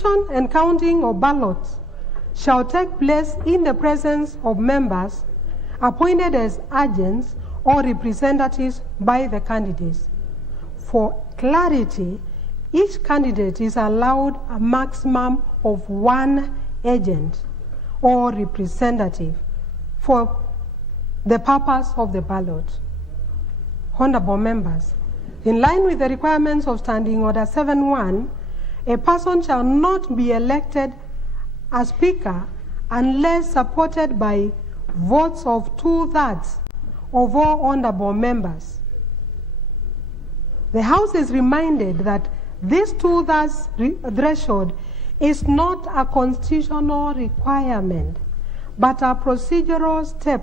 division and counting of ballots shall take place in the presence of members appointed as agents or representatives by the candidates. For clarity, each candidate is allowed a maximum of one agent or representative for the purpose of the ballot. Honorable members, in line with the requirements of Standing Order 7.1, a person shall not be elected as Speaker unless supported by votes of 2/3 of all honorable members. The House is reminded that this 2/3 threshold is not a constitutional requirement, but a procedural step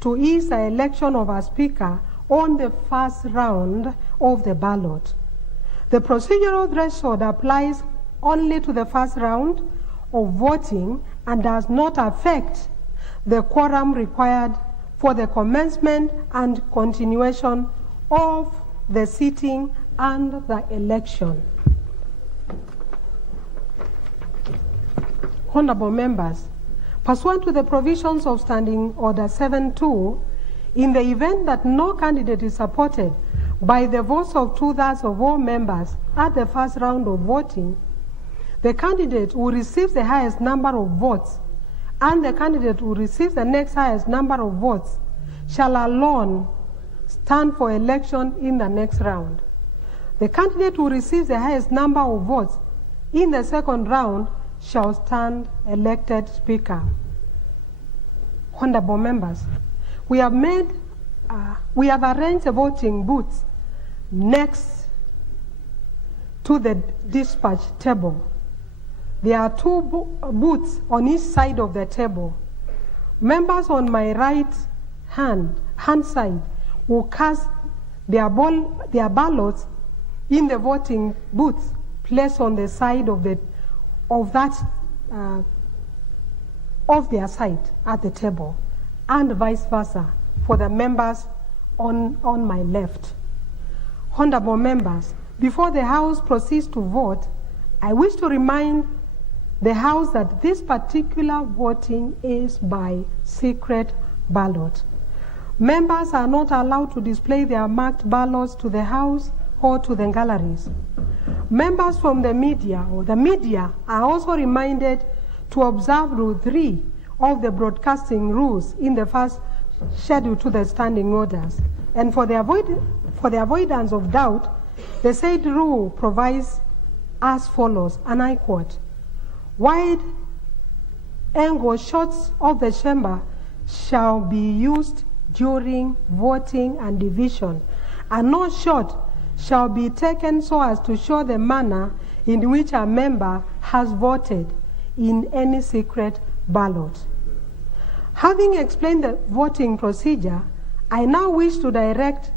to ease the election of a Speaker on the first round of the ballot. The procedural threshold applies only to the first round of voting and does not affect the quorum required for the commencement and continuation of the sitting and the election. Honorable members, pursuant to the provisions of Standing Order 7.2, in the event that no candidate is supported by the votes of 2/3 of all members at the first round of voting, the candidate who receives the highest number of votes and the candidate who receives the next highest number of votes shall alone stand for election in the next round. The candidate who receives the highest number of votes in the second round shall stand elected Speaker. Honorable members, we have arranged the voting booths next to the dispatch table. There are two booths on each side of the table. Members on my right hand side will cast their ballots in the voting booths placed on the side of their side at the table, and vice versa for the members on my left. Honorable members, before the House proceeds to vote, I wish to remind the House that this particular voting is by secret ballot. Members are not allowed to display their marked ballots to the House or to the galleries. Members from the media are also reminded to observe Rule 3 of the broadcasting rules in the first schedule to the standing orders. And for the avoidance of doubt, the said rule provides as follows, and I quote, "Wide angle shots of the chamber shall be used during voting and division, and no shot shall be taken so as to show the manner in which a member has voted in any secret ballot." Having explained the voting procedure, I now wish to direct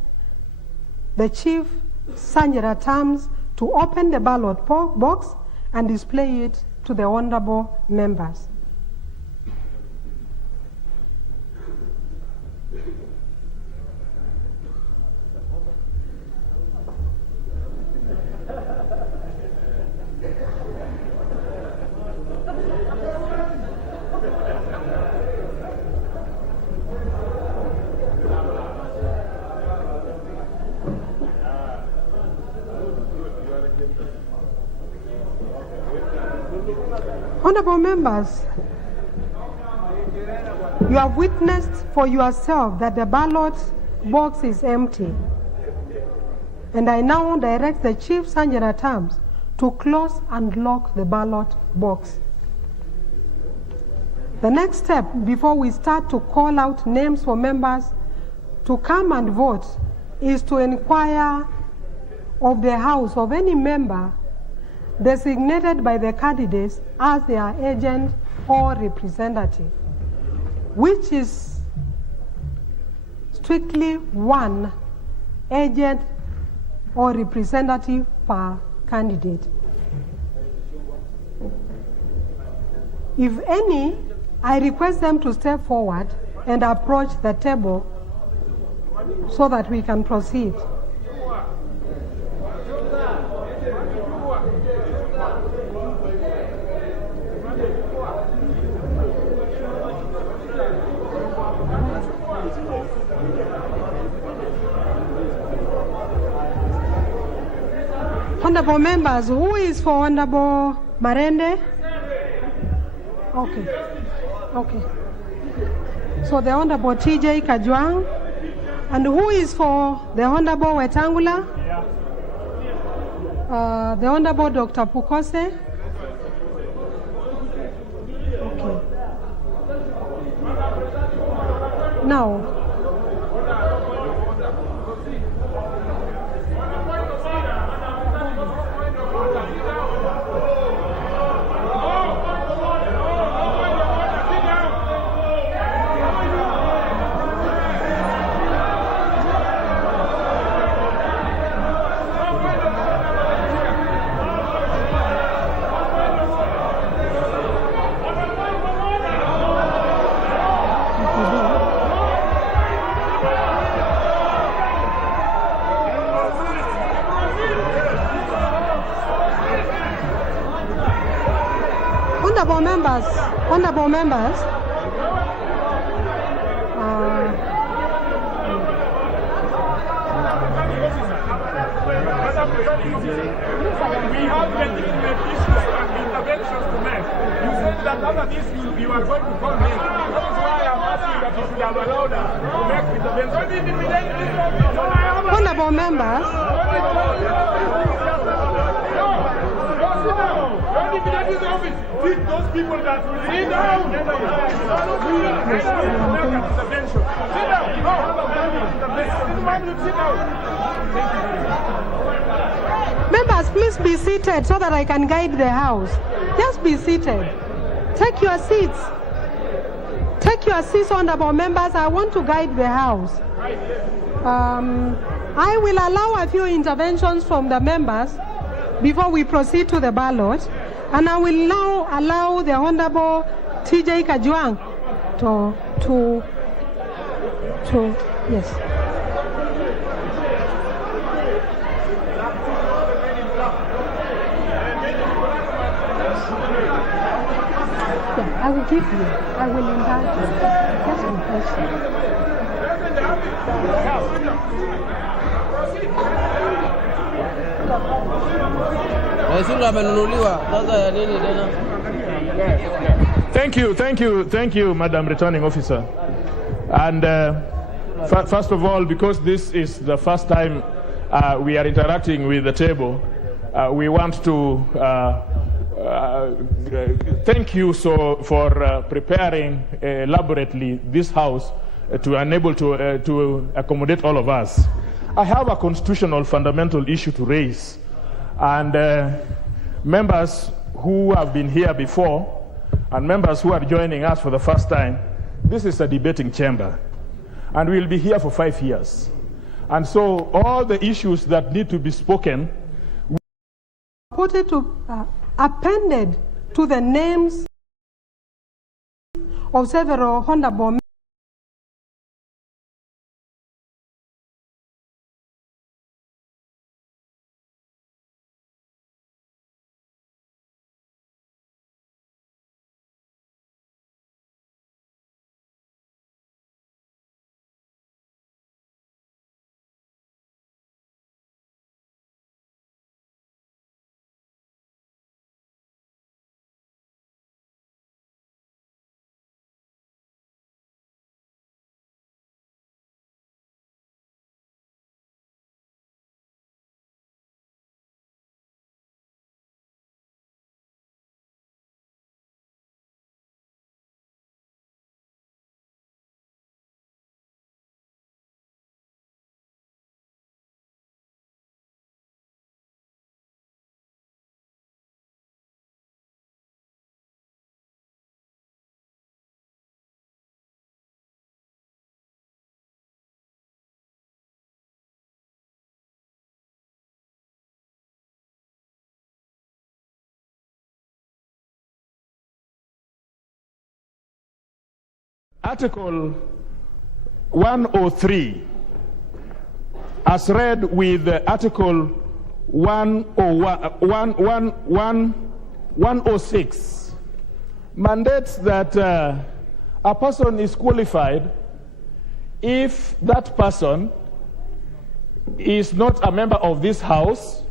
the Chief Sanjara Terms to open the ballot box and display it to the honorable members. Honorable members, you have witnessed for yourself that the ballot box is empty. And I now direct the Chief Sanjara Terms to close and lock the ballot box. The next step before we start to call out names for members to come and vote is to inquire of the House of any member designated by the candidates as their agent or representative, which is strictly one agent or representative per candidate. If any, I request them to step forward and approach the table so that we can proceed. Honorable members, who is for Honorable Marende? Okay. Okay. So the Honorable TJ Kajwang. And who is for the Honorable Wetangula? The Honorable Dr. Pukose. Okay. Now, honorable members, we have issues and interventions to make. You said that other issues you are going to come in. That is why I'm asking that you should have allowed us to make interventions. Honorable members, those people that will sit down. members, please be seated so that I can guide the House. Just be seated. Take your seats. Take your seats, honorable members. I want to guide the House. I will allow a few interventions from the members before we proceed to the ballot. And I will now allow the Honorable TJ Kajwang to yes. Yeah, I will give you. I will indulge you. Just one question. Thank you, Madam Returning Officer. And first of all, because this is the first time we are interacting with the table, we want to thank you for preparing elaborately this House to enable to accommodate all of us. I have a constitutional fundamental issue to raise. And members who have been here before and members who are joining us for the first time, this is a debating chamber. And we'll be here for 5 years. And so all the issues that need to be spoken put it to appended to the names of several honorable Article 103, as read with Article 106, mandates that a person is qualified if that person is not a member of this House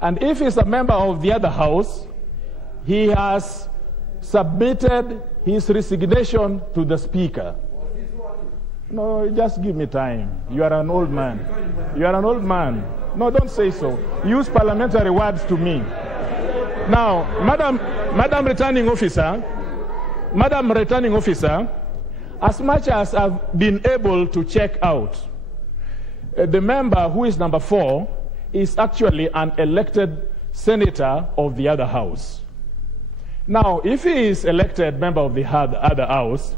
And if he's a member of the other house, he has submitted his resignation to the Speaker. No, just give me time. You are an old man. You are an old man. No, don't say so. Use parliamentary words to me. Now, Madam Returning Officer, as much as I've been able to check out, the member who is number 4 is actually an elected senator of the other house. Now, if he is elected member of the other house,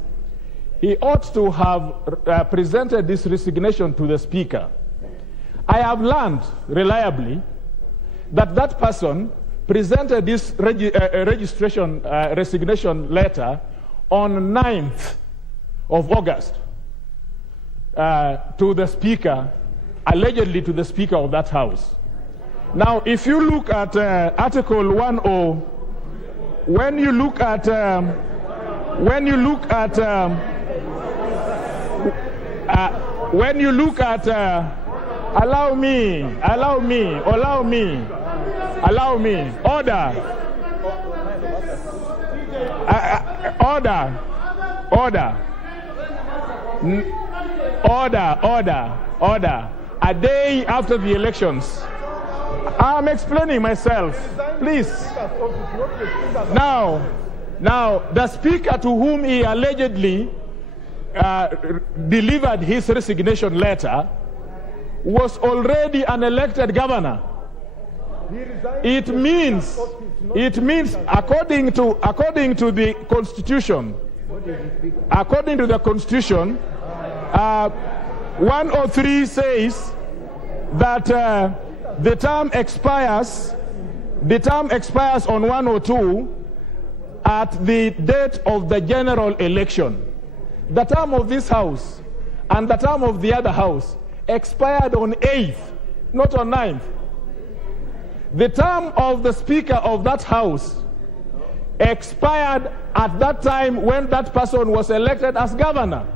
he ought to have presented this resignation to the Speaker. I have learned reliably that that person presented this resignation letter on 9th of August to the Speaker, allegedly to the Speaker of that house. Now, if you look at Article 10, when you look at allow me, order. A day after the elections. I'm explaining myself, please. Now, the Speaker to whom he allegedly delivered his resignation letter was already an elected governor. It means according to the Constitution, 103 says that the term expires on 102 at the date of the general election. The term of this house and the term of the other house expired on 8th, not on 9th. The term of the Speaker of that house expired at that time when that person was elected as governor.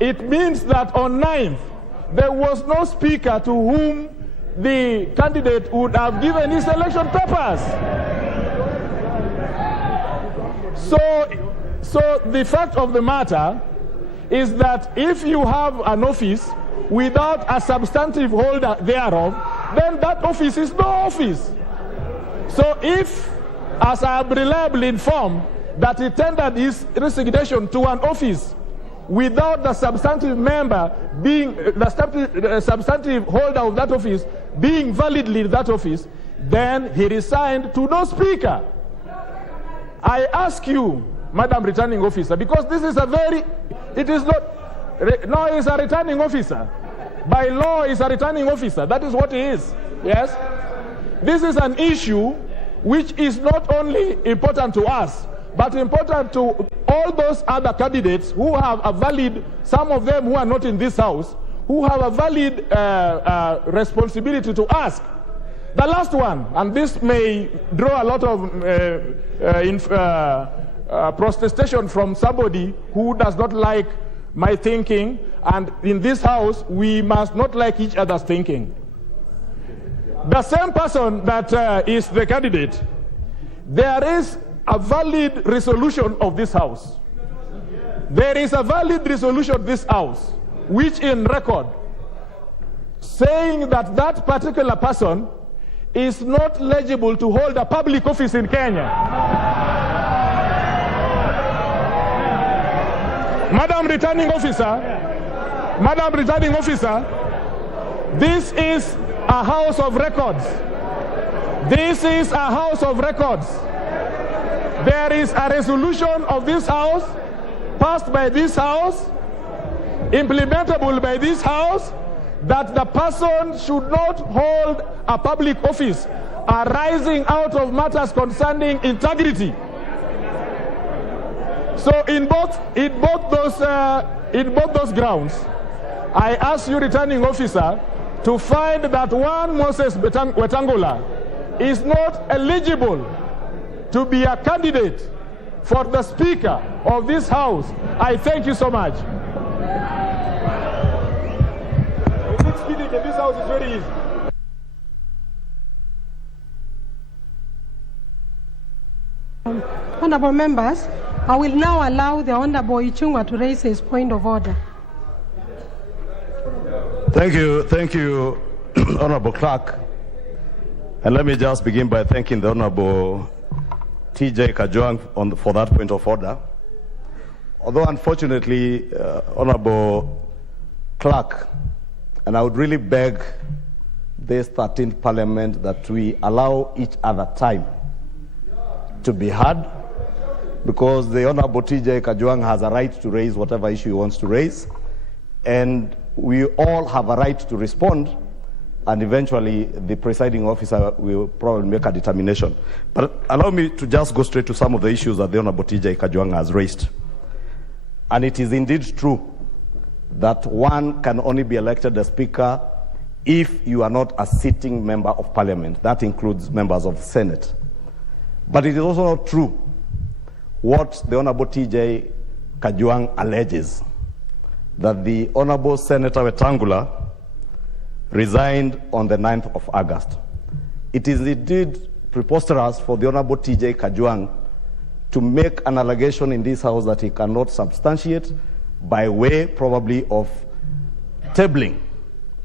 It means that on 9th, there was no Speaker to whom the candidate would have given his election papers. So the fact of the matter is that if you have an office without a substantive holder thereof, then that office is no office. So if, as I am reliably informed, that he tendered his resignation to an office without the substantive member being the substantive holder of that office being validly in that office, then he resigned to no Speaker. I ask you, Madam Returning Officer, because this is he's a returning officer. By law, he's a returning officer. That is what he is. Yes? This is an issue which is not only important to us, but important to all those other candidates who have a valid, some of them who are not in this house, who have a valid responsibility to ask. The last one, and this may draw a lot of protestation from somebody who does not like my thinking, and in this house, we must not like each other's thinking. The same person that is the candidate, there is a valid resolution of this house. There is a valid resolution of this house, which in record, saying that that particular person is not eligible to hold a public office in Kenya. Madam Returning Officer, this is a house of records. This is a house of records. There is a resolution of this house, passed by this house, implementable by this house, that the person should not hold a public office arising out of matters concerning integrity. So in both those grounds, I ask you, Returning Officer, to find that one Moses Wetangula is not eligible to be a candidate for the Speaker of this House. I thank you so much. Speaking in this house is very easy. Honorable members, I will now allow the Honorable Ichung'wa to raise his point of order. Thank you, Honorable Clerk. And let me just begin by thanking the Honorable TJ Kajwang for that point of order. Although unfortunately, Honorable Clerk, and I would really beg this 13th Parliament that we allow each other time to be heard, because the Honorable TJ Kajwang has a right to raise whatever issue he wants to raise, and we all have a right to respond, and eventually the presiding officer will probably make a determination. But allow me to just go straight to some of the issues that the Honorable TJ Kajwang has raised. And it is indeed true that one can only be elected as Speaker if you are not a sitting member of Parliament. That includes members of the Senate. But it is also not true what the Honorable TJ Kajwang alleges, that the Honorable Senator Wetangula resigned on the 9th of August. It is indeed preposterous for the Honorable TJ Kajwang to make an allegation in this House that he cannot substantiate by way probably of tabling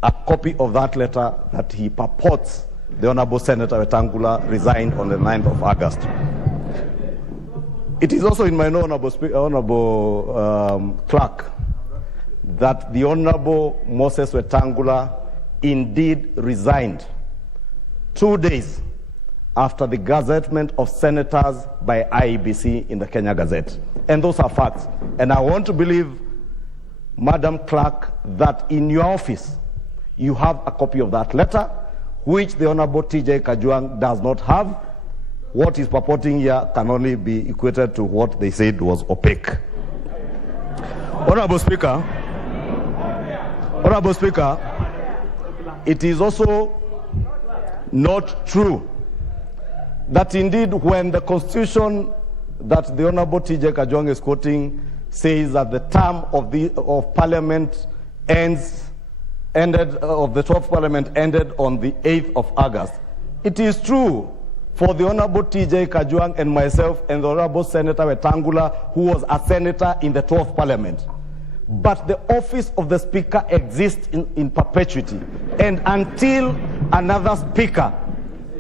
a copy of that letter that he purports the Honorable Senator Wetangula resigned on the 9th of August. It is also in my Honorable Clerk that the Honorable Moses Wetangula indeed resigned 2 days after the gazettement of senators by IEBC in the Kenya Gazette. And those are facts. And I want to believe, Madam Clerk, that in your office you have a copy of that letter, which the Honorable TJ Kajwang does not have. What is purporting here can only be equated to what they said was opaque. Honorable Speaker, it is also not true that indeed when the Constitution that the Honorable TJ Kajwang is quoting says that the term of Parliament ended of the 12th Parliament ended on the 8th of August. It is true for the Honorable TJ Kajwang and myself and the Honorable Senator Wetangula, who was a senator in the 12th Parliament. But the office of the Speaker exists in perpetuity, and until another Speaker.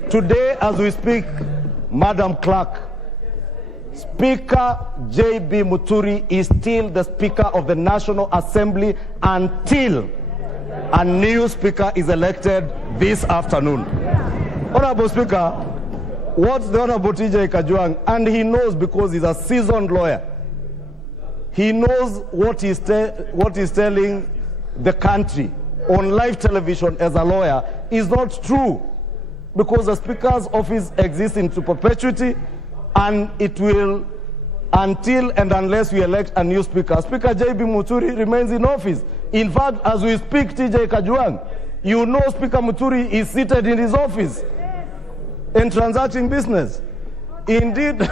Today, as we speak, Madam Clerk, Speaker J.B. Muturi is still the Speaker of the National Assembly until a new Speaker is elected this afternoon. Honorable Speaker, what's the Honorable TJ Kajwang, and he knows because he's a seasoned lawyer, he knows what he's telling the country on live television as a lawyer is not true, because the Speaker's office exists into perpetuity, and it will until and unless we elect a new Speaker. Speaker J.B. Muturi remains in office. In fact, as we speak, TJ Kajwang, you know Speaker Muturi is seated in his office and transacting business. Indeed,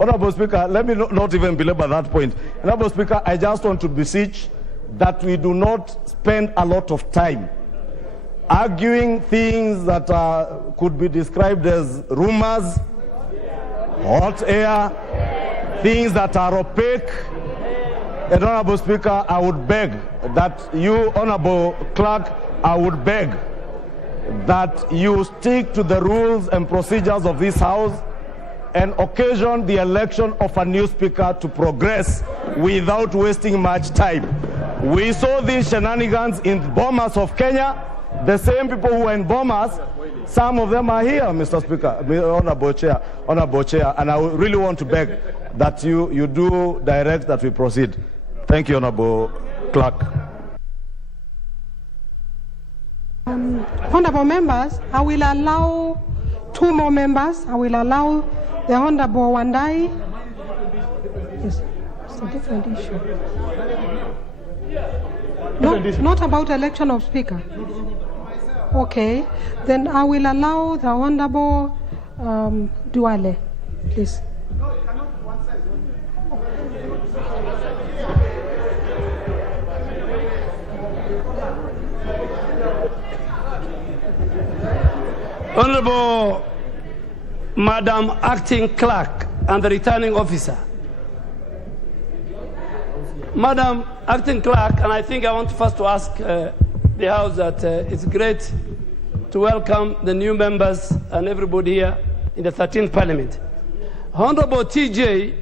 Honorable Speaker, let me not even belabor that point. Honorable Speaker, I just want to beseech that we do not spend a lot of time arguing things that could be described as rumors, hot air, things that are opaque. And Honorable Speaker, I would beg that you, Honorable Clerk, I would beg that you stick to the rules and procedures of this House and occasion the election of a new Speaker to progress without wasting much time. We saw these shenanigans in Bomas of Kenya. The same people who were in Bomas, some of them are here, Mr. Speaker, Honorable Chair, and I really want to beg that you do direct that we proceed. Thank you, Honorable Clerk. Honorable members, I will allow two more members. I will allow the Honorable Wandai. Yes, it's a different issue. Not about election of Speaker. Okay, then I will allow the Honorable Duale, please. Honorable Madam Acting Clerk, and the returning officer. Madam Acting Clerk, and I think I want first to ask the House that it's great to welcome the new members and everybody here in the 13th Parliament. Honorable TJ,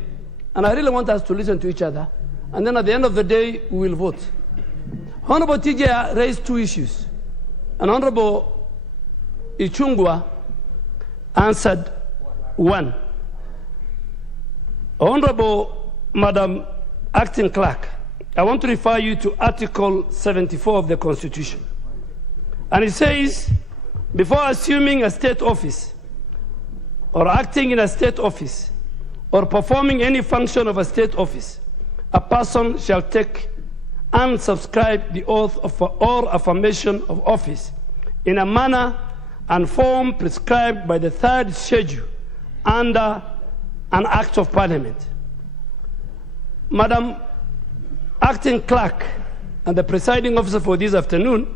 and I really want us to listen to each other, and then at the end of the day, we will vote. Honorable TJ raised two issues, and Honorable Ichungwa answered one. Honorable Madam Acting Clerk, I want to refer you to Article 74 of the Constitution. And it says, before assuming a state office, or acting in a state office, or performing any function of a state office, a person shall take and subscribe the oath of or affirmation of office in a manner and form prescribed by the third schedule under an Act of Parliament. Madam Acting Clerk and the presiding officer for this afternoon,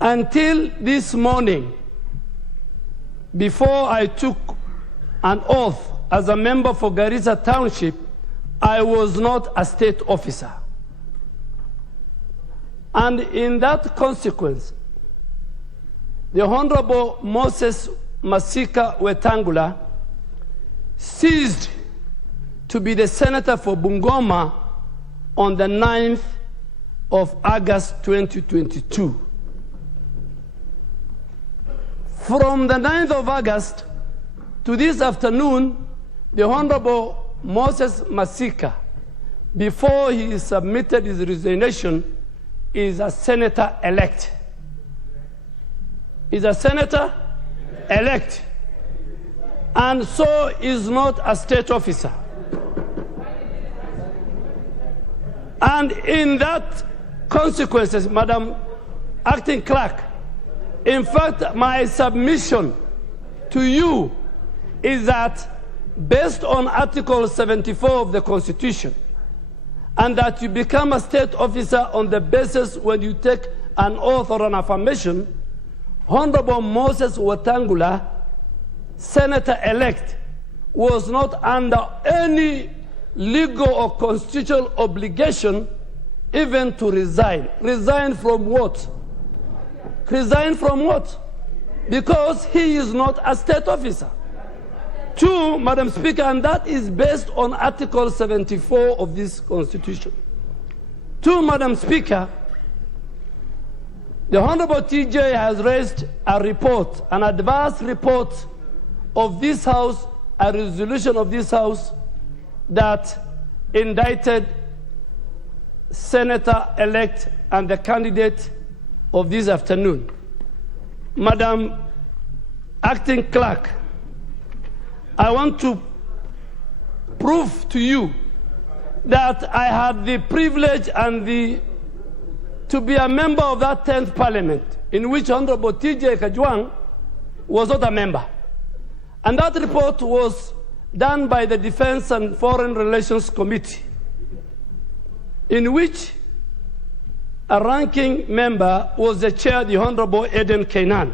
until this morning, before I took an oath as a member for Garissa Township, I was not a state officer. And in that consequence, the Honorable Moses Masika Wetangula ceased to be the senator for Bungoma on the 9th of August 2022. From the 9th of August to this afternoon, the Honorable Moses Masika, before he submitted his resignation, is a senator-elect. Is a senator-elect. And so is not a state officer. And in that consequences, Madam Acting Clerk, in fact, my submission to you is that based on Article 74 of the Constitution, and that you become a state officer on the basis when you take an oath or an affirmation, Honorable Moses Wetangula, Senator-elect, was not under any legal or constitutional obligation even to resign. Resign from what? Resign from what? Because he is not a state officer. Two, Madam Speaker, and that is based on Article 74 of this Constitution. Two, Madam Speaker, the Honorable TJ has raised a report, an advance report of this House, a resolution of this House that indicted Senator-elect and the candidate of this afternoon. Madam Acting Clerk, I want to prove to you that I had the privilege and to be a member of that 10th Parliament, in which Honorable TJ Kajwang was not a member. And that report was done by the Defense and Foreign Relations Committee, in which a ranking member was the chair, the Honorable Eden Kainan.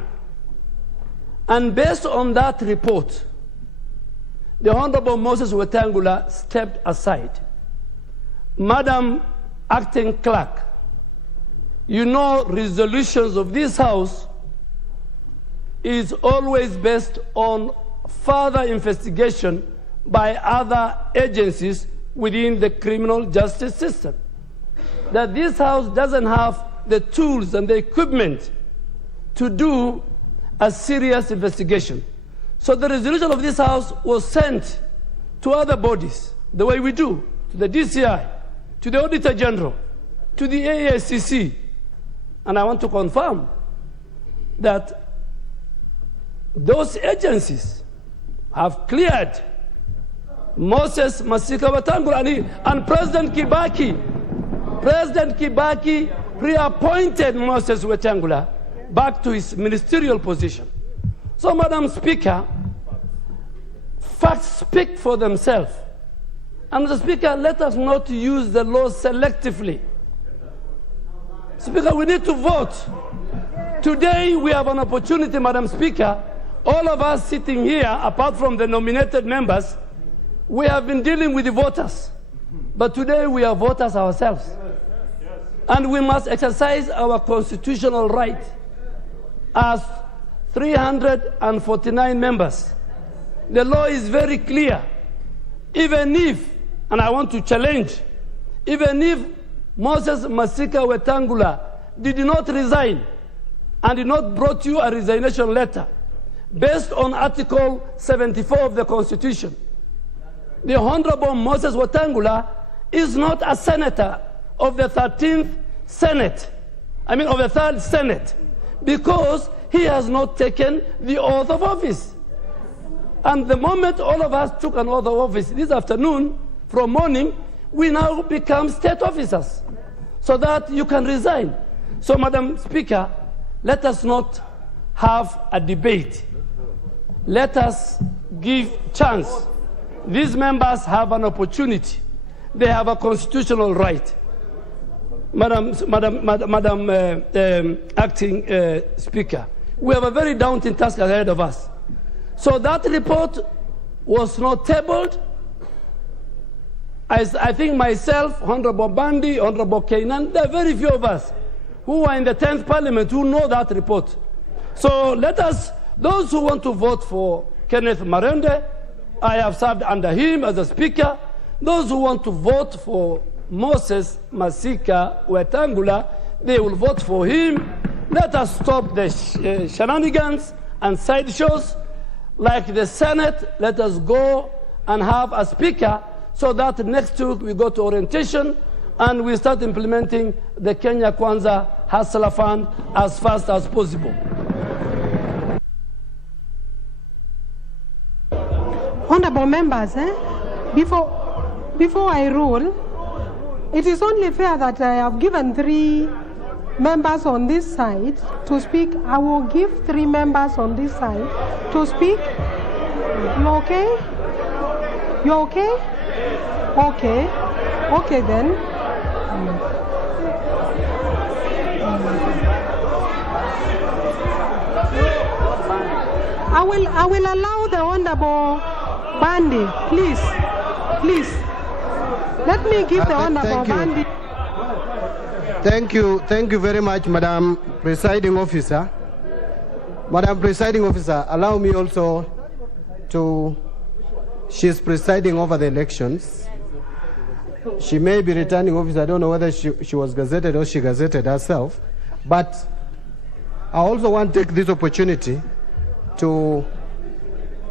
And based on that report, the Honorable Moses Wetangula stepped aside. Madam Acting Clerk, you know resolutions of this House is always based on further investigation by other agencies within the criminal justice system. That this House doesn't have the tools and the equipment to do a serious investigation. So the resolution of this House was sent to other bodies, the way we do, to the DCI, to the Auditor General, to the AACC. And I want to confirm that those agencies have cleared Moses Masika Wetangula and President Kibaki reappointed Moses Wetangula back to his ministerial position. So, Madam Speaker, facts speak for themselves. And Mr. Speaker, let us not use the law selectively. Speaker, we need to vote. Today we have an opportunity, Madam Speaker, all of us sitting here, apart from the nominated members, we have been dealing with the voters. But today we are voters ourselves. And we must exercise our constitutional right as 349 members. The law is very clear. Even if, and I want to challenge, even if Moses Masika Wetangula did not resign and did not brought you a resignation letter based on Article 74 of the Constitution, the Honorable Moses Wetangula is not a senator of the 13th Senate, of the 3rd Senate, because he has not taken the oath of office. And the moment all of us took an oath of office this afternoon, from morning, we now become state officers, so that you can resign. So, Madam Speaker, let us not have a debate. Let us give chance. These members have an opportunity. They have a constitutional right. Madam Acting Speaker, we have a very daunting task ahead of us. So that report was not tabled. I think myself, Honorable Bandi, Honorable Kainan, there are very few of us who are in the 10th Parliament who know that report. So let us, those who want to vote for Kenneth Marende, I have served under him as a speaker. Those who want to vote for Moses Masika Wetangula, they will vote for him. Let us stop the shenanigans and sideshows. Like the Senate, let us go and have a speaker so that next week we go to orientation and we start implementing the Kenya Kwanza Hustler Fund as fast as possible. Honorable members, before I rule, it is only fair that I have given 3 members on this side to speak. I will give 3 members on this side to speak. You okay? You okay? Okay. Okay then. I will allow the Honorable Bandi, please. Let me give the Honorable Bandi. Thank you very much, Madam Presiding Officer. Madam Presiding Officer, allow me also to, she's presiding over the elections. She may be returning officer. I don't know whether she was gazetted or she gazetted herself. But I also want to take this opportunity to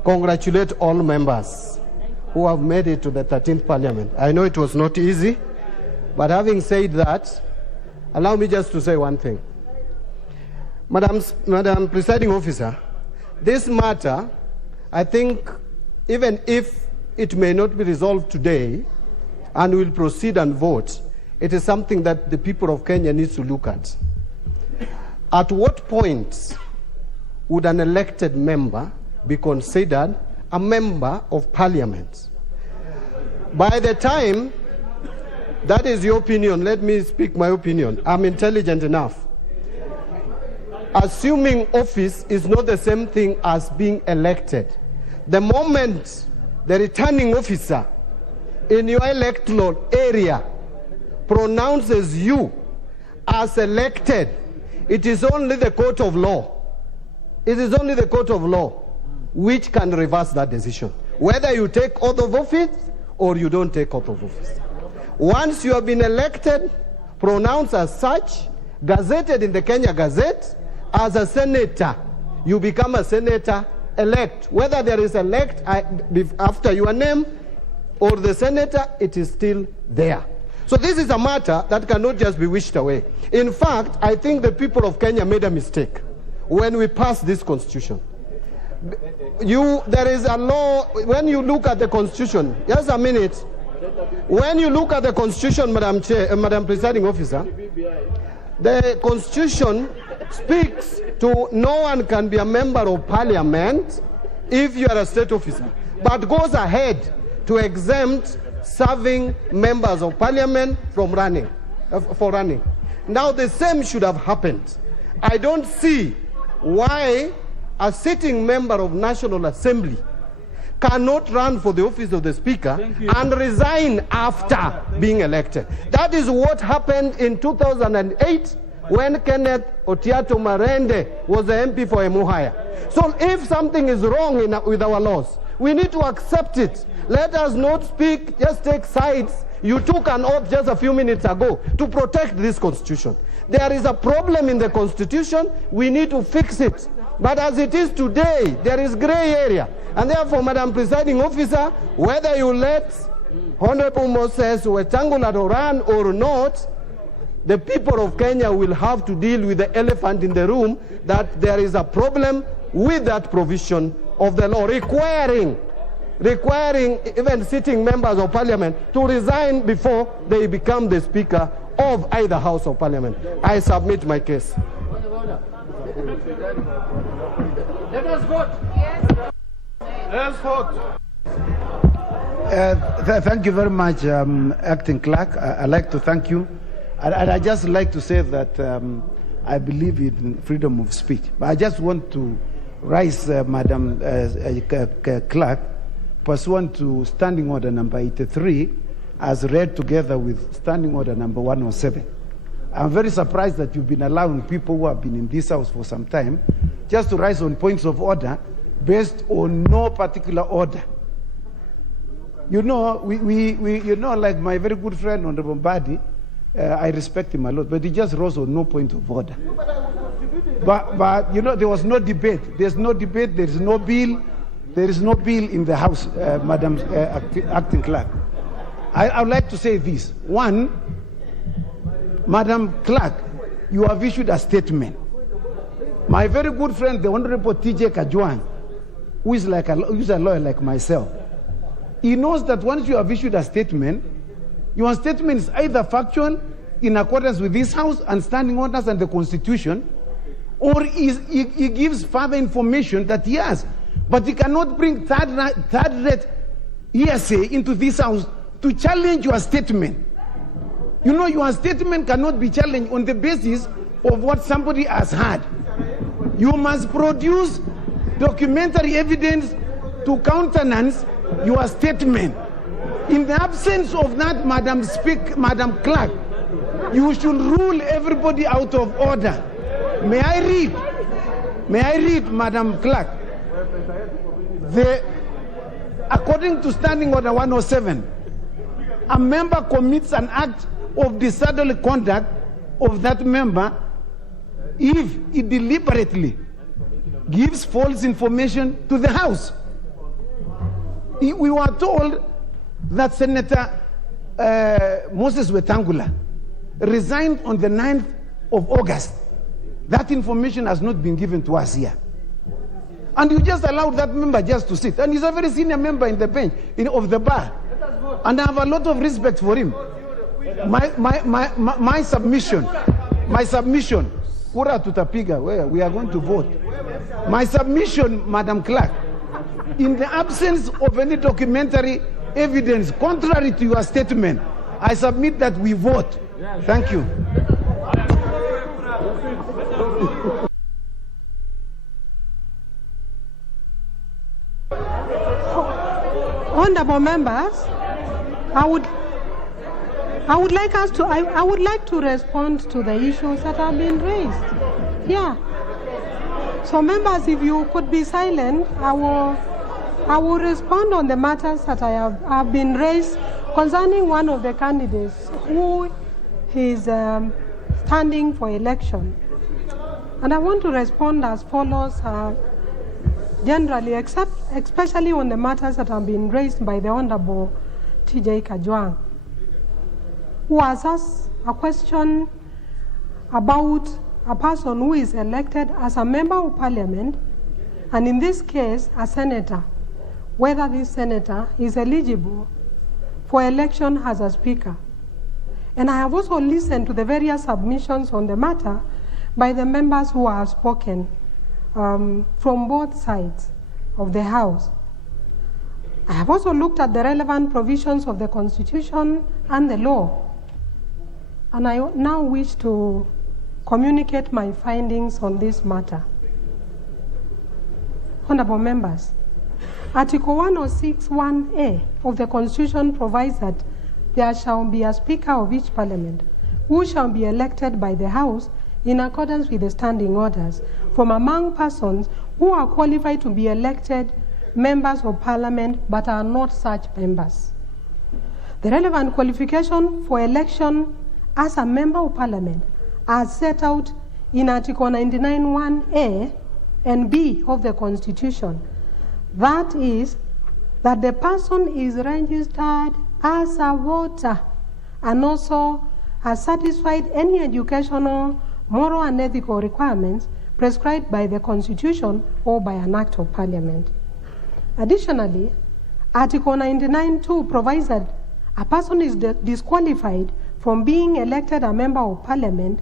congratulate all members who have made it to the 13th Parliament. I know it was not easy, but having said that, allow me just to say one thing. Madam Presiding Officer, this matter, I think, even if it may not be resolved today and we'll proceed and vote, it is something that the people of Kenya need to look at. At what point would an elected member be considered a member of Parliament? By the time, that is your opinion, let me speak my opinion. I'm intelligent enough. Assuming office is not the same thing as being elected. The moment the returning officer in your electoral area pronounces you as elected, it is only the court of law. It is only the court of law which can reverse that decision, whether you take oath of office or you don't take oath of office. Once you have been elected, pronounced as such, gazetted in the Kenya Gazette, as a senator, you become a senator elect. Whether there is elect after your name or the senator, it is still there. So this is a matter that cannot just be wished away. In fact, I think the people of Kenya made a mistake when we passed this constitution. There is a law, when you look at the constitution, just a minute, when you look at the constitution, Madam Presiding Officer, the constitution speaks to no one can be a member of Parliament if you are a state officer, but goes ahead to exempt serving members of Parliament from running. Now the same should have happened. I don't see why a sitting member of National Assembly cannot run for the office of the Speaker and resign after being elected. That is what happened in 2008 when Kenneth Otiato Marende was the MP for Emuhaya. So if something is wrong with our laws, we need to accept it. Let us not speak, just take sides. You took an oath just a few minutes ago to protect this constitution. There is a problem in the constitution. We need to fix it. But as it is today, there is gray area. And therefore, Madam Presiding Officer, whether you let Honorable Moses Wetangula run or not, the people of Kenya will have to deal with the elephant in the room, that there is a problem with that provision of the law requiring even sitting members of parliament to resign before they become the Speaker of either House of Parliament. I submit my case. Let us vote. Let's vote. Thank you very much, Acting Clerk. I'd like to thank you. And I'd just like to say that I believe in freedom of speech. But I just want to rise, Madam Clerk, pursuant to Standing Order number 83, as read together with Standing Order number 107. I'm very surprised that you've been allowing people who have been in this house for some time just to rise on points of order based on no particular order. You know, you know, like my very good friend Honorable Mbadi, I respect him a lot, but he just rose on no point of order. But you know, there was no debate. There's no debate. There is no bill. There is no bill in the House, Madam Acting Clerk. I would like to say this. One, Madam Clerk, you have issued a statement. My very good friend, the Honorable TJ Kajwang, who is a lawyer like myself, he knows that once you have issued a statement, your statement is either factual in accordance with this House and standing orders and the Constitution, or he gives further information that he has. But he cannot bring third-rate hearsay into this House to challenge your statement. You know, your statement cannot be challenged on the basis of what somebody has heard. You must produce documentary evidence to countenance your statement. In the absence of that, Madam Clerk, you should rule everybody out of order. May I read, Madam Clerk? According to Standing Order 107, a member commits an act of disorderly conduct of that member if he deliberately gives false information to the House. We were told that Senator Moses Wetangula resigned on the 9th of August. That information has not been given to us here. And you just allowed that member just to sit. And he's a very senior member in the bench, of the bar. And I have a lot of respect for him. My submission, Kura tutapiga, where we are going to vote. My submission, Madam Clerk, in the absence of any documentary evidence contrary to your statement, I submit that we vote. Thank you. Honorable members, I would like to respond to the issues that have been raised. Yeah. So members, if you could be silent, I will respond on the matters that have been raised concerning one of the candidates who is standing for election. And I want to respond as follows, generally, especially on the matters that have been raised by the Honorable TJ Kajwang, who has asked a question about a person who is elected as a member of parliament, and in this case, a senator, whether this senator is eligible for election as a speaker. And I have also listened to the various submissions on the matter by the members who have spoken from both sides of the House. I have also looked at the relevant provisions of the Constitution and the law, and I now wish to communicate my findings on this matter. Honorable members, Article 106(1)(a) of the Constitution provides that there shall be a Speaker of each Parliament who shall be elected by the House in accordance with the standing orders from among persons who are qualified to be elected members of Parliament but are not such members. The relevant qualification for election as a member of Parliament are set out in Article 99(1)(a) and (b) of the Constitution. That is, that the person is registered as a voter and also has satisfied any educational, moral, and ethical requirements prescribed by the Constitution or by an Act of Parliament. Additionally, Article 99(2) provides that a person is disqualified from being elected a member of Parliament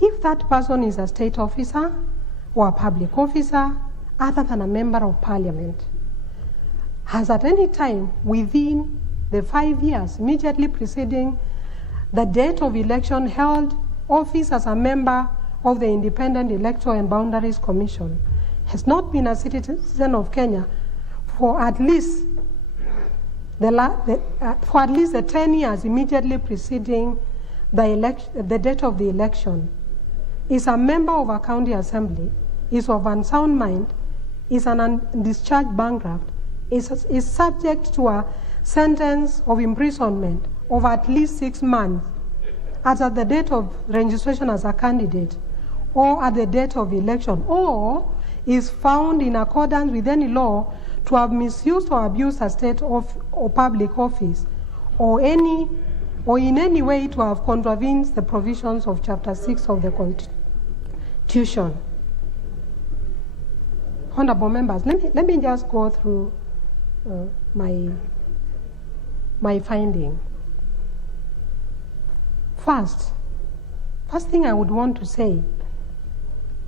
if that person is a state officer or a public officer other than a member of Parliament, has at any time within the 5 years immediately preceding the date of election held office as a member of the Independent Electoral and Boundaries Commission, has not been a citizen of Kenya for at least the 10 years immediately preceding the date of the election, is a member of a county assembly, is of unsound mind, is an undischarged bankrupt, is subject to a sentence of imprisonment of at least 6 months as at the date of registration as a candidate or at the date of election, or is found in accordance with any law to have misused or abused a state or public office, or in any way to have contravened the provisions of Chapter 6 of the Constitution. Honorable members, let me just go through my finding. First thing I would want to say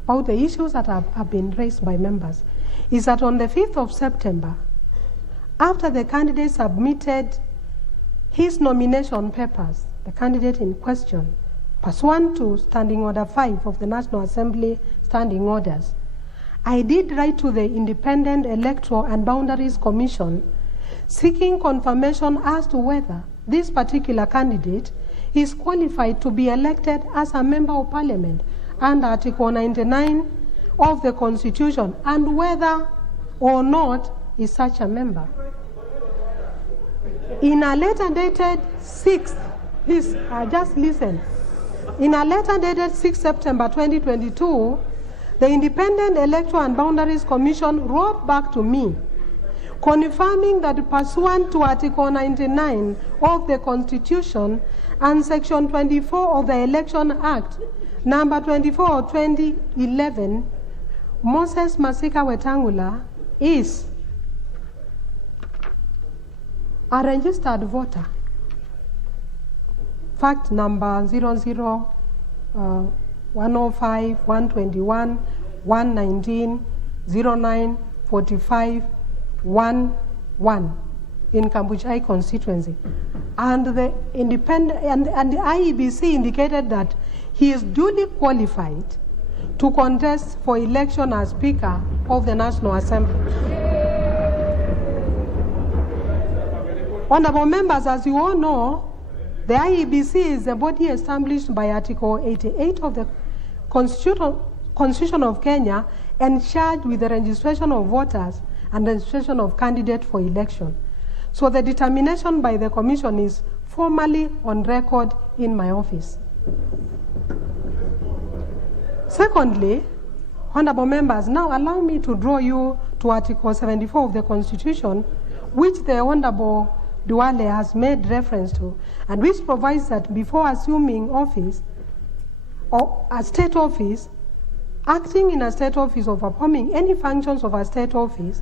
about the issues that have been raised by members is that on the 5th of September, after the candidate submitted his nomination papers, the candidate in question, pursuant to Standing Order 5 of the National Assembly Standing Orders, I did write to the Independent Electoral and Boundaries Commission seeking confirmation as to whether this particular candidate is qualified to be elected as a member of Parliament under Article 99 of the Constitution, and whether or not is such a member. In a letter dated 6th, please just listen. In a letter dated 6 September 2022, the Independent Electoral and Boundaries Commission wrote back to me, confirming that pursuant to Article 99 of the Constitution and Section 24 of the Election Act, number 24 of 2011, Moses Masika Wetangula is a registered voter. Fact number 00 105 121 119 09 45 11 in Kambuchai constituency, and the IEBC indicated that he is duly qualified to contest for election as Speaker of the National Assembly. Honorable members, as you all know, the IEBC is a body established by Article 88 of the Constitution of Kenya and charged with the registration of voters and registration of candidates for election. So the determination by the Commission is formally on record in my office. Secondly, honorable members, now allow me to draw you to Article 74 of the Constitution, which the Honorable Duale has made reference to, and which provides that before assuming office or a state office, acting in a state office or performing any functions of a state office,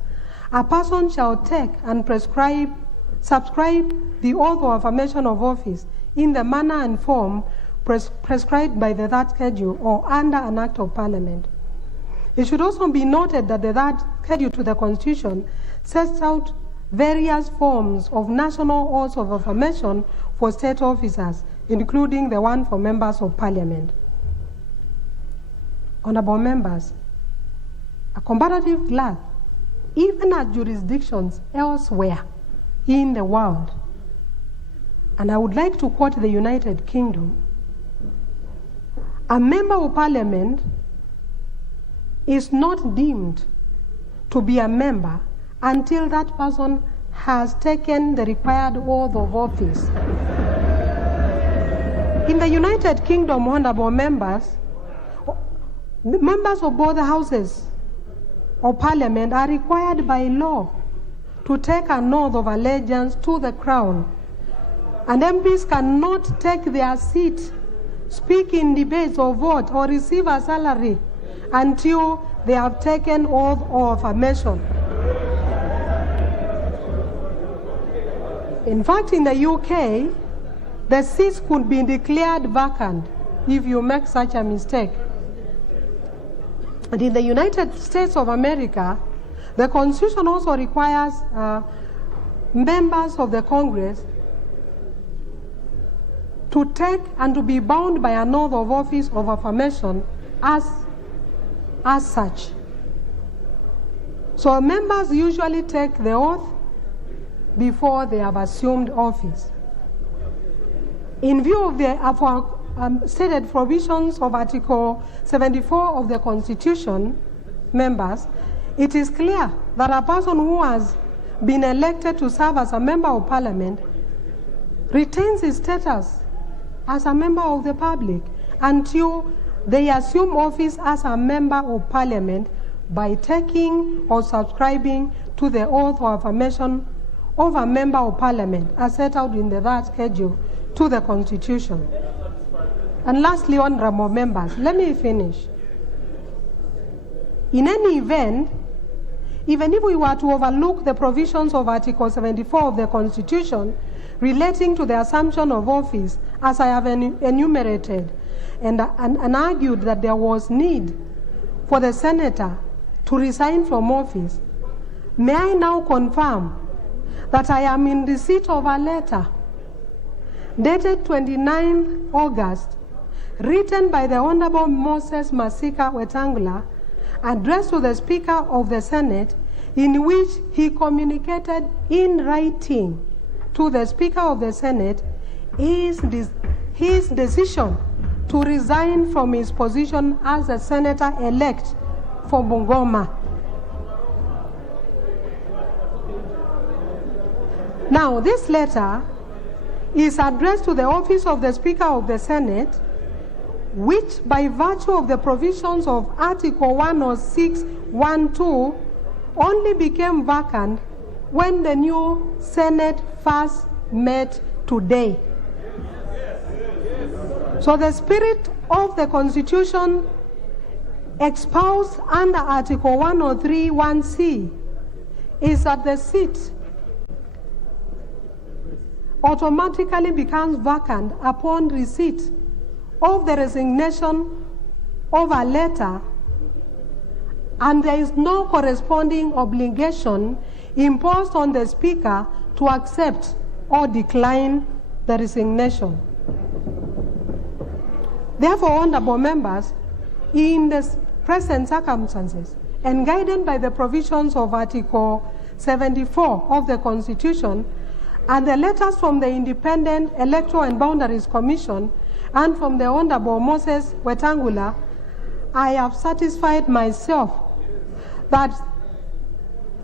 a person shall take and subscribe the oath or affirmation of office in the manner and form prescribed by the third schedule or under an act of parliament. It should also be noted that the third schedule to the Constitution sets out various forms of national oaths of affirmation for state officers, including the one for members of parliament. Honorable members, a comparative glance even at jurisdictions elsewhere in the world. And I would like to quote the United Kingdom. A member of parliament is not deemed to be a member until that person has taken the required oath of office. In the United Kingdom, honorable members of both houses of parliament are required by law to take an oath of allegiance to the crown. And MPs cannot take their seat, speak in debates or vote or receive a salary until they have taken oath of affirmation. In fact, in the UK, the seats could be declared vacant if you make such a mistake. And in the United States of America, the Constitution also requires members of the Congress to take and to be bound by an oath of office of affirmation as such. So members usually take the oath before they have assumed office. In view of the stated provisions of Article 74 of the Constitution, members, it is clear that a person who has been elected to serve as a member of parliament retains his status as a member of the public until they assume office as a member of parliament by taking or subscribing to the oath of affirmation of a member of parliament as set out in the third schedule to the Constitution. And lastly, honorable members, let me finish. In any event, even if we were to overlook the provisions of Article 74 of the Constitution relating to the assumption of office, as I have enumerated, and argued that there was need for the senator to resign from office, may I now confirm that I am in receipt of a letter dated 29 August, written by the Honorable Moses Masika Wetangula, addressed to the Speaker of the Senate, in which he communicated in writing to the Speaker of the Senate his decision to resign from his position as a senator-elect for Bungoma. Now, this letter is addressed to the office of the Speaker of the Senate, which by virtue of the provisions of Article 106(1)(2) only became vacant when the new Senate first met today. So the spirit of the Constitution espoused under Article 103(1)(c) is that the seat automatically becomes vacant upon receipt of the resignation of a letter, and there is no corresponding obligation imposed on the Speaker to accept or decline the resignation. Therefore, honorable members, in the present circumstances, and guided by the provisions of Article 74 of the Constitution, and the letters from the Independent Electoral and Boundaries Commission and from the Honorable Moses Wetangula, I have satisfied myself that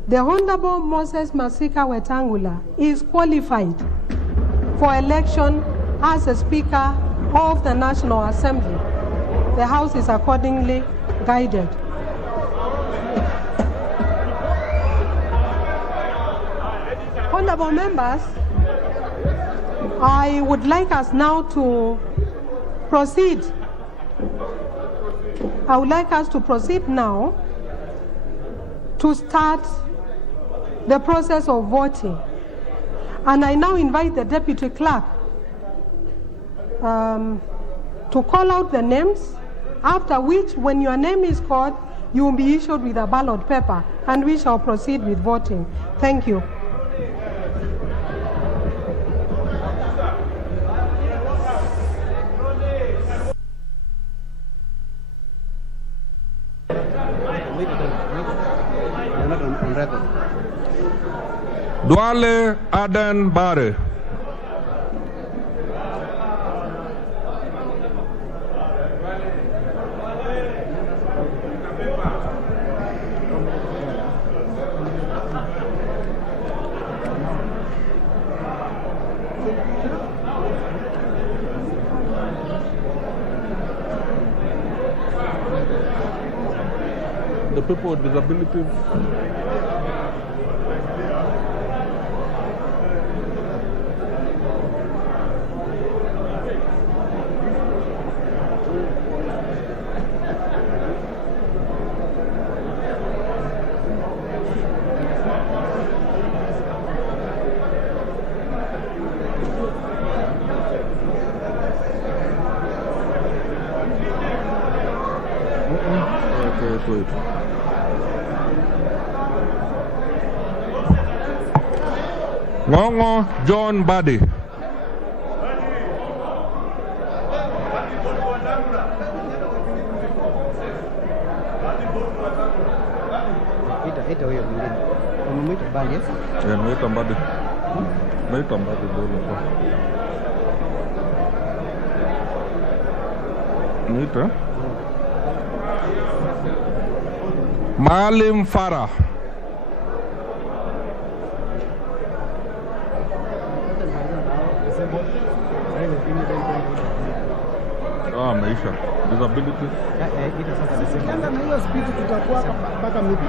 the Honorable Moses Masika Wetangula is qualified for election as a Speaker of the National Assembly. The House is accordingly guided. Honorable members, I would like us now to proceed. I would like us to proceed now to start the process of voting. And I now invite the Deputy Clerk to call out the names, after which, when your name is called, you will be issued with a ballot paper, and we shall proceed with voting. Thank you. You're not on record. Duale Aden Bare. The people with disabilities. Ngongo John Badi. Ita huyo mwingine. Umemwita Badi? Mwita Badi. Mwita Badi dole kwa. Mwita. Maalim Farah. Maisha disability. Ukienda na hiyo speed tutakuwa mpaka midi.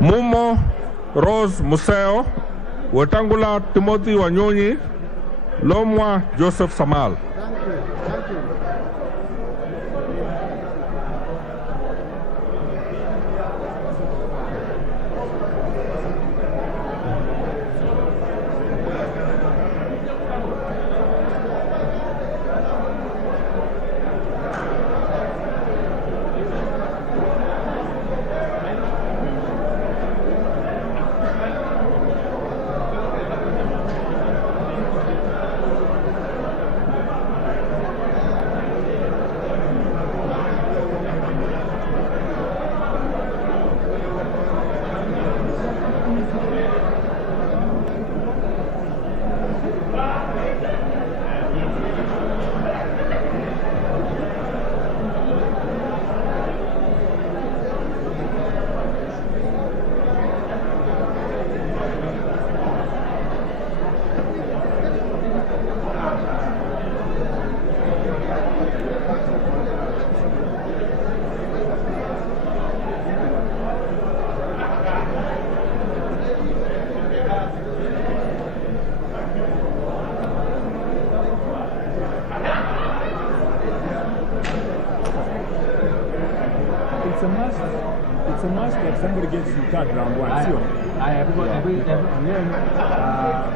Mumo Rose Museo, Wetangula Timothy Wanyonyi, Lomwa Joseph Samal. It's a must that somebody gets to card round one. And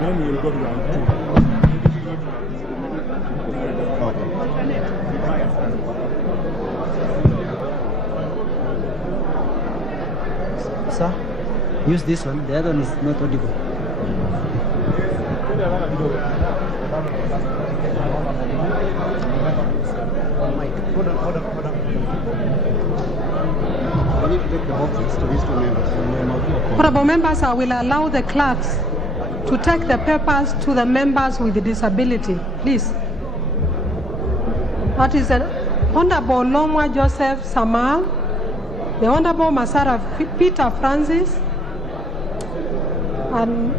then we'll go to round two. Sir, use this one. The other one is not audible. Hold on. I need to take the boxes to these two members. Honorable members, I will allow the clerks to take the papers to the members with disability, please. That is the Honorable Lomwa Joseph Samal, the Honorable Masara Peter Francis, and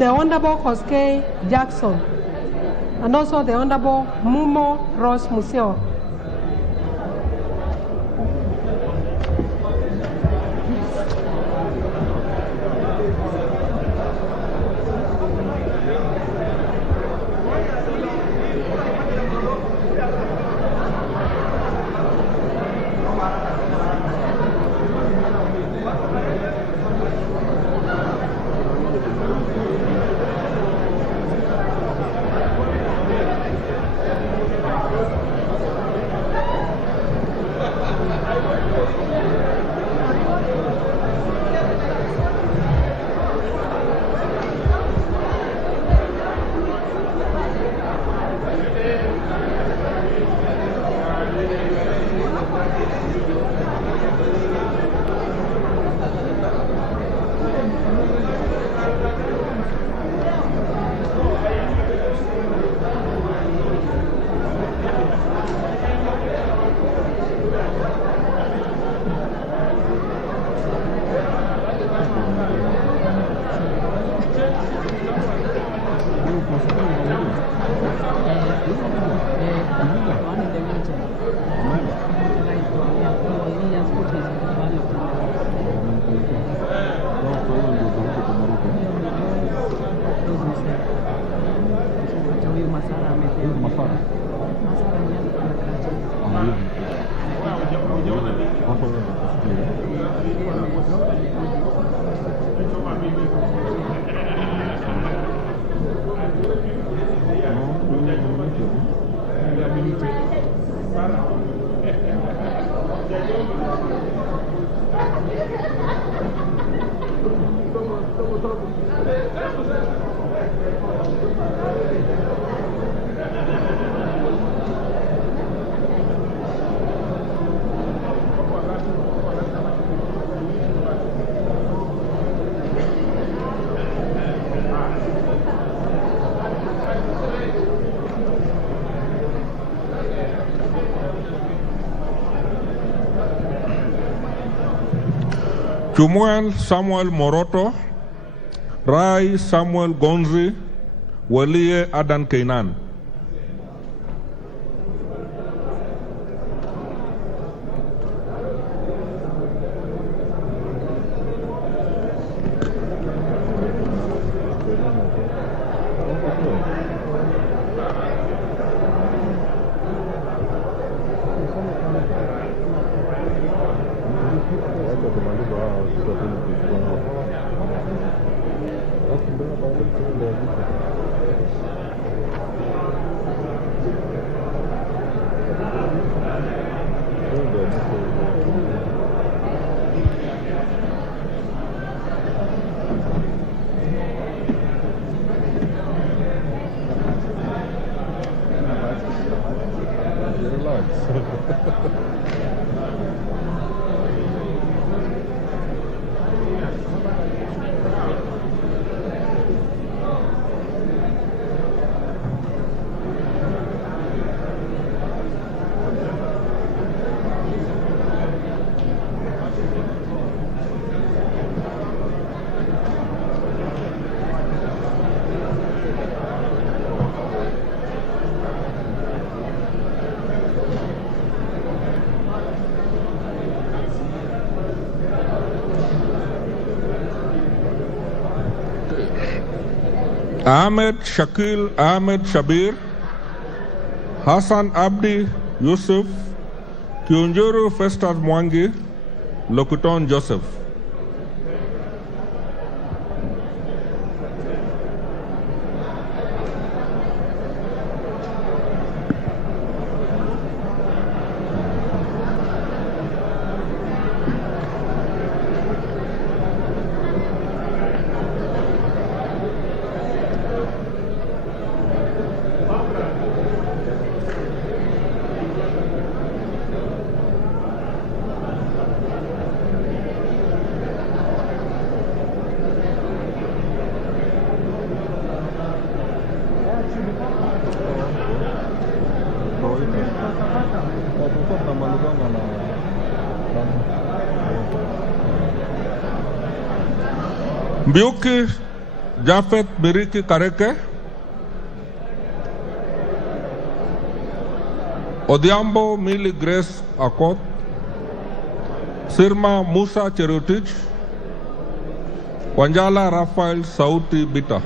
the Honorable Koskei Jackson, and also the Honorable Mumo Rose Museo. Chumuel Samuel Moroto, Rai Samuel Gonzi, Walie Adan Keinan. Ahmed Shakil Ahmed Shabir, Hassan Abdi Yusuf, Kiunjuru Festus Mwangi, Lokuton Joseph. Mbiuki Jafet Biriki Kareke, Odhiambo Mili Grace Akot, Sirma Musa Cherutich, Wanjala Rafael Sauti Bita.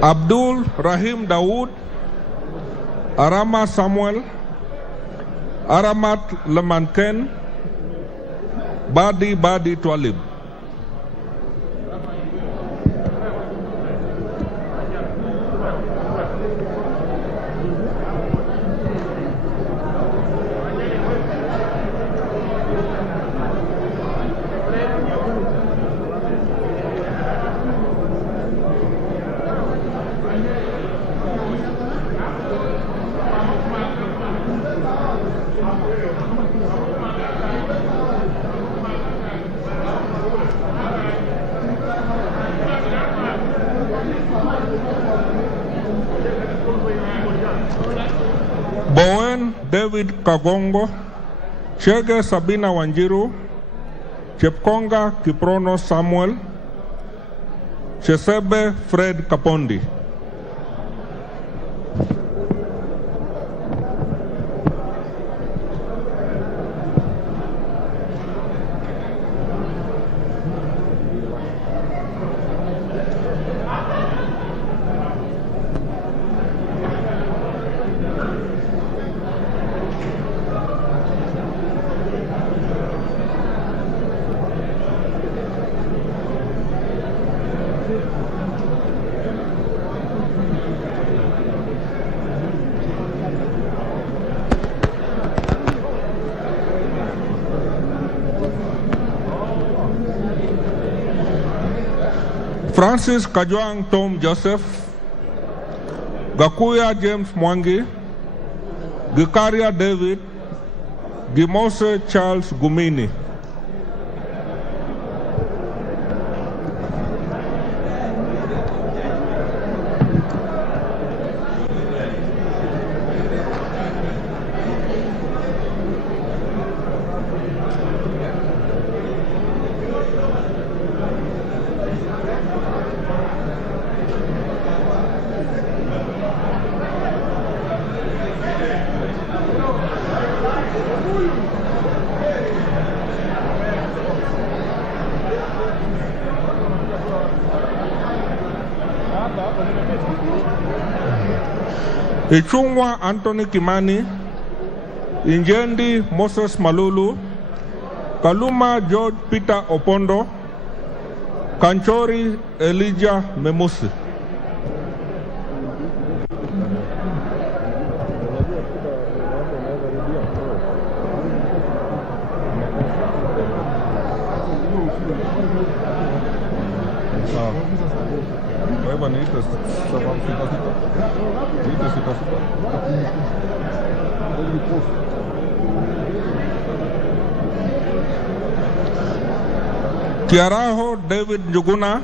Abdul Rahim Dawood, Arama Samuel, Aramat Lemanken, Badi Twalib. Ochieng David Kagongo, Chege Sabina Wanjiru, Chepkonga Kiprono Samuel, Chesebe Fred Kapondi. Francis Kajwang Tom Joseph, Gakuya James Mwangi, Gikaria David, Gimose Charles Gumini. Ichungwa Anthony Kimani, Injendi Moses Malulu, Kaluma George Peter Opondo, Kanchori Elijah Memusi. Kiaraho David Njuguna,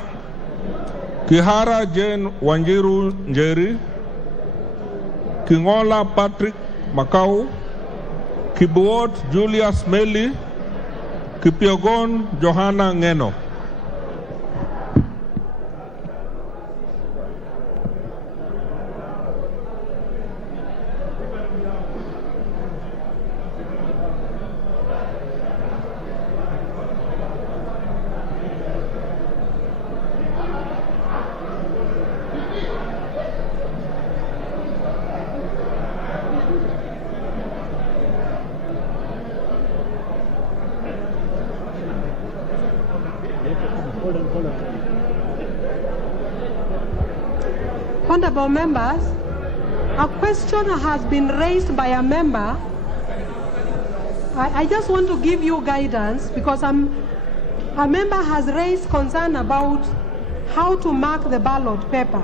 Kihara Jane Wanjiru Njeri, Kingola Patrick Makau, Kibuot Julius Meli, Kipiogon Johanna Ngeno. Honorable members, a question has been raised by a member. I just want to give you guidance because a member has raised concern about how to mark the ballot paper.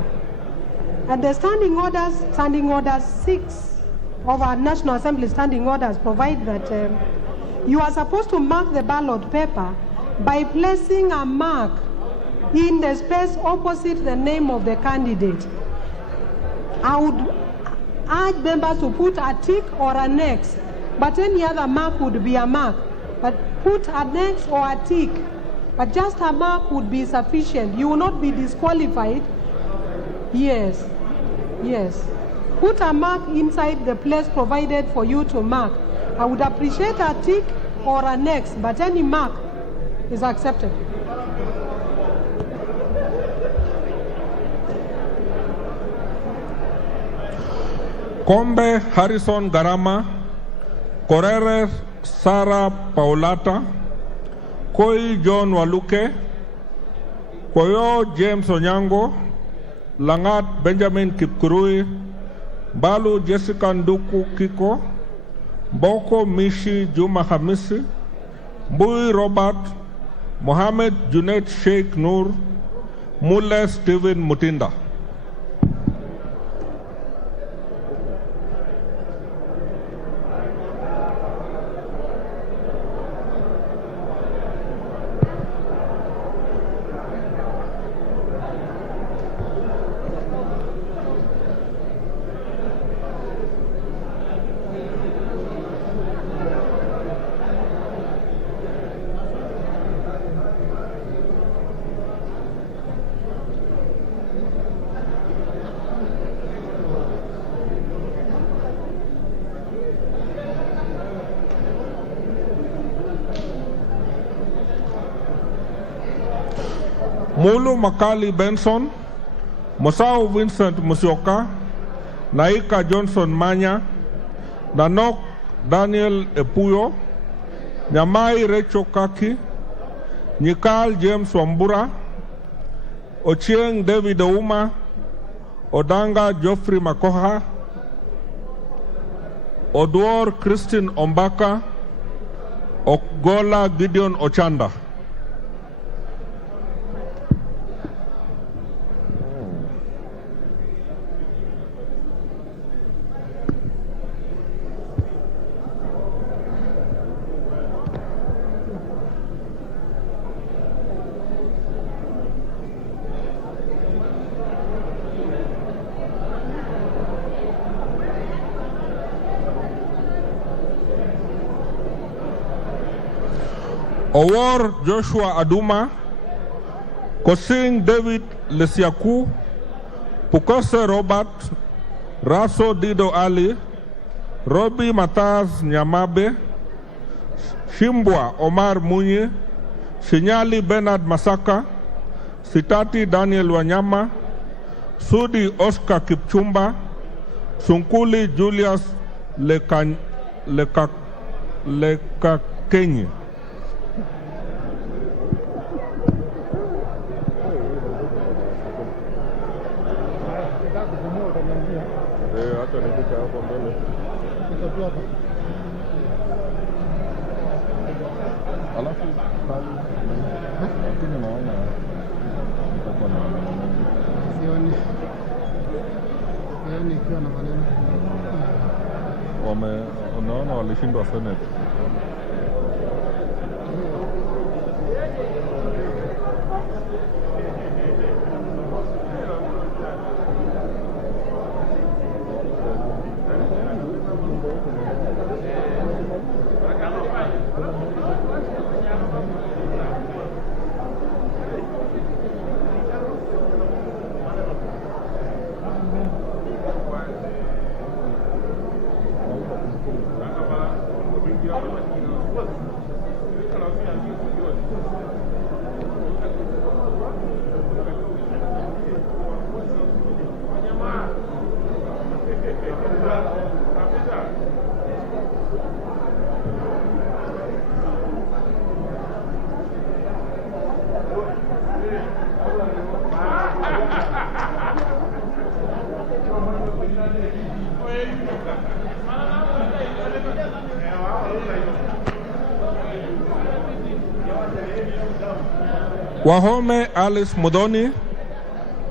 And the standing orders 6 of our National Assembly standing orders provide that you are supposed to mark the ballot paper by placing a mark in the space opposite the name of the candidate. I would urge members to put a tick or an X, but any other mark would be a mark. But put an X or a tick, but just a mark would be sufficient. You will not be disqualified. Yes, yes. Put a mark inside the place provided for you to mark. I would appreciate a tick or an X, but any mark is accepted. Kombe Harrison Garama, Correrer Sara Paulata, Koi John Waluke, Koyo James Onyango, Langat Benjamin Kipkurui, Balu Jessica Nduku Kiko, Boko Mishi Juma Hamisi, Mbui Robert, Mohammed Junaid Sheikh Nur, Mule Stephen Mutinda. Mulu Makali Benson, Mosau Vincent Musioka, Naika Johnson Manya, Nanok Daniel Epuyo, Nyamai Recho Kaki, Nyikal James Wambura, Ochieng David Ouma, Odanga Geoffrey Makoha, Odwor Christine Ombaka, Ogola Gideon Ochanda. Owor Joshua Aduma, Kosing David Lesiaku, Pukose Robert, Raso Dido Ali, Robbie Mataz Nyamabe, Shimbwa Omar Munyi, Shinyali Bernard Masaka, Sitati Daniel Wanyama, Sudi Oscar Kipchumba, Sunkuli Julius Lekakenyi. Unaona walishindwa Senate. Wahome Alice Modoni,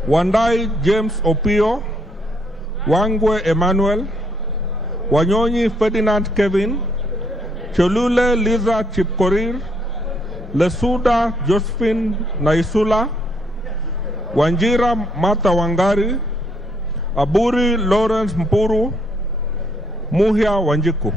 Wandai James Opio, Wangwe Emmanuel, Wanyonyi Ferdinand Kevin, Cholule Liza Chipkorir, Lesuda Josephine Naisula, Wanjira Martha Wangari, Aburi Lawrence Mpuru, Muhia Wanjiku.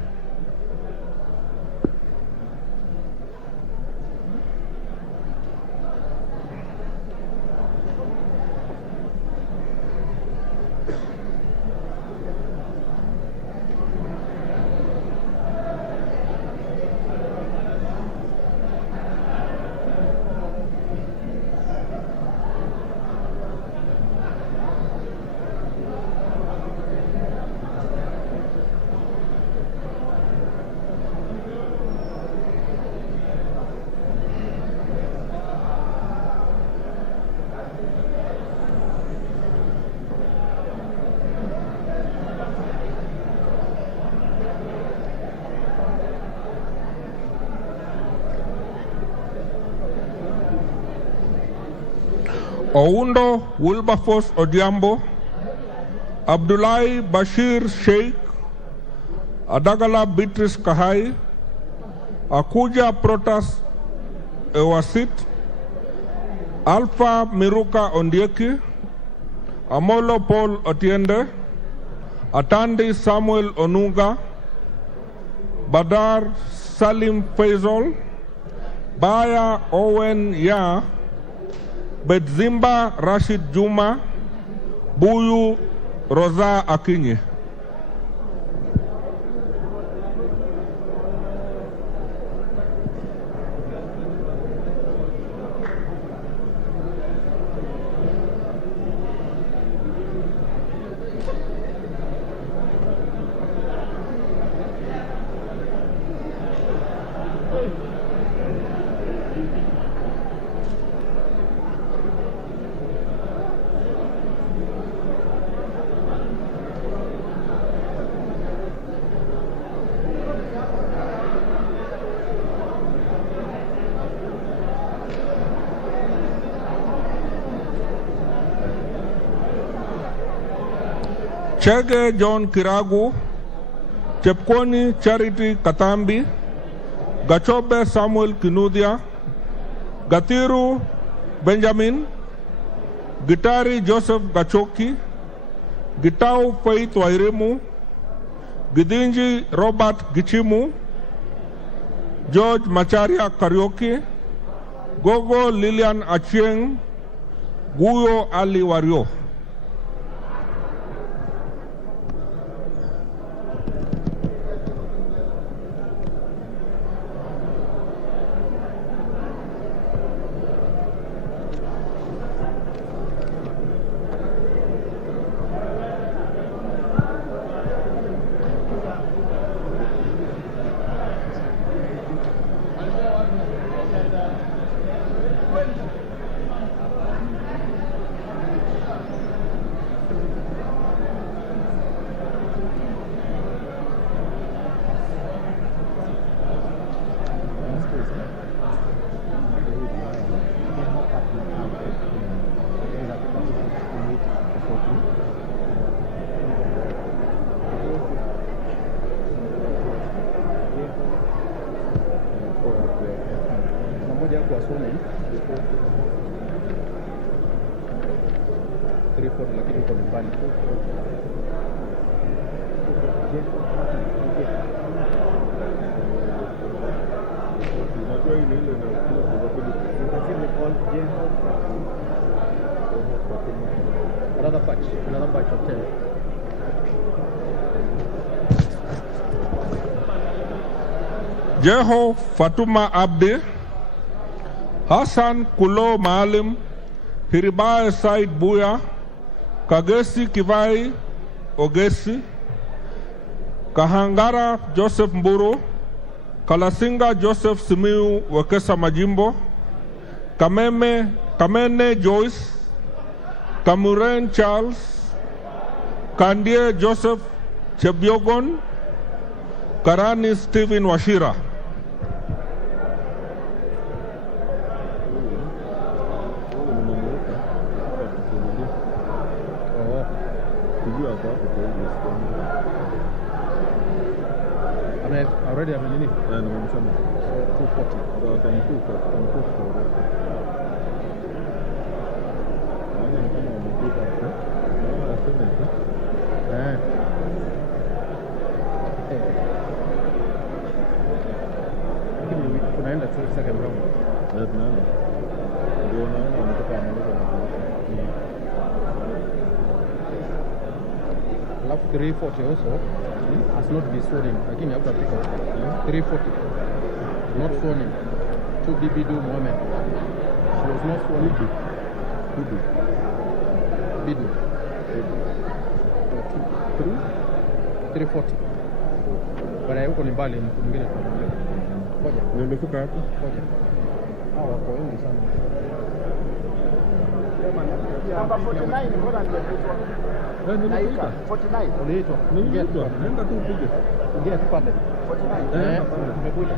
Oundo Wilberforce Odiambo, Abdullahi Bashir Sheikh, Adagala Beatrice Kahai, Akuja Protas Ewasit, Alpha Miruka Ondieki, Amolo Paul Otiende, Atandi Samuel Onunga, Badar Salim Faisal, Baya Owen Ya, Bedzimba Rashid Juma, Buyu Rosa Akinyi. Chege John Kiragu, Chepkwony Charity Katambi, Gachobe Samuel Kinuthia, Gathiru Benjamin, Gitari Joseph Gachoki, Gitau Faith Wairimu, Gidinji Robert Gichimu, George Macharia Karioki, Gogo Lilian Achieng, Guyo Ali Wario. Another batch of 10. Jeho Fatuma Abdi, Hassan Kulo Maalim, Hiribae Said Buya, Kagesi Kivai Ogesi, Kahangara Joseph Mburu, Kalasinga Joseph Simiu Wekesa Majimbo, Kamene Joyce, Kamuren Charles, Kandie Joseph Chebiogon, Karani Stephen Washira. Already have a unit. 240. Tunaenda tu second round. Alafu 340 also has not been sworn in. Lakini hapa pick up 340 not sworn in. 2 Bidu Mohammed. She was not sworn in. Bidu. 340. Baada ya huko ni mbali mwingine tunaongea. Ngoja. Nimefika hapo. Ngoja. Hawa wako wengi sana. Number 49 mbona nimeitwa? Naika 49. Uliitwa. Niliitwa. Nenda tu upige. Ingia tu pale. 49. Nimekuja.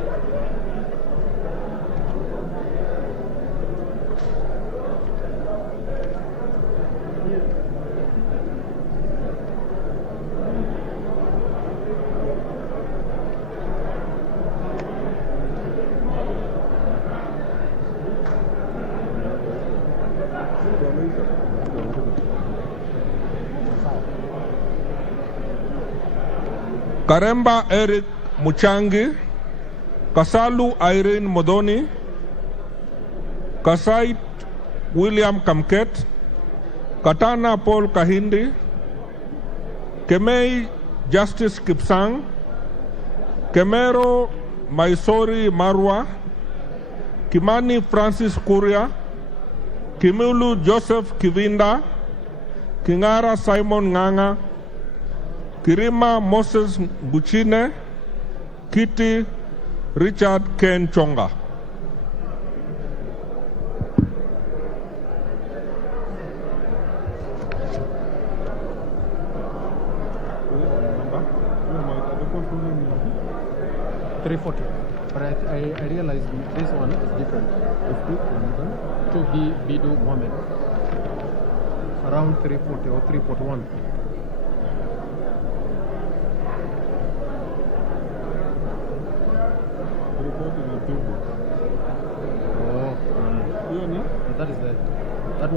Karemba Eric Muchangi, Kasalu Irene Modoni, Kasait William Kamket, Katana Paul Kahindi, Kemei Justice Kipsang, Kemero Maisori Marwa, Kimani Francis Kuria, Kimulu Joseph Kivinda, Kingara Simon Nganga, Kirima Moses Buchine, Kitty Richard Ken Chonga. But I realized this one is different. To be Bidu Mohammed. Around 340 or 341.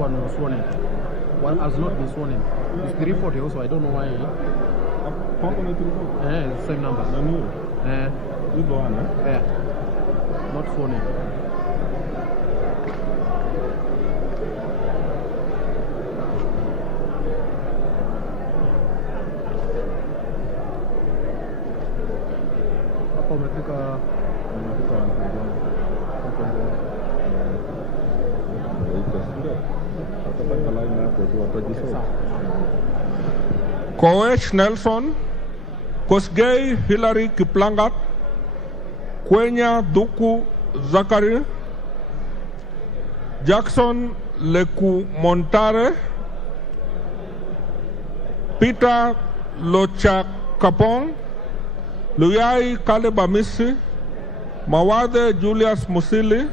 one was sworn in. One has not been sworn in. It's 340 also. I don't know why. It's the same number. Yeah. Not sworn in. Hapo umefika Koech Nelson, Kosgei Hilary Kiplangat, Kwenya Duku Zakari, Jackson Leku Montare, Peter Lochakapong, Luyai Kalebamisi, Mawade Julius Musili,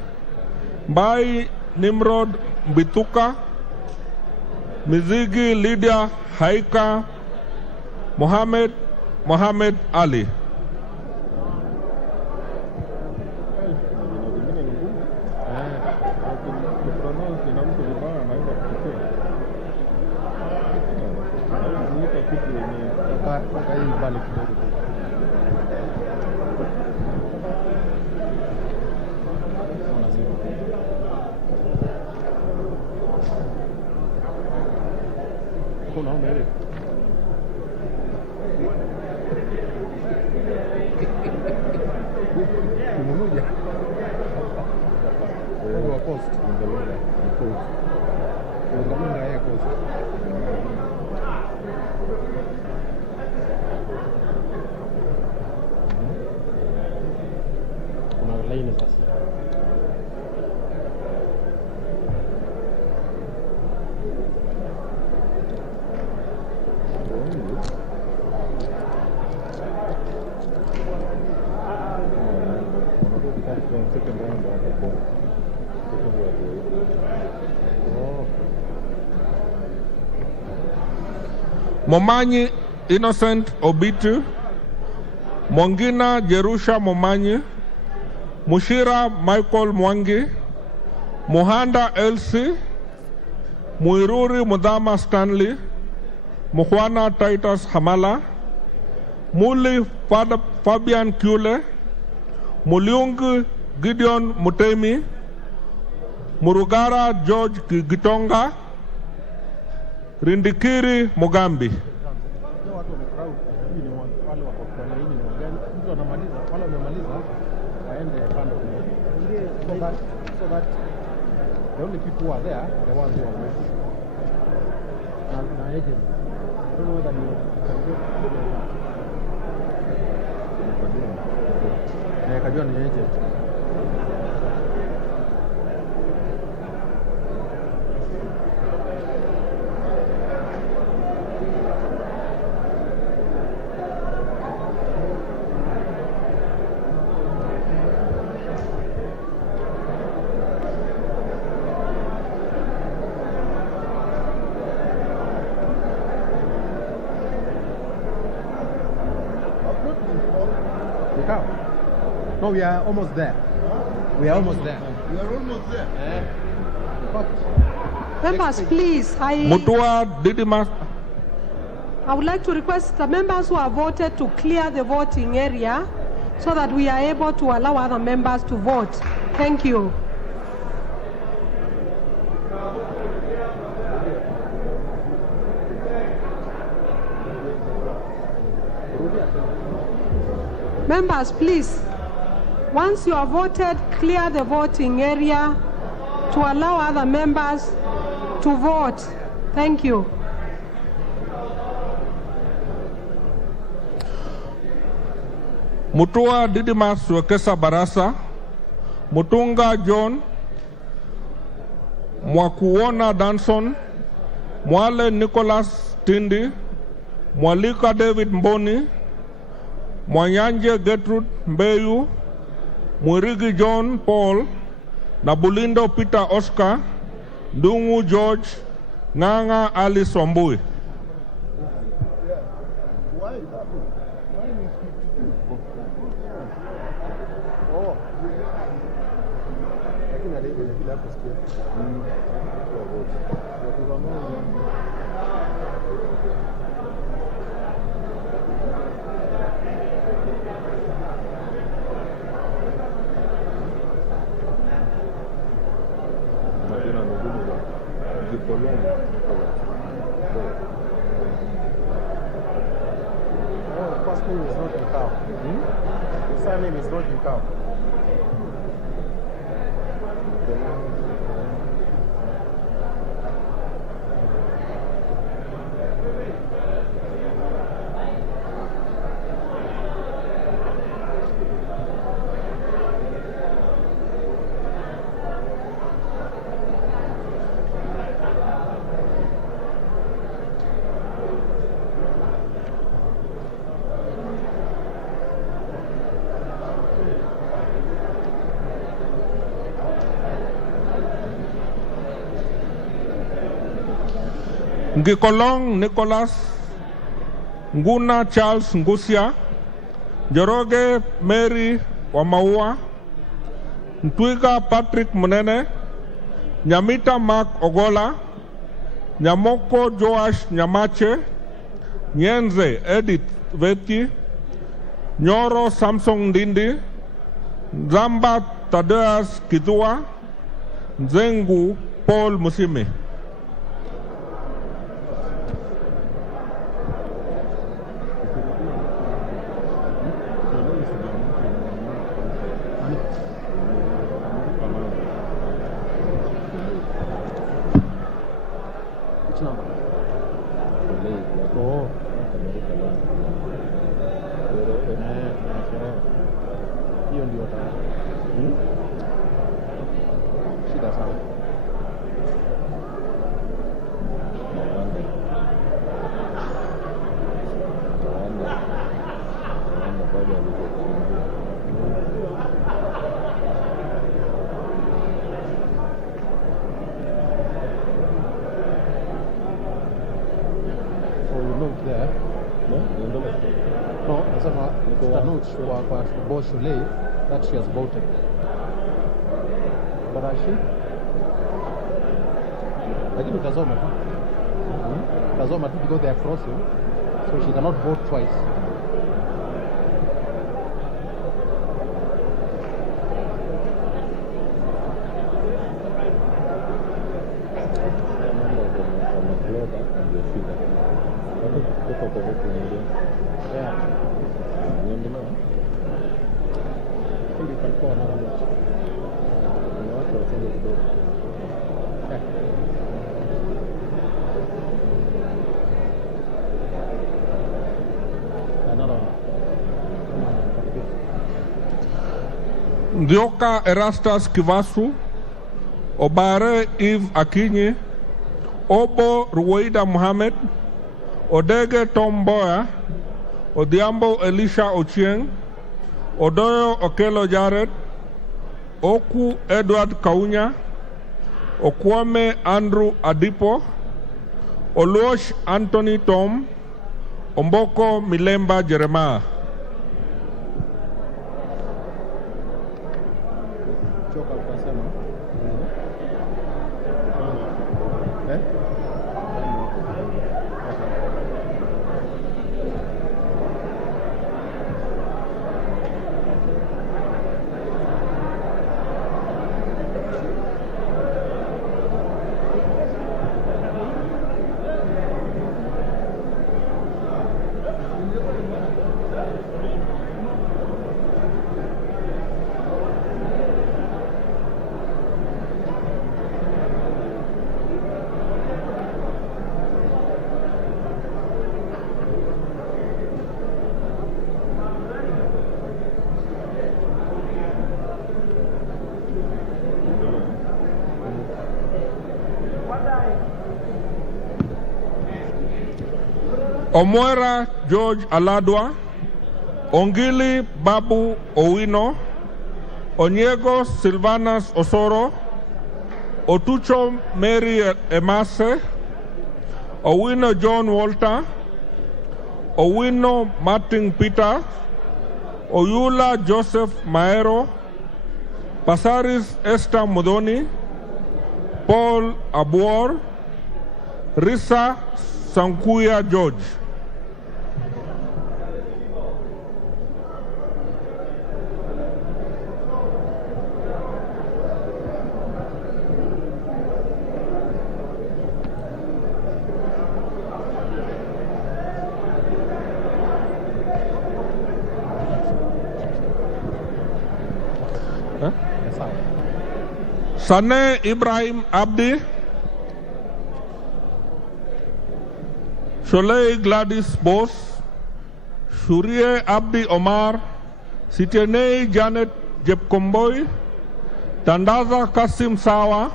Bai Nimrod Bituka, Mizigi Lydia Haika, Mohammed Ali. Momanyi Innocent Obitu, Mongina Jerusha Momanyi, Mushira Michael Mwangi, Muhanda Elsie, Muiruri Mudama Stanley, Muhwana Titus Hamala, Muli Fabian Kule, Muliung Gideon Mutemi, Murugara George Gitonga, Rindikiri Mugambi. So that the only people who are there are the ones who are waiting. Now, agent, I don't know whether you can get Kajua ni agent. No, we are almost there. We are almost there. We are almost there. Members, please, I would like to request the members who have voted to clear the voting area so that we are able to allow other members to vote. Thank you. Members, please, once you have voted, clear the voting area to allow other members to vote. Thank you. Mutua Didimas Wekesa Barasa, Mutunga John, Mwakuona Danson, Mwale Nicholas Tindi, Mwalika David Mboni, Mwanyanje Gertrude Mbeyu, Mwirigi John Paul, Nabulindo Peter Oscar, Dungu George, Nganga Ali Sombui. Lakini hadi vile vile hapo sikia. First name is not in cow. The surname is not in cow. Ngikolong Nicholas, Nguna Charles Ngusia, Joroge Mary Wamaua, Ntwiga Patrick Munene, Nyamita Mark Ogola, Nyamoko Joash Nyamache, Nyenze Edith Veti, Nyoro Samsung Ndindi, Zamba Tadeas Kitua, Nzengu Paul Musimi. Which number? Oh. Hiyo ndio shida sana. There. No, nasema note kwa boss Shulei that she has voted. But has she? Lakini tazoma tu. Tazoma tu because they are crossing. So she cannot vote twice. Ndioka Erastus Kivasu, Obare Eve Akinyi, Obo Ruwaida Mohammed, Odege Tom Boya, Odiambo Elisha Ochieng, Odoyo Okelo Jared, Oku Edward Kaunya, Okwame Andrew Adipo, Oluosh Anthony Tom, Omboko Milemba Jeremiah. Omoera George Aladwa, Ongili Babu Owino, Onyego Silvanas Osoro, Otucho Mary Emase, Owino John Walter, Owino Martin Peter, Oyula Joseph Maero, Pasaris Esther Modoni, Paul Abuor, Risa Sankuya George. Sane Ibrahim Abdi, Sholei Gladys Bos, Shurie Abdi Omar, Sitenei Janet Jepkomboy, Tandaza Kasim Sawa,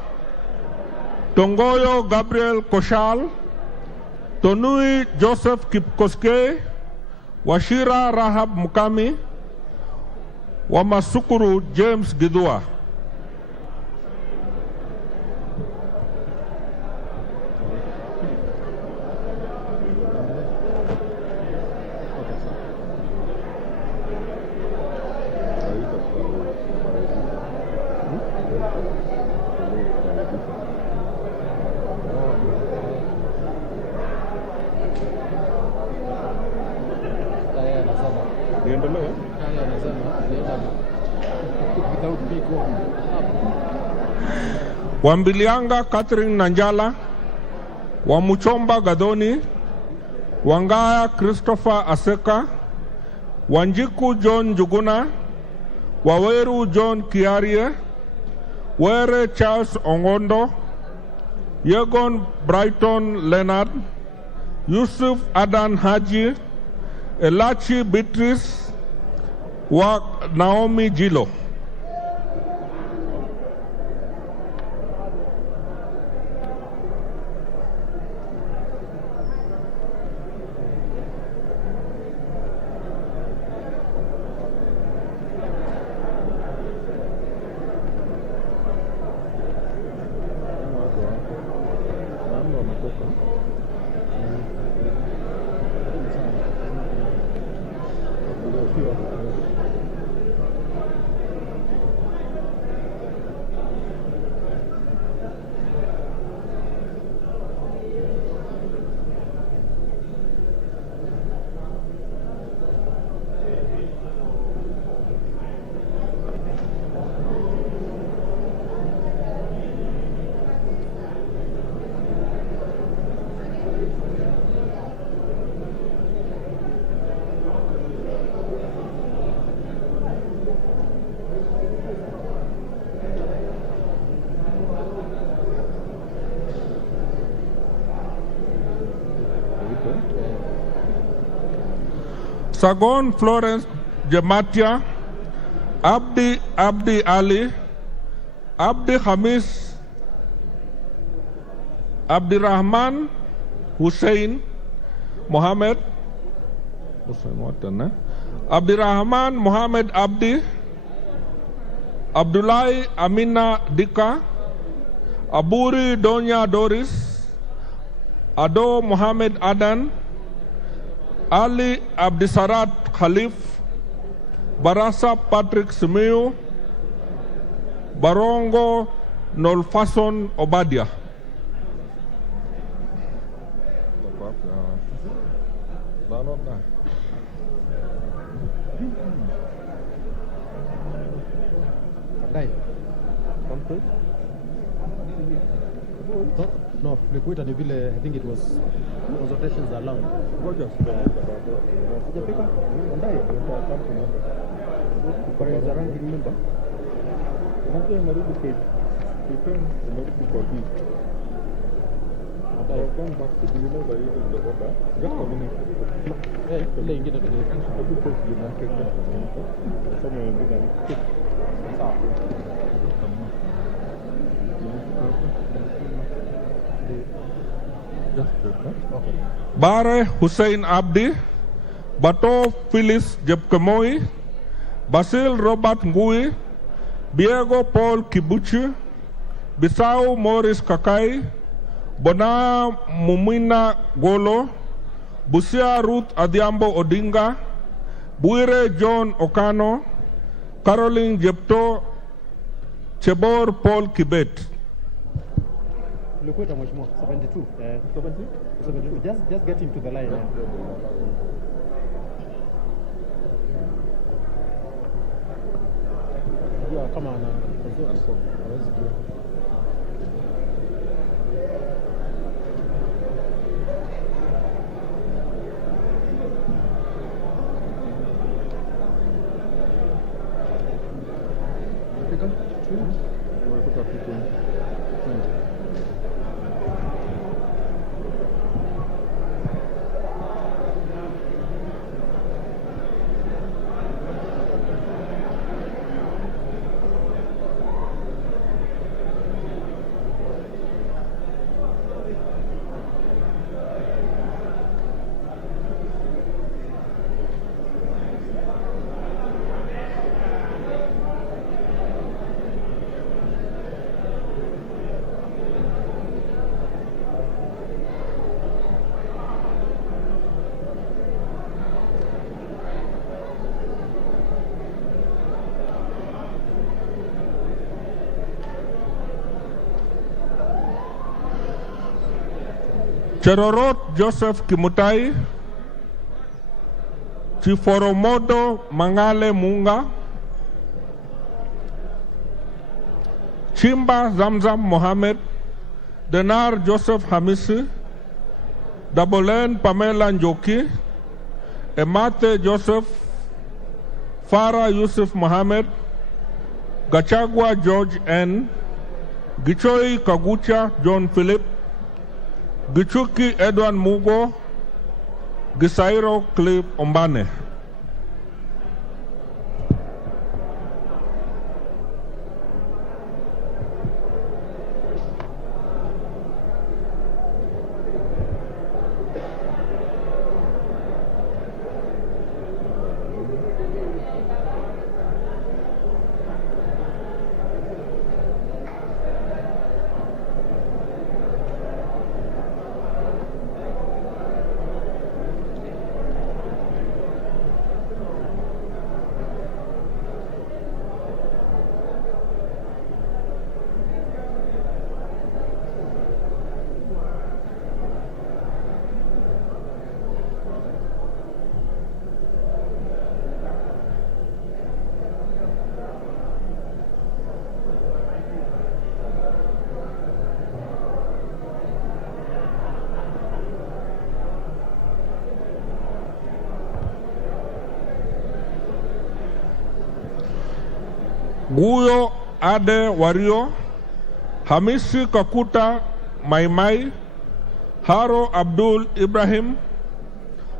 Tongoyo Gabriel Koshal, Tonui Joseph Kipkoske, Washira Rahab Mukami, Wamasukuru James Gidua. Wambilianga Catherine Nanjala, Wamuchomba Gadoni, Wangaya Christopher Aseka, Wanjiku John Juguna, Waweru John Kiarie, Were Charles Ongondo, Yegon Brighton Leonard, Yusuf Adan Haji, Elachi Beatrice, Naomi Jilo. Sagon Florence Jematia, Abdi Ali, Abdi Hamis, Abdirahman Hussein Mohammed, Abdirahman Mohammed Abdi, Abdullahi Amina Dika, Aburi Donya Doris, Ado Mohammed Adan, Ali Abdisarat Khalif, Barasa Patrick Simiu, Barongo Nolfason Obadia. No, Likuita ni vile, I think it was consultations allowed. Rogers, Sijafika? Ndai? Kwa za ranking member? Unajua inarudi page 10, inarudi kwa B. I've gone back to, do you know that even the order? Just a minute. Ile ingine tulifanya. Every page you mark it just a minute. Somewhere in the Sawa. Okay. Bare Hussein Abdi, Bato Phyllis Jepkemoi, Basil Robert Ngui, Diego Paul Kibuchi, Bisau Morris Kakai, Bona Mumina Golo, Busia Ruth Adiambo Odinga, Buire John Okano, Caroline Jepto Chebor Paul Kibet. Lukweta Mheshimiwa, 72. 72. Just get him to the line. Yeah, come on. Cherorot Joseph Kimutai, Chiforomodo Mangale Munga, Chimba Zamzam Mohammed, Denar Joseph Hamisi, Dabolen Pamela Njoki, Emate Joseph, Farah Yusuf Mohammed, Gachagua George N, Gichoi Kagucha John Philip, Gichuki Edwin Mugo, Gisairo Clip Ombane. Guyo Ade Wario, Hamisi Kakuta Maimai, Haro Abdul Ibrahim,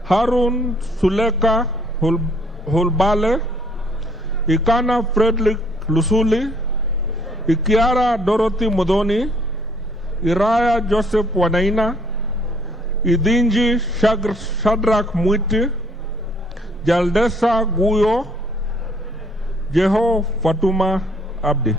Harun Suleka Hulbale, Ikana Frederick Lusuli, Ikiara Dorothy Modoni, Iraya Joseph Wanaina, Idinji Shadrach Mwiti, Jaldesa Guyo, Jeho Fatuma Abdi.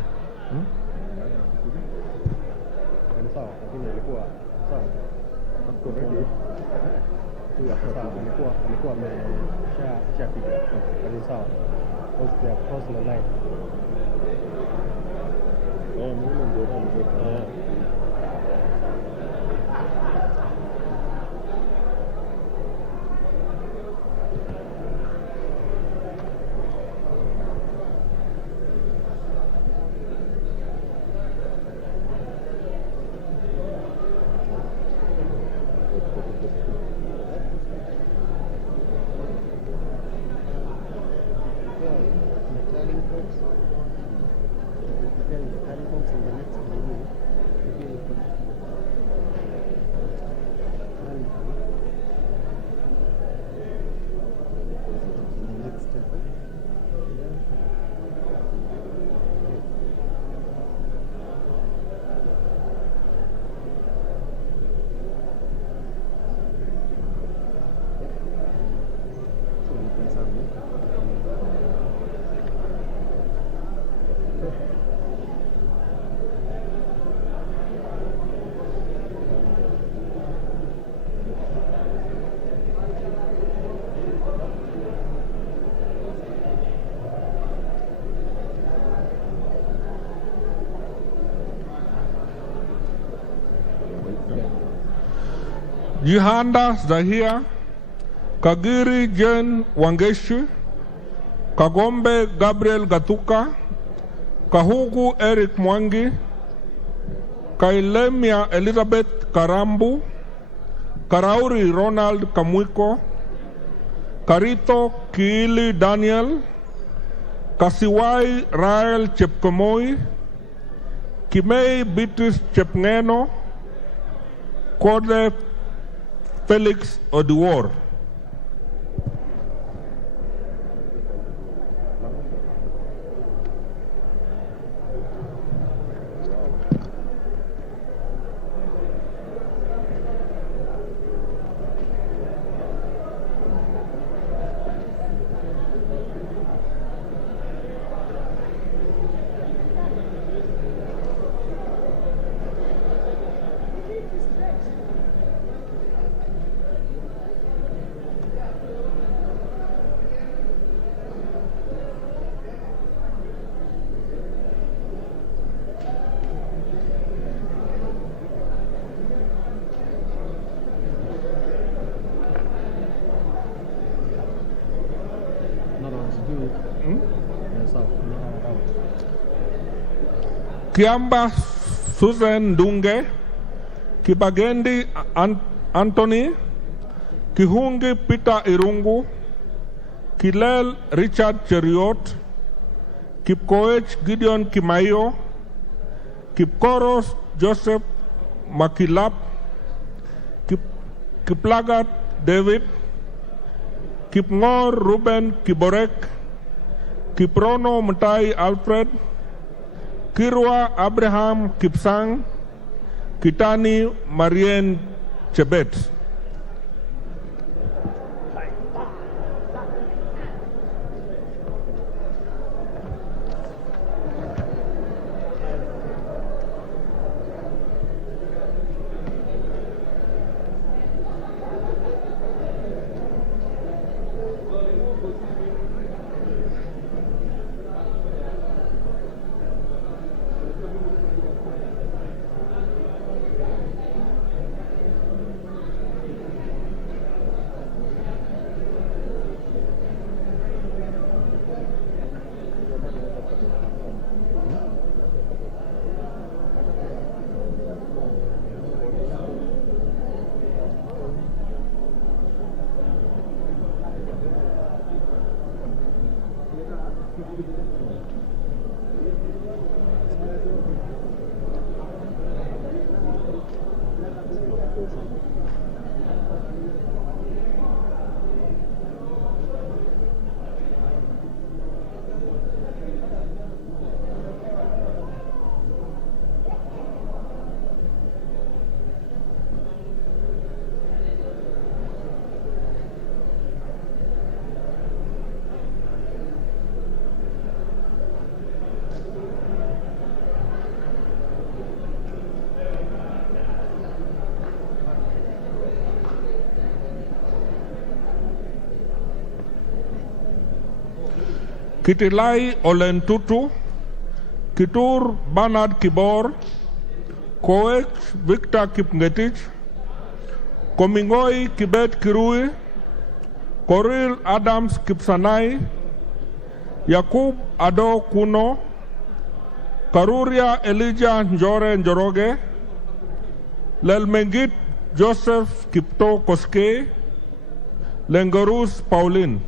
Jihanda Zahia, Kagiri Jane Wangeshi, Kagombe Gabriel Gatuka, Kahugu Eric Mwangi, Kailemia Elizabeth Karambu, Karauri Ronald Kamwiko, Karito Kiili Daniel, Kasiwai Rael Chepkomoi, Kimei Beatrice Chepngeno, Kode Felix Odiwor. Kiamba Susan Dunge, Kibagendi Anthony, Kihungi Peter Irungu, Kilel Richard Cheriot, Kipkoech Gideon Kimayo, Kipkoros Joseph Makilap, Kiplagat David, Kipngor Ruben Kiborek, Kiprono Mutai Alfred, Kirwa Abraham Kipsang, Kitani Marien Chebet. Kitilai Olentutu, Kitur Bernard Kibor, Koech Victor Kipngetich, Komingoi Kibet Kirui, Koril Adams Kipsanai, Yakub Ado Kuno, Karuria Elijah Njore Njoroge, Lelmengit Joseph Kipto Koske, Lengarus Pauline.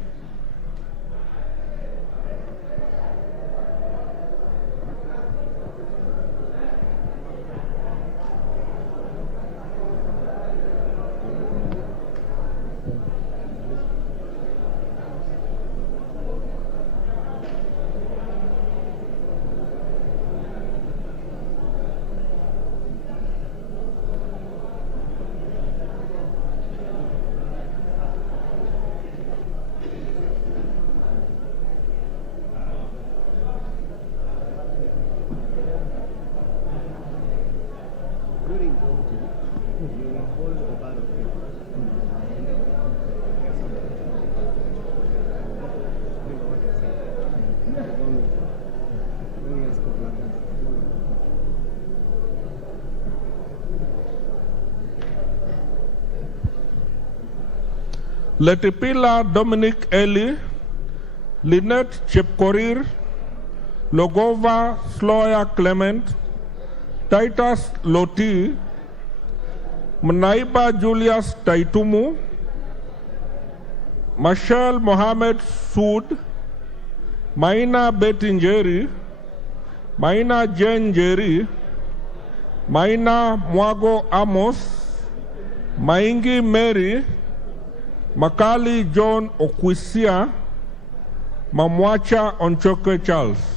Letipila Dominic Eli, Lynette Chepkorir, Logova Sloya Clement, Titus Loti, Mnaiba Julius Taitumu, Michelle Mohamed Sood, Maina Betinjeri, Maina Jen Jeri, Maina Mwago Amos, Maingi Mary, Makali John Okwisia, Mamwacha Onchoke Charles.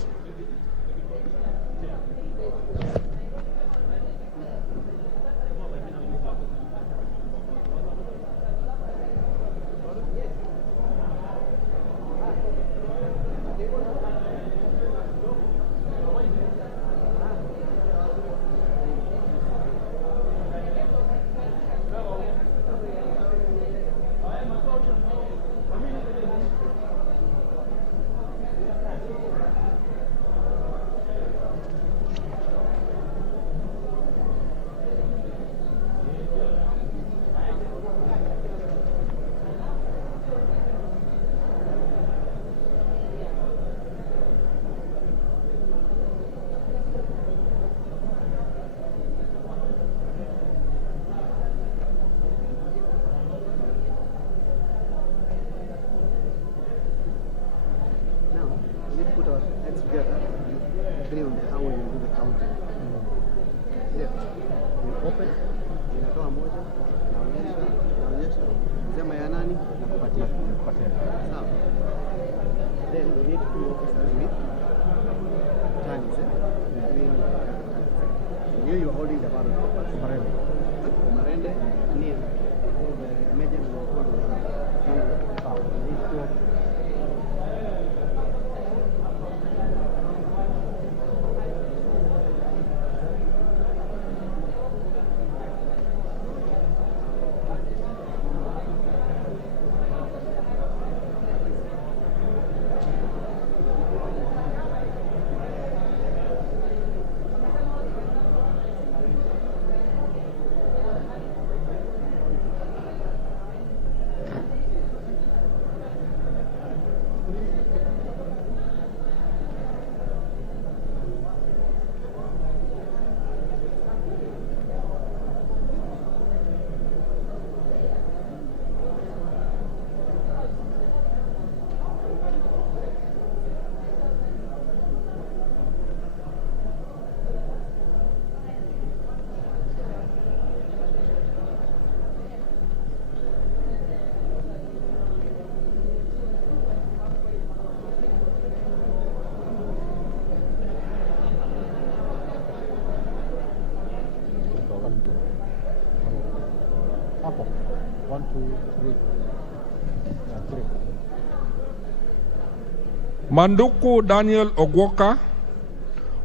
Manduku Daniel Ogwoka,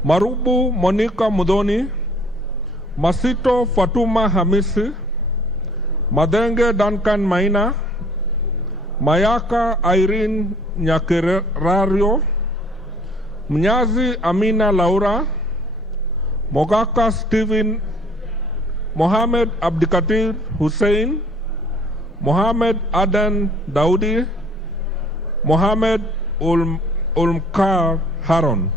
Marubu Monica Mudoni, Masito Fatuma Hamisi, Madenge Duncan Maina, Mayaka Irene Nyakerario, Mnyazi Amina Laura, Mogaka Stephen, Mohamed Abdikatir Hussein, Mohamed Adan Daudi, Mohamed Ulmkar Haron.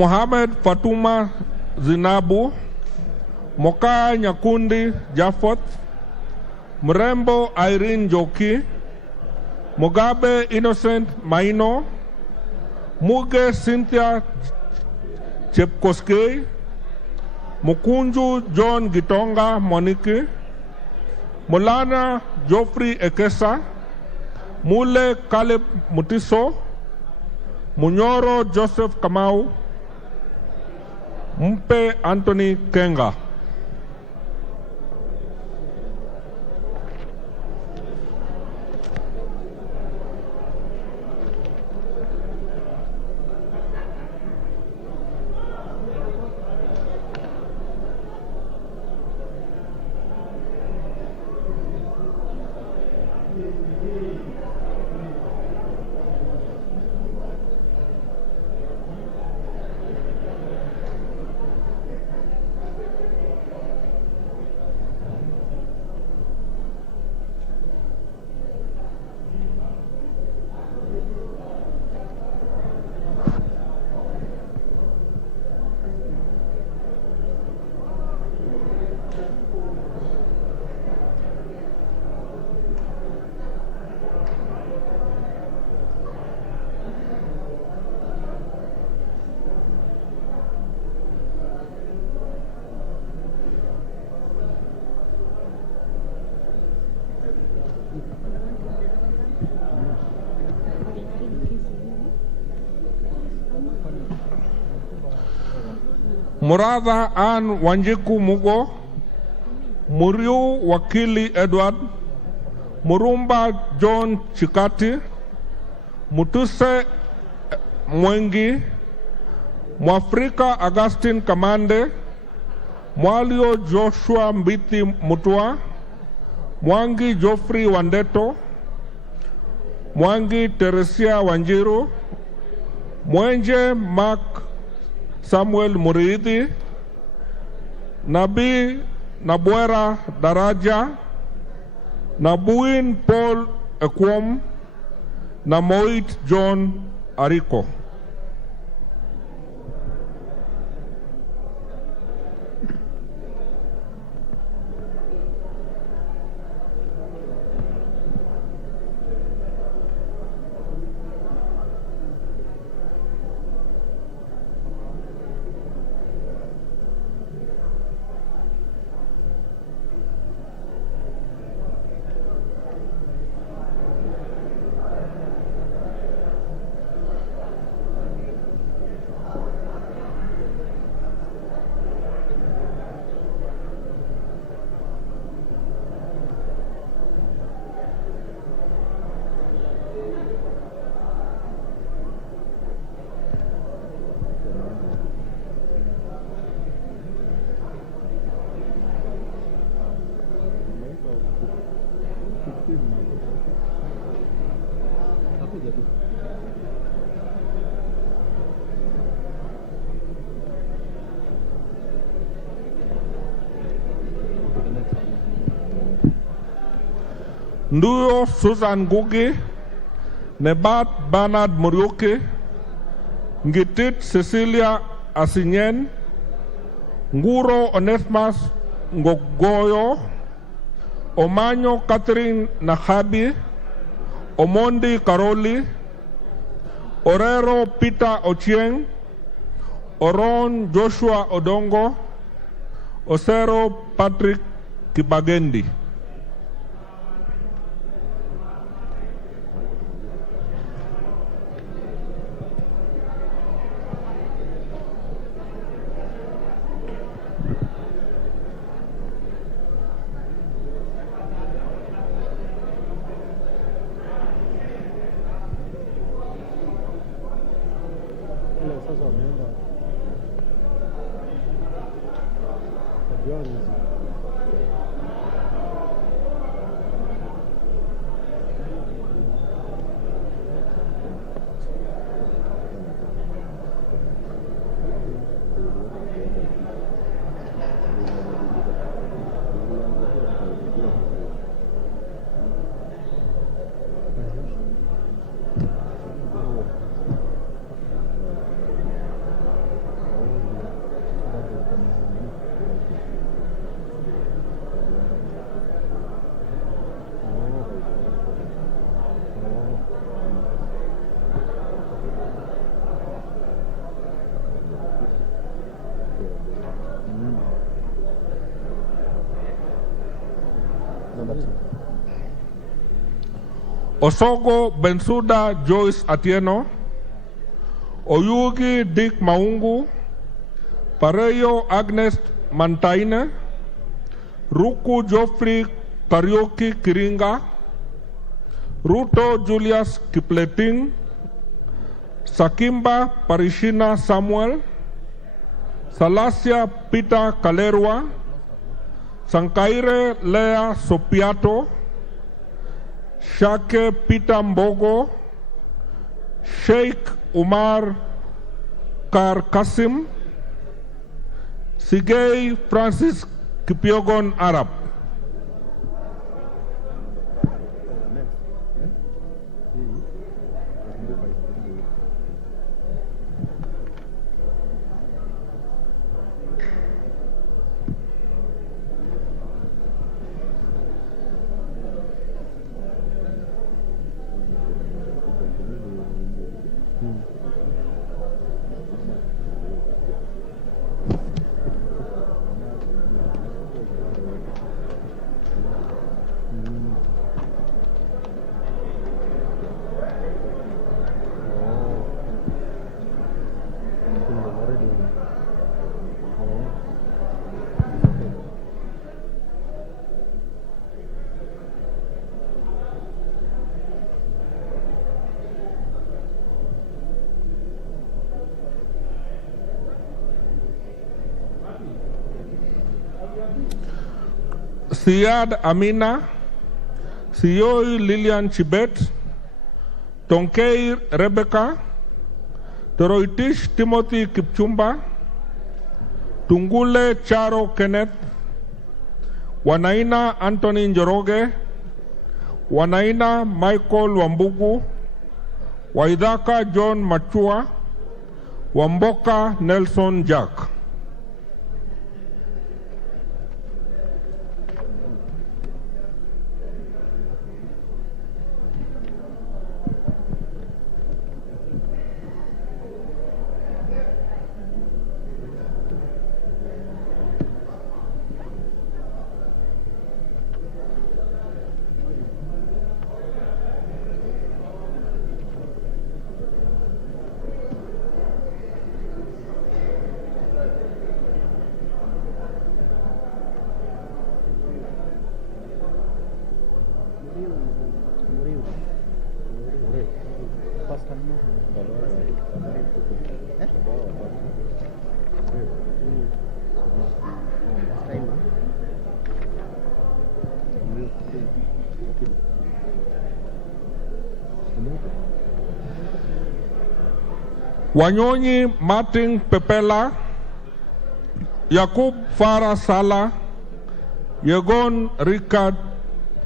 Mohamed Fatuma Zinabu, Moka Nyakundi Jafot, Mrembo Irene Joki, Mugabe Innocent Maino, Muge Cynthia Chepkoskei, Mukunju John Gitonga Moniki, Mulana Geoffrey Ekesa, Mule Caleb Mutiso, Munyoro Joseph Kamau, Mpe Anthony Kenga. Muradha Ann Wanjiku Mugo, Muriu Wakili Edward, Murumba John Chikati, Mutuse Mwengi, Mwafrika Augustine Kamande, Mwalio Joshua Mbiti Mutua, Mwangi Geoffrey Wandeto, Mwangi Teresia Wanjiru, Mwenje Mark Samuel Muriithi, Nabi Nabwera Daraja, Nabuin Paul Ekwom, na Moit John Ariko. Nduyo Susan Gugi, Nebat Bernard Muriuki, Ngitit Cecilia Asinyen, Nguro Onesmas Ngogoyo, Omanyo Catherine Nahabi, Omondi Karoli, Orero Peter Ochieng, Oron Joshua Odongo, Osero Patrick Kibagendi. Osogo Bensuda Joyce Atieno, Oyugi Dick Maungu, Pareyo Agnes Mantaine, Ruku Geoffrey Karioki Kiringa, Ruto Julius Kipleting, Sakimba Parishina Samuel, Salasia Peter Kalerwa, Sankaire Lea Sopiato, Shake Peter Mbogo, Sheikh Umar Kar Kasim, Sigei Francis Kipiogon Arab. Siad Amina, Sioi Lilian Chibet, Tonkei Rebecca, Toroitish Timothy Kipchumba, Tungule Charo Kenneth, Wanaina Anthony Njoroge, Wanaina Michael Wambugu, Waidaka John Machua, Wamboka Nelson Jack. Wanyonyi Martin Pepela, Yakub Farah Sala, Yegon Richard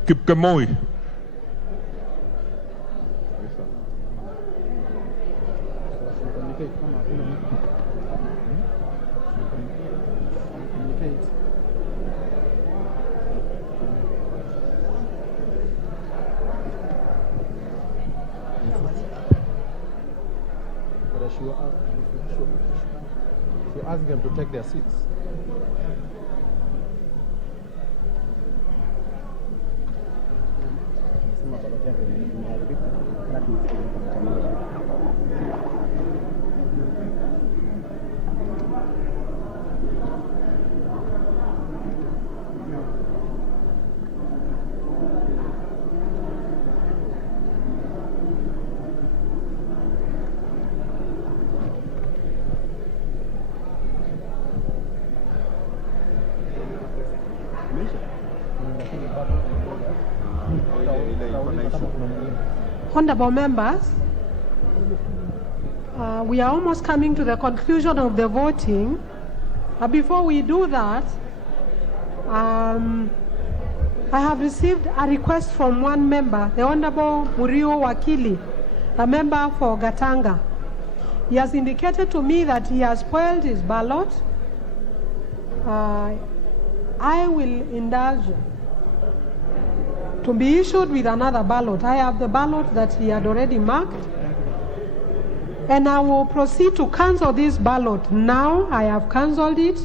Kipkemoi. She asked them to take their seats. Honorable members, we are almost coming to the conclusion of the voting. Before we do that, I have received a request from one member, the Honorable Murio Wakili, a member for Gatanga. He has indicated to me that he has spoiled his ballot. I will indulge to be issued with another ballot. I have the ballot that he had already marked, and I will proceed to cancel this ballot. Now I have cancelled it,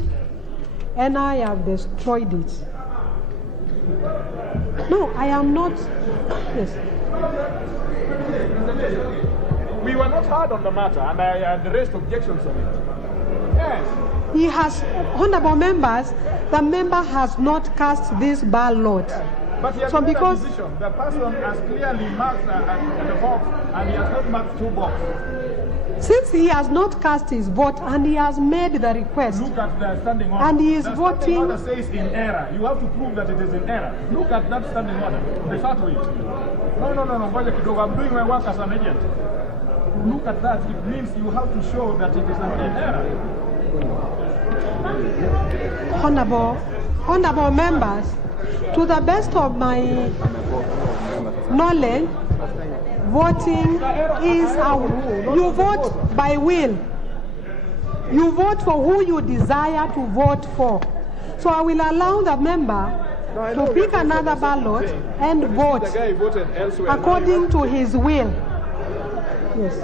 and I have destroyed it. No, I am not. Yes. We were not hard on the matter, and I had raised objections on it. Yes. He has, honorable members, the member has not cast this ballot. But he has So made because a decision. The person has clearly marked the box, and he has not marked two boxes. since he has not cast his vote and he has made the request, Look at the standing order. and he is the voting. standing order says in error. You have to prove that it is in error. Look at that standing order. Refer to it. No. Ngoja kidogo. I'm doing my work as an agent. Look at that. It means you have to show that it is in error. Honorable members, to the best of my knowledge, voting is you vote by will. You vote for who you desire to vote for. So I will allow the member to pick another ballot and vote The guy voted elsewhere. according to his will. Yes.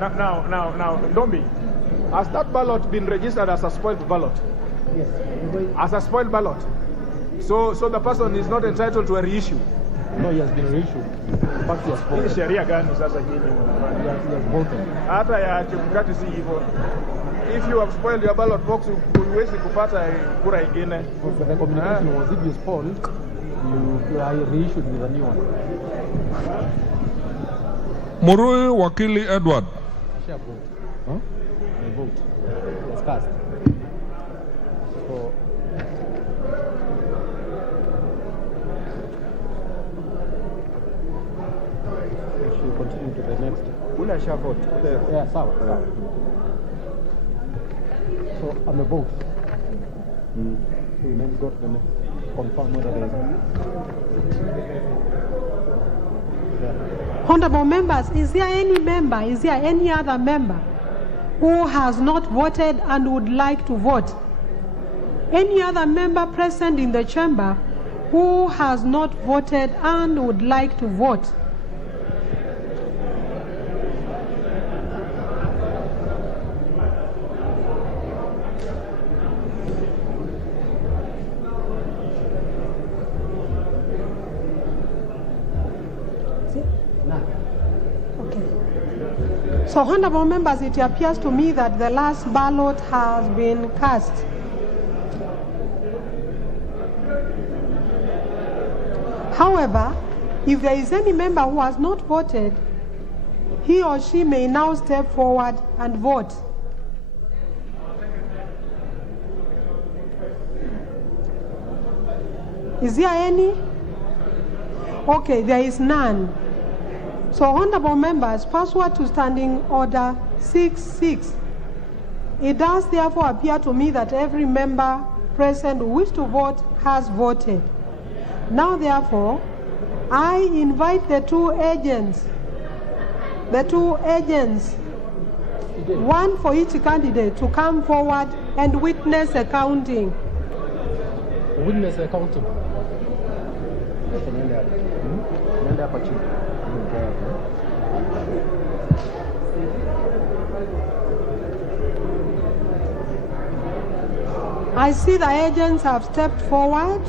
Now, Dombi, has that ballot been registered as a spoiled ballot? Yes. As a spoiled ballot? So the person is not entitled to a reissue? No, he has been reissued. But he has Hii voted. sheria gani sasa nyinyi mnafanya? He has voted. Hata ya chemkati si hivyo. If you have spoiled your ballot box, huwezi kupata kura ingine. But the communication was, if you spoiled, you are reissued with a new one. Murui Wakili Edward. Share vote. Huh? The vote. It's cast. So, we should continue to the next. Ule share vote. Yeah, sawa. So, I'm a vote. So, we then go to the next. Confirm whether there is. Honorable members, is there any other member who has not voted and would like to vote? Any other member present in the chamber who has not voted and would like to vote? So, honorable members, it appears to me that the last ballot has been cast. However, if there is any member who has not voted, he or she may now step forward and vote. Is there any? Okay, there is none. So, honorable members, pursuant to Standing Order 6.6, it does therefore appear to me that every member present who wishes to vote has voted. Now, therefore, I invite the two agents, one for each candidate, to come forward and witness the counting. Witness the counting. I see the agents have stepped forward.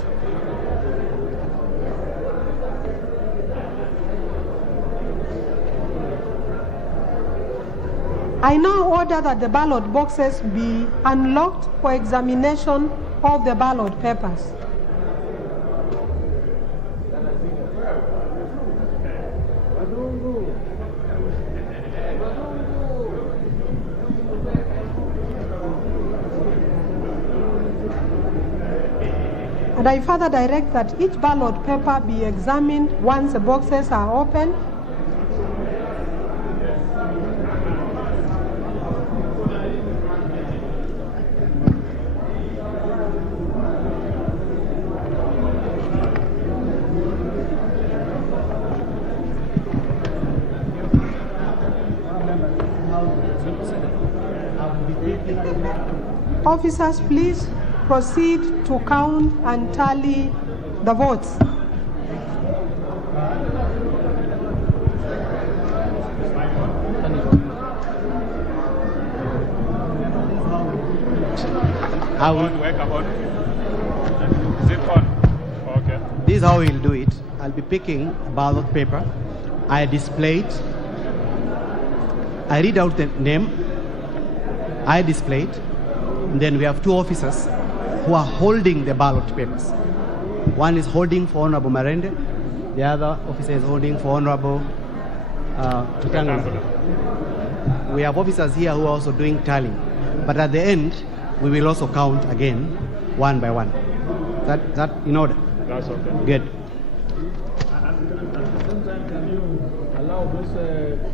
I now order that the ballot boxes be unlocked for examination of the ballot papers. And I further direct that each ballot paper be examined once the boxes are open. Officers, please proceed to count and tally the votes. Can you I will wake up on. Is it on? Okay. This is how we'll do it. I'll be picking a ballot paper. I display it. I read out the name. I display it. And then we have two officers who are holding the ballot papers. One is holding for Honorable Marende. The other officer is holding for Honorable Tutangula. We have officers here who are also doing tallying. But at the end, we will also count again, one by one. That in order? That's okay. Good. At the same time, can you allow those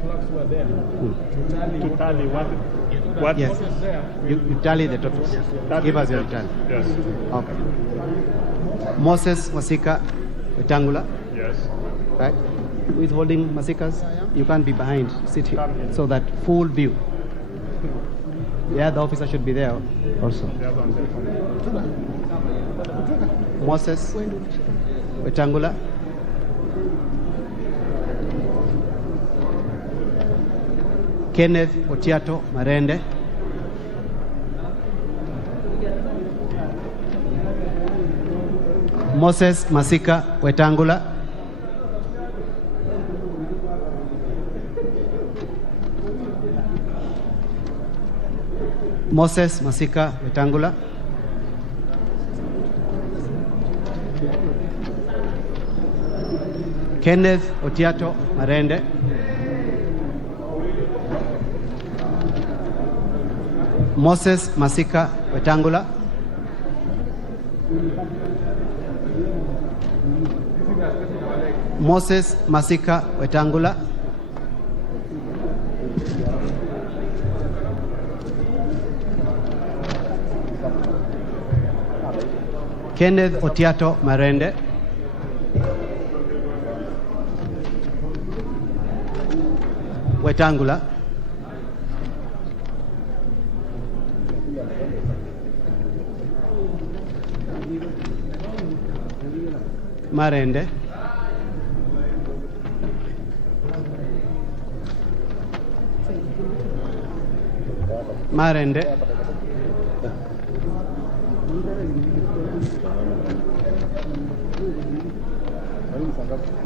clerks who are there to tally what Yes. is there? You tally the totals. Give us your tally. Yes. Okay. Moses Masika Wetangula. Yes. Right? Who is holding Masikas? You can't be behind. Sit here. So that full view. The other officer should be there also. Moses Wetangula. Kenneth Otiato Marende. Moses Masika Wetangula. Moses Masika Wetangula. Kenneth Otiato Marende. Moses Masika Wetangula. Moses Masika Wetangula. Kenneth Otiato Marende. Wetangula. Marende. Marende.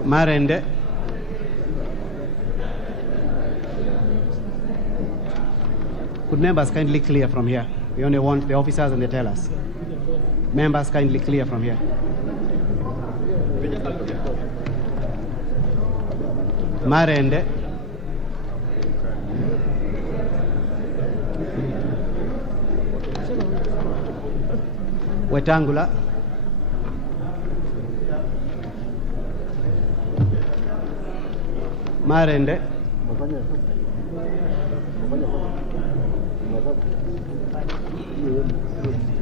Marende. Could members kindly clear from here? We only want the officers and the tellers. Members kindly clear from here. Marende. Wetangula. Marende.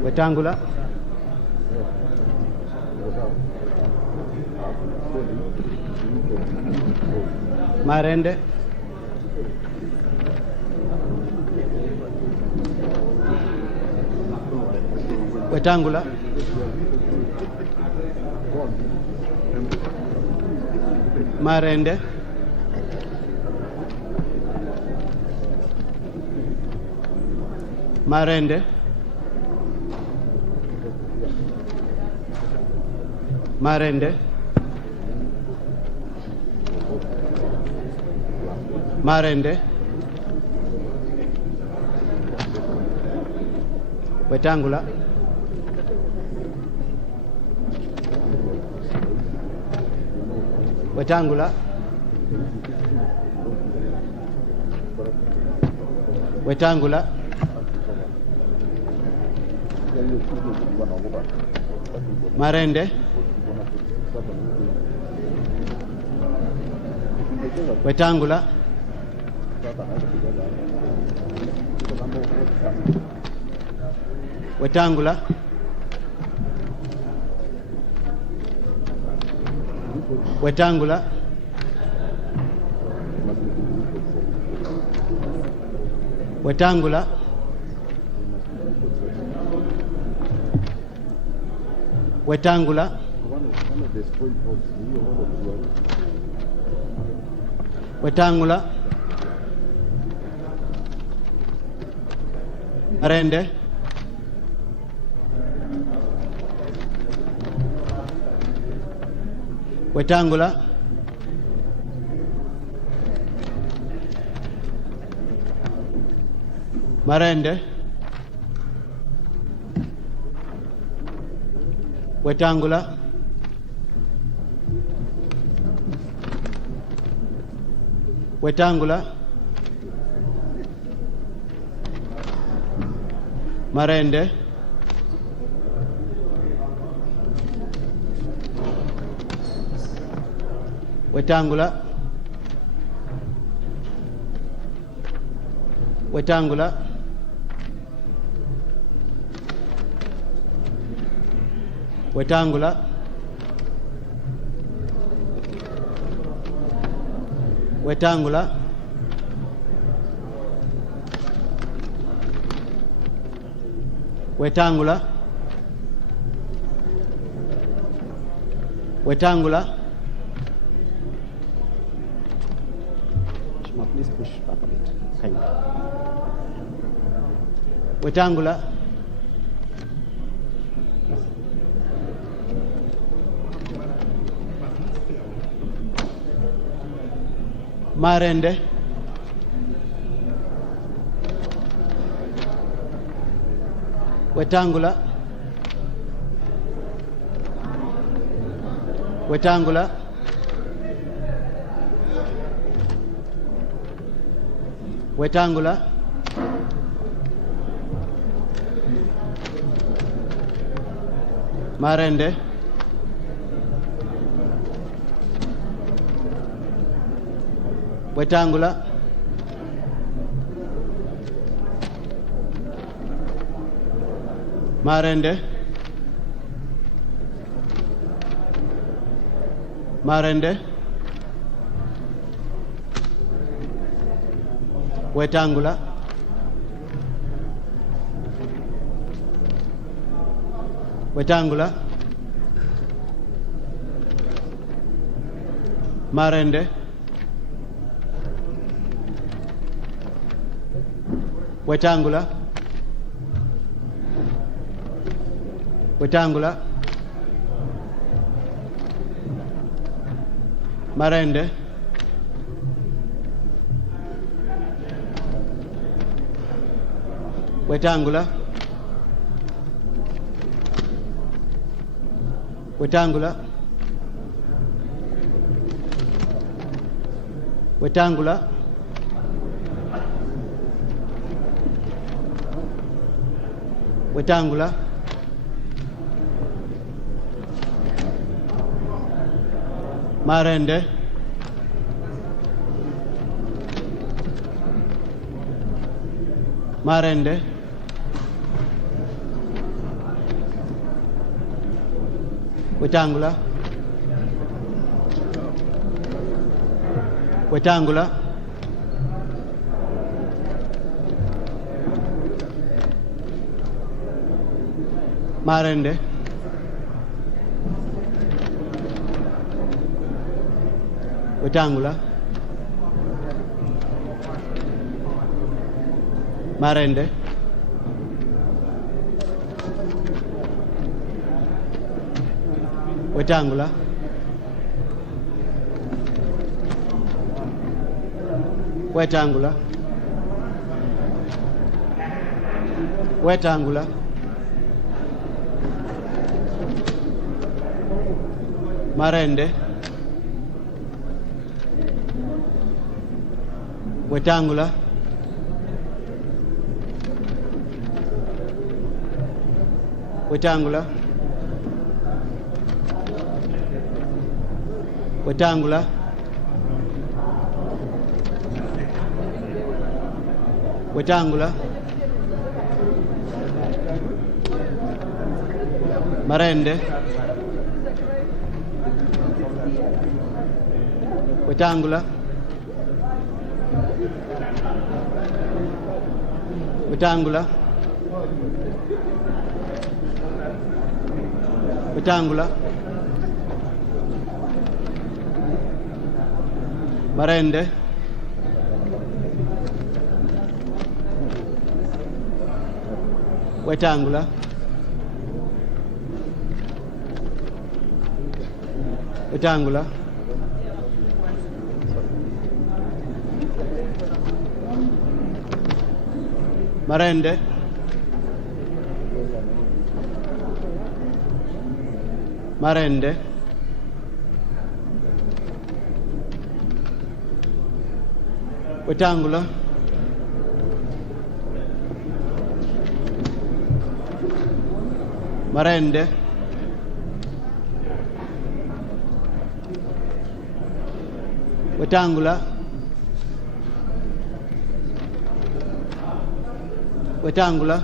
Wetangula. Marende. Wetangula. Marende. Marende. Marende. Marende. Wetangula. Wetangula. Wetangula. Marende. Wetangula. Wetangula. Wetangula. Wetangula. Wetangula. Wetangula. Marende. Wetangula. Marende. Wetangula. Wetangula. Marende. Wetangula. Wetangula. Wetangula. Wetangula. Wetangula. Wetangula. Please push back a bit. Kind of. Wetangula. Marende. Wetangula. Wetangula. Wetangula. Marende. Wetangula. Marende. Marende. Wetangula. Wetangula. Marende. Wetangula. Wetangula. Marende. Wetangula. Wetangula. Wetangula. Wetangula. Marende. Marende. Wetangula. Wetangula. Marende. Wetangula. Marende. Wetangula. Wetangula. Wetangula. Marende. Wetangula. Wetangula. Wetangula. Wetangula. Marende. Wetangula. Wetangula. Wetangula. Marende. Wetangula. Wetangula. Marende. Marende. Wetangula. Marende. Wetangula. Wetangula.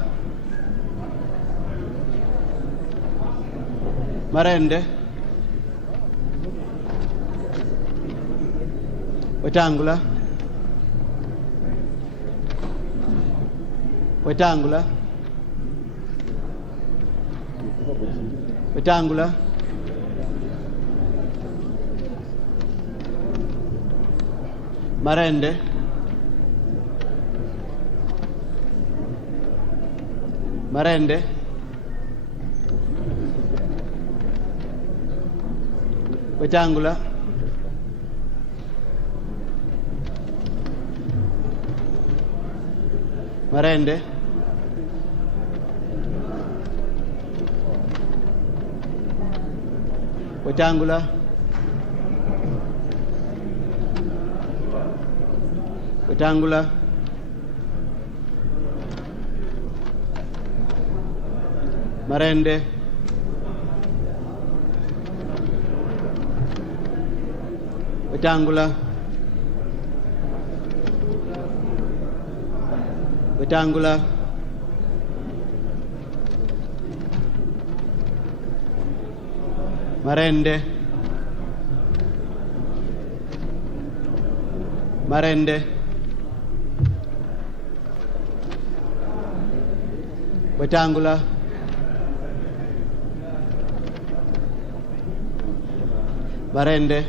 Marende. Wetangula. Wetangula. Wetangula. Marende. Marende. Wetangula. Marende. Wetangula. Wetangula. Marende. Wetangula. Wetangula. Marende. Marende. Wetangula. Marende.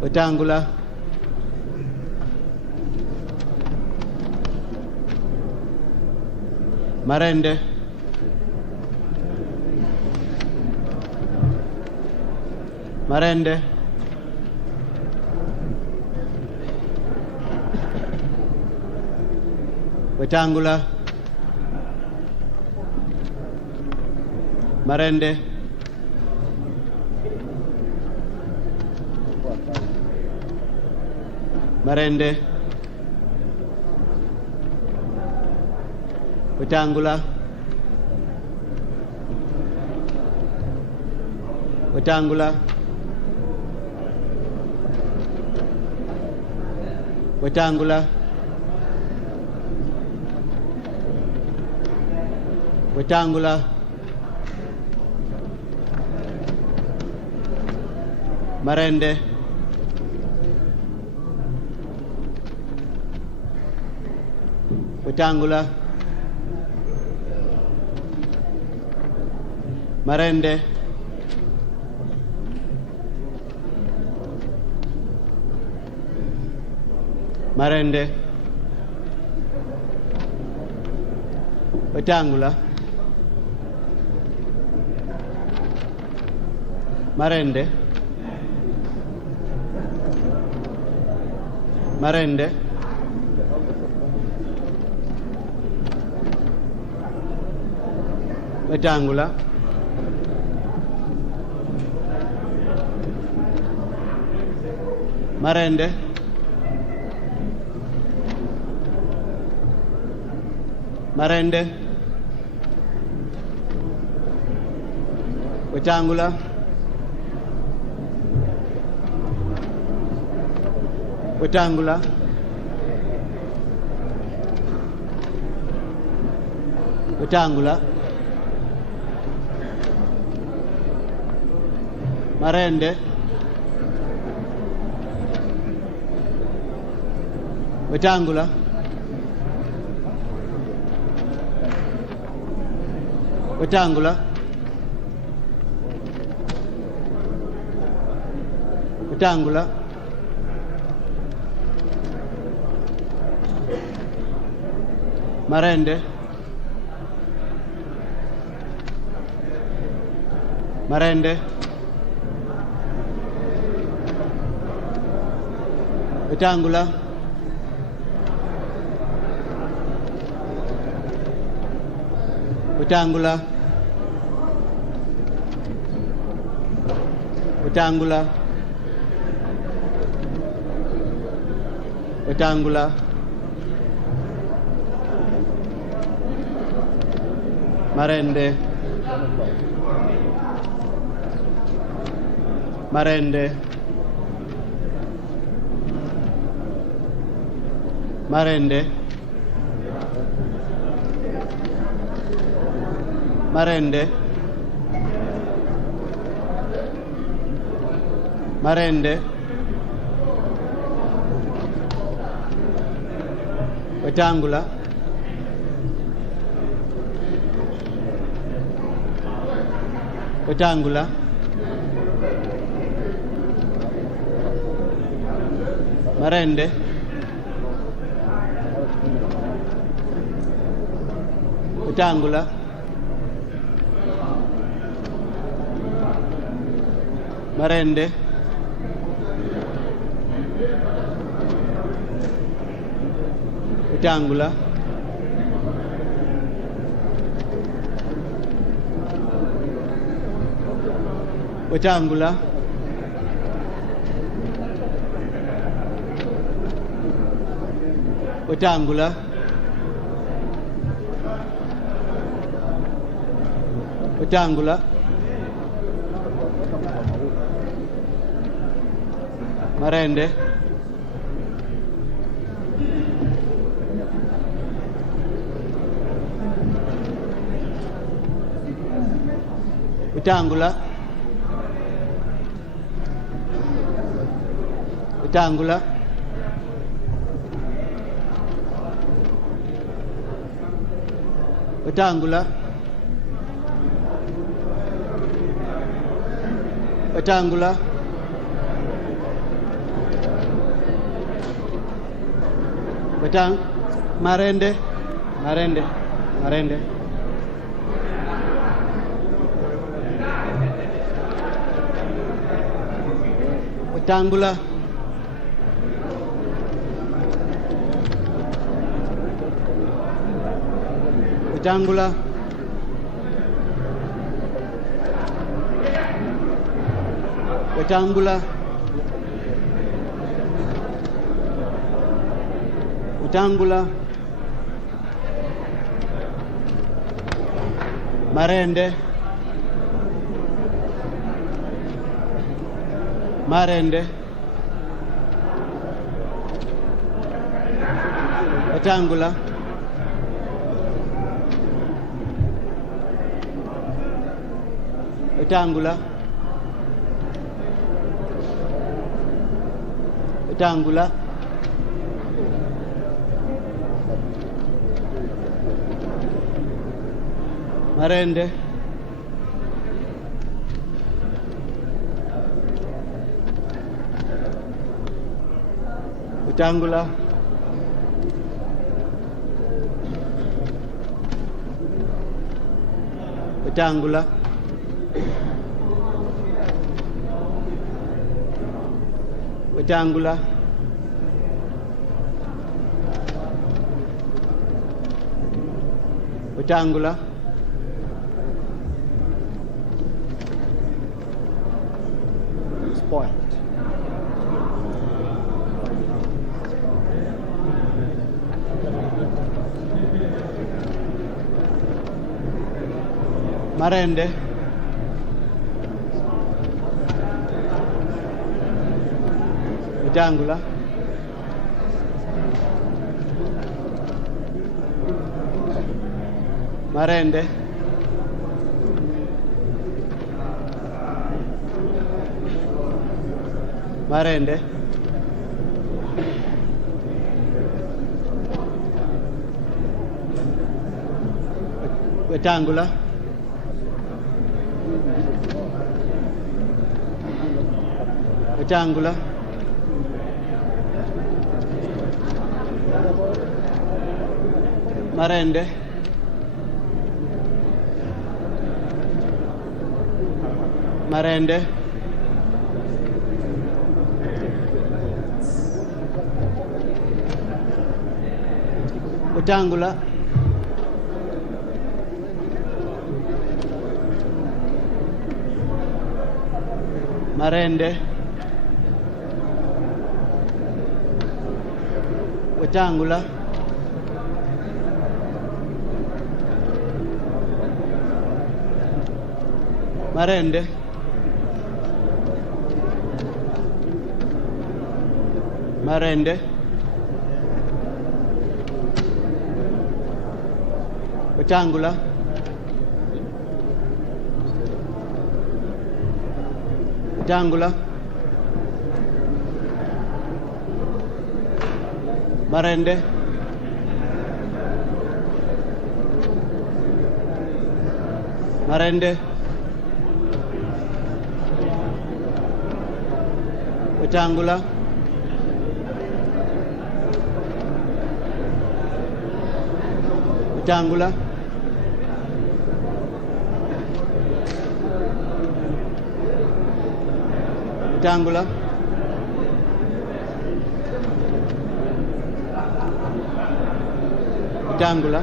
Wetangula. Marende. Marende. Wetangula. Marende. Marende. Wetangula. Wetangula. Wetangula. Wetangula. Marende. Wetangula. Marende. Marende. Wetangula. Marende. Marende. Wetangula. Marende. Marende. Wetangula. Wetangula. Wetangula. Marende. Wetangula. Wetangula. Wetangula. Marende. Marende. Wetangula. Wetangula. Wetangula. Wetangula. Marende. Marende. Marende. Marende. Marende. Wetangula. Wetangula. Marende. Wetangula. Marende. Wetangula. Wetangula. Wetangula. Wetangula. Marende. Wetangula. Wetangula. Wetangula. Wetangula. Marende. Marende. Marende. Wetangula. Wetangula. Wetangula. Wetangula. Marende. Marende. Wetangula. Wetangula. Wetangula. Marende. Wetangula. Wetangula. Wetangula. Wetangula. Spoiled. Marende. Wetangula. Marende. Marende. Wetangula. Wetangula. Marende. Marende. Wetangula. Marende. Wetangula. Marende. Marende. Wetangula. Wetangula. Marende. Marende. Wetangula. Wetangula. Wetangula. Wetangula.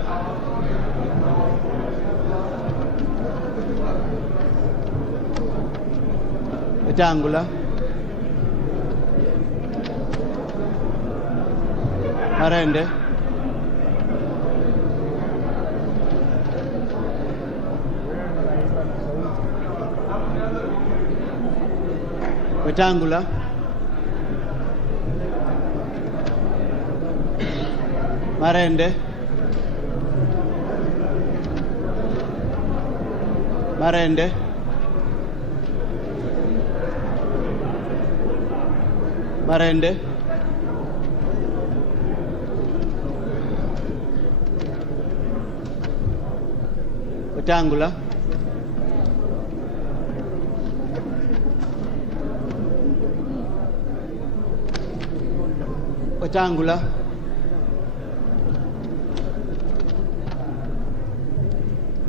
Wetangula. Marende. Wetangula. Marende. Marende. Marende. Wetangula. Wetangula.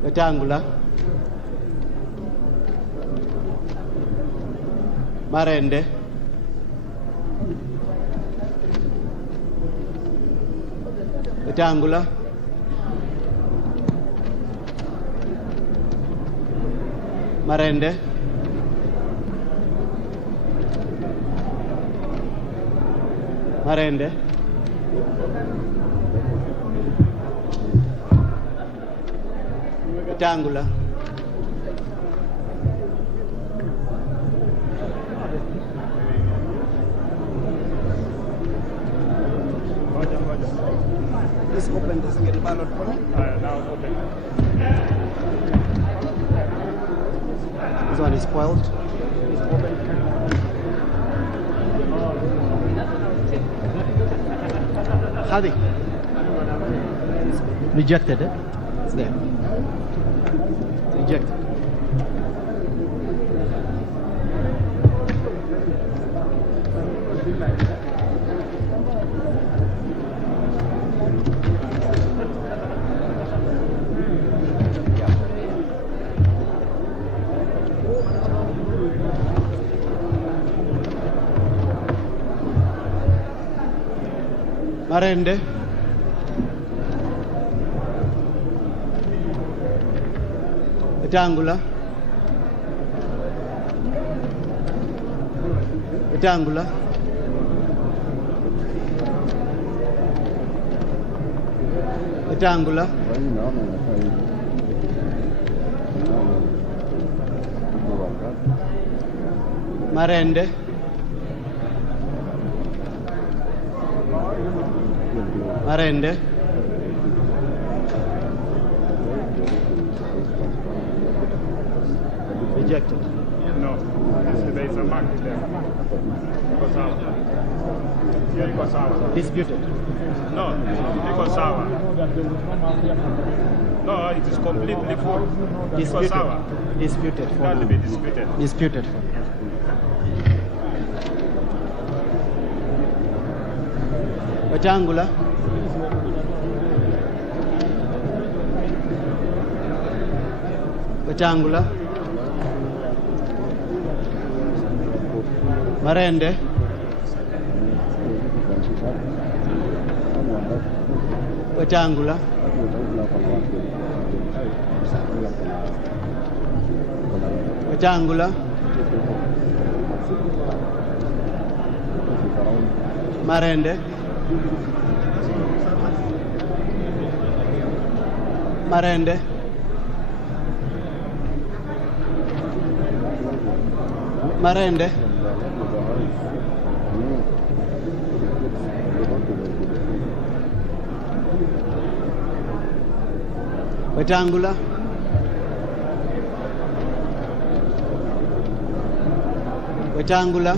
Wetangula. Marende. Wetangula. Marende. Marende. Wetangula. Please open the second ballot for me. Now open. This one is spoiled. Please open. Hadi. Rejected, eh? It's there. Rejected. Marende. Wetangula. Wetangula. Wetangula. Marende. Marende. Rejected. No, there is a mark there. Disputed. No, no, it is completely full. Disputed. Disputed. It can be disputed. Disputed. Wetangula. Wetangula. Marende. Wetangula. Wetangula. Marende. Marende. Marende. Wetangula. Wetangula.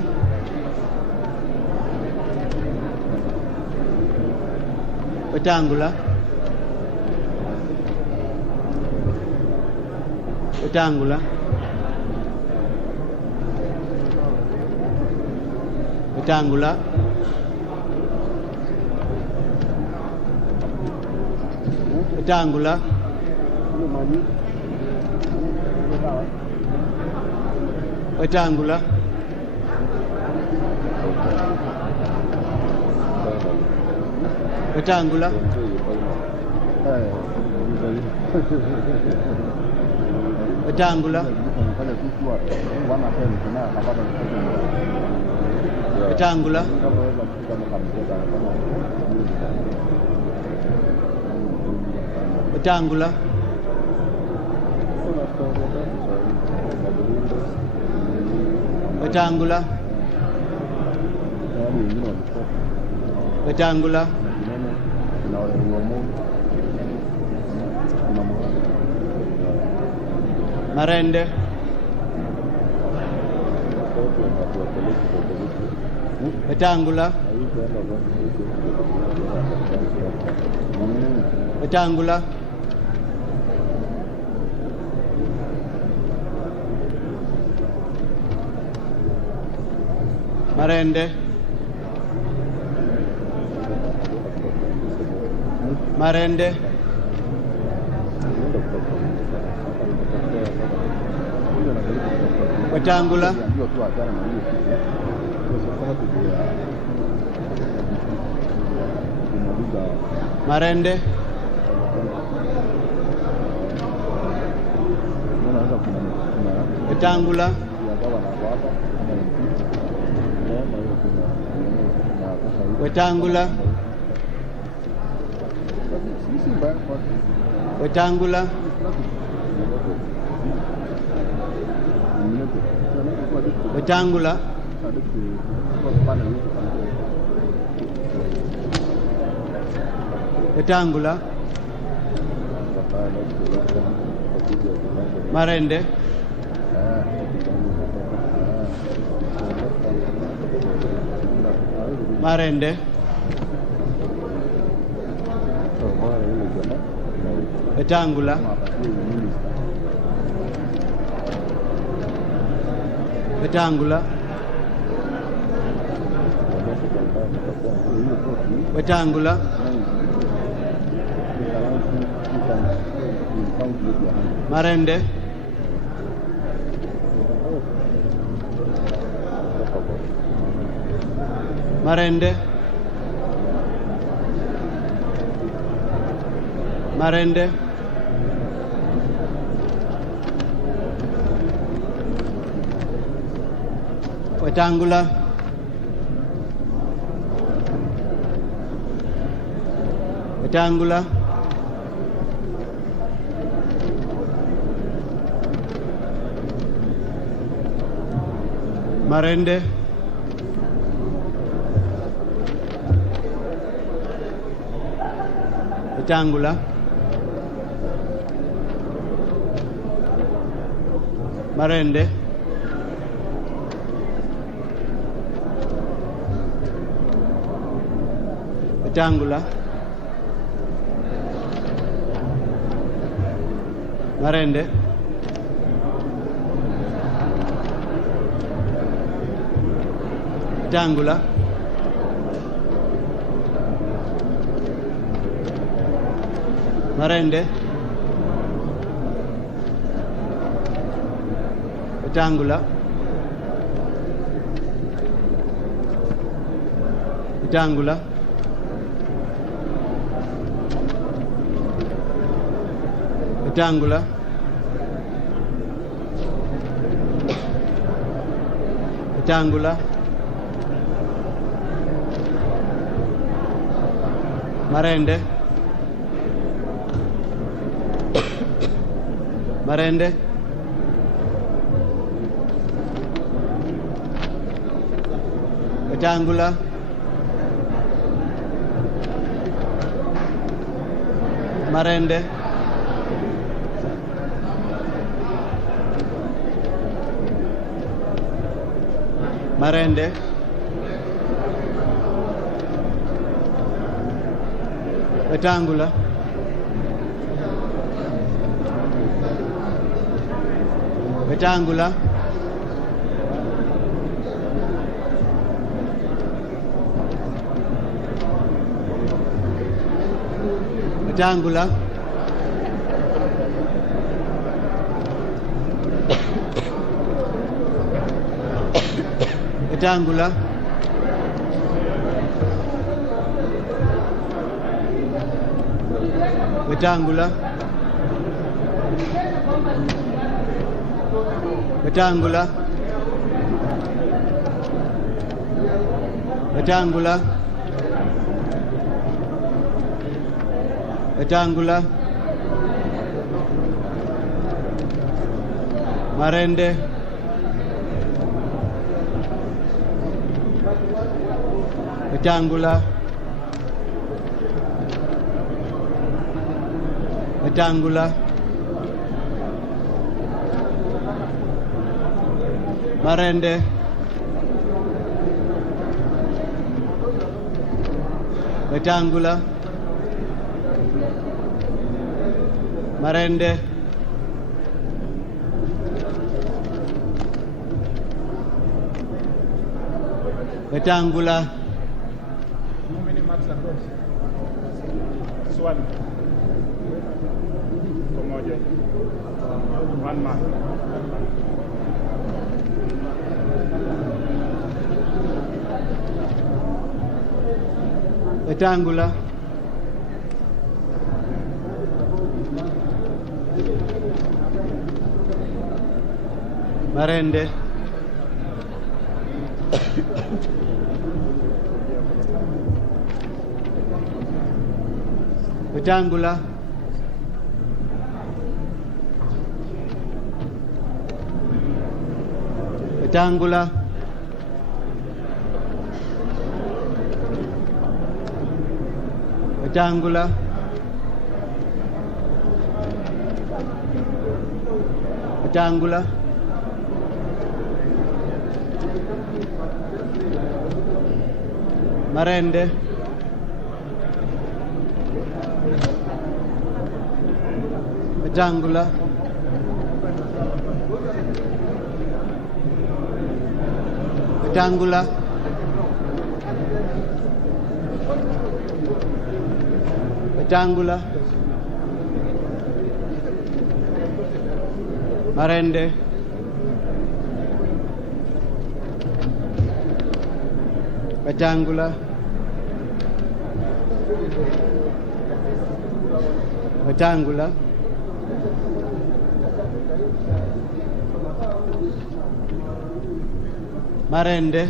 Wetangula. Wetangula. Wetangula. Wetangula. Wetangula. Wetangula. Wetangula. Wetangula. Wetangula. Wetangula. Wetangula. Marende. Wetangula. Wetangula. Marende. Marende. Wetangula. Marende. Wetangula. Wetangula. Wetangula. Wetangula. Wetangula. Marende. Marende. Wetangula. Wetangula. Wetangula. Marende. Marende. Marende. Wetangula. Wetangula. Marende. Wetangula. Marende. Wetangula. Marende. Wetangula. Marende. Wetangula. Wetangula, Wetangula, Wetangula, Marende, Marende, Wetangula, Marende, Marende, Wetangula, Wetangula, Wetangula, Wetangula, Wetangula, Wetangula, Wetangula, Wetangula, Marende, Wetangula, Wetangula, Marende, Wetangula, Marende, Wetangula, How many marks across? Swali. Pamoja. 1 mark. Wetangula, Marende, Wetangula, Wetangula, Wetangula, Wetangula, Marende, Wetangula, Wetangula, Wetangula, Marende, Wetangula, Wetangula, Marende,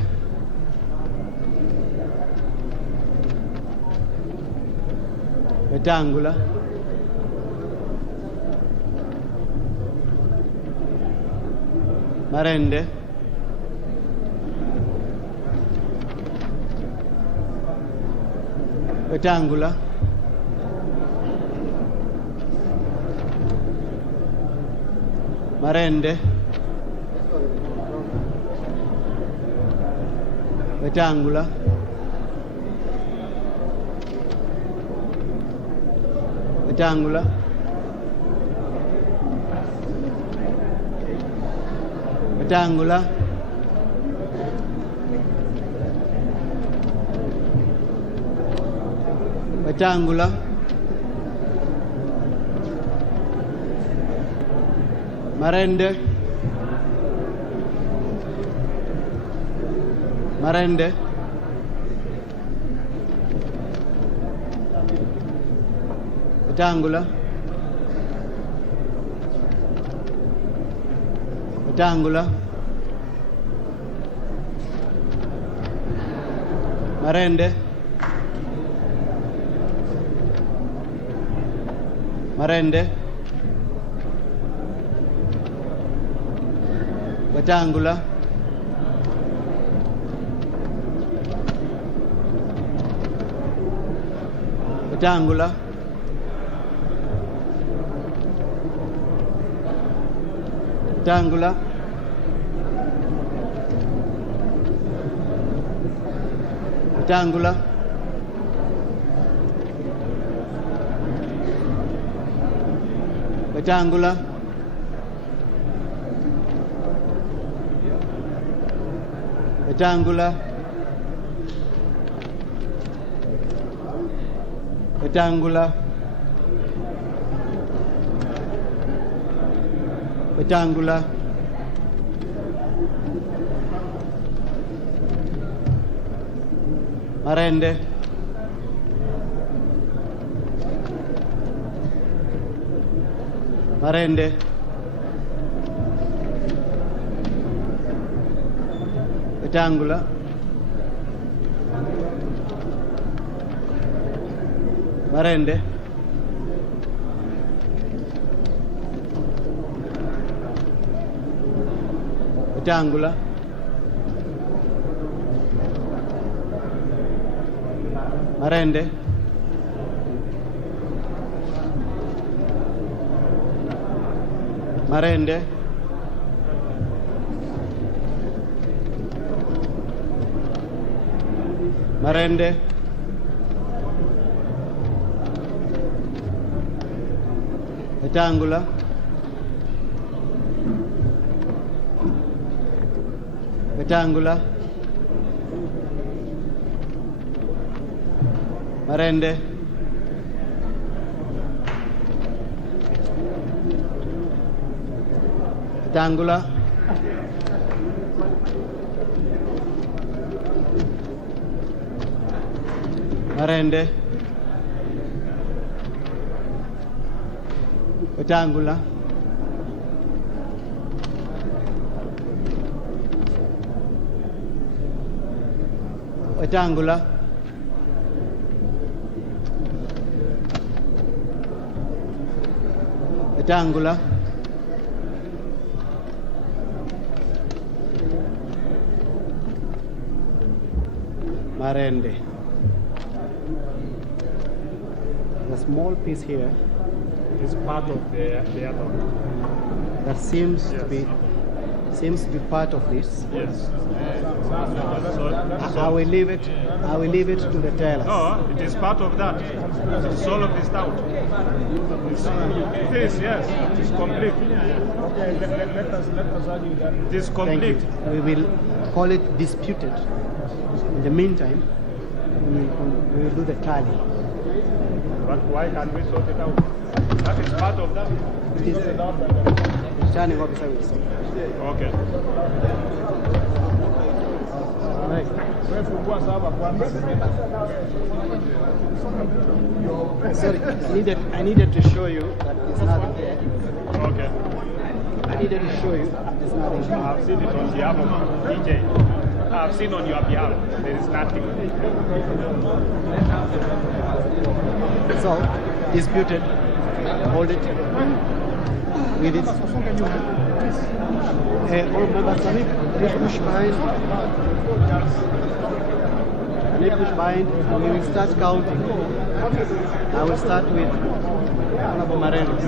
Wetangula, Marende, Wetangula, Marende, Wetangula, Wetangula, Wetangula, Wetangula, Marende, Marende, Wetangula. Wetangula. Marende. Marende. Wetangula. Wetangula. Wetangula. Wetangula. Wetangula. Wetangula. Wetangula. Wetangula. Marende. Marende. Wetangula. Marende. Wetangula. Marende. Marende. Marende. Wetangula. Wetangula. Marende. Wetangula. Marende. Wetangula. Wetangula. Wetangula. Marende. The small piece here It's part of the other. that seems to be part of this. Yes. I will leave it. I will leave it to the tellers. No, it is part of that. It's all of this out. It is, yes. It is complete. Okay, let us argue that. It is Thank complete. you. We will call it disputed. In the meantime, we will do the tally. But why can't we sort it out? That is part of that. It is the returning officer will say. Okay. Sorry, I needed to show you that there's nothing there. Okay. I needed to show you there's nothing there. I've seen it on behalf of DJ. I've seen on your behalf. There is nothing. So, disputed. Hold it. Read it. All members, can you push behind? Can you push behind? We will start counting. I will start with Honorable Marenos.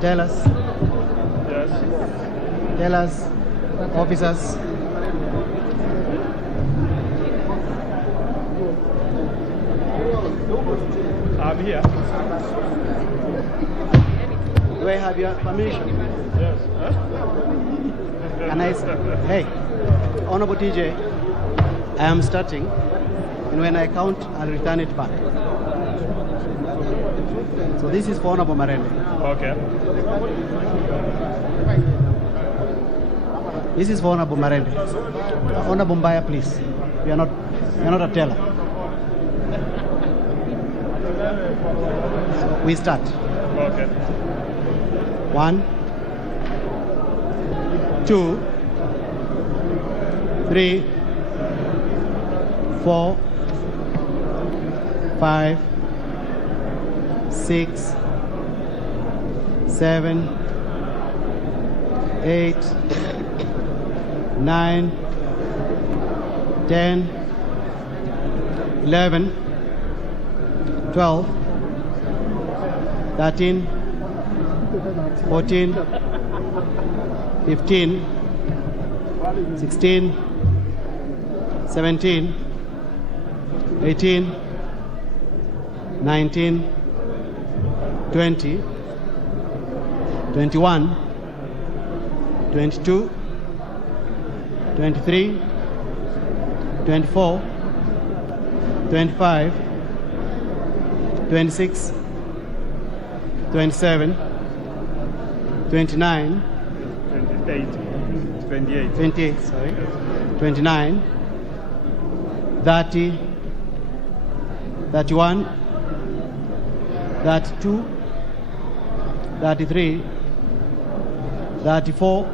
Tell us. Yes. Tell us, officers. I'm here. Do I have your permission? Yes. And I said, hey, Honorable TJ, I am starting, and when I count, I'll return it back. So this is for Honorable Marende. Okay. This is for Honorable Marende. Honorable Mbaya, please. You're not a teller. So we start. Okay. 1, 2, 3, 4, 5, 6, 7, 8, 9, 10, 11, 12, 13, 14, 15, 16, 17, 18, 19, 20, 21, 22, 23, 24, 25, 26, 27, 29, 28, sorry, 29, 30, 31, 32, 33, 34,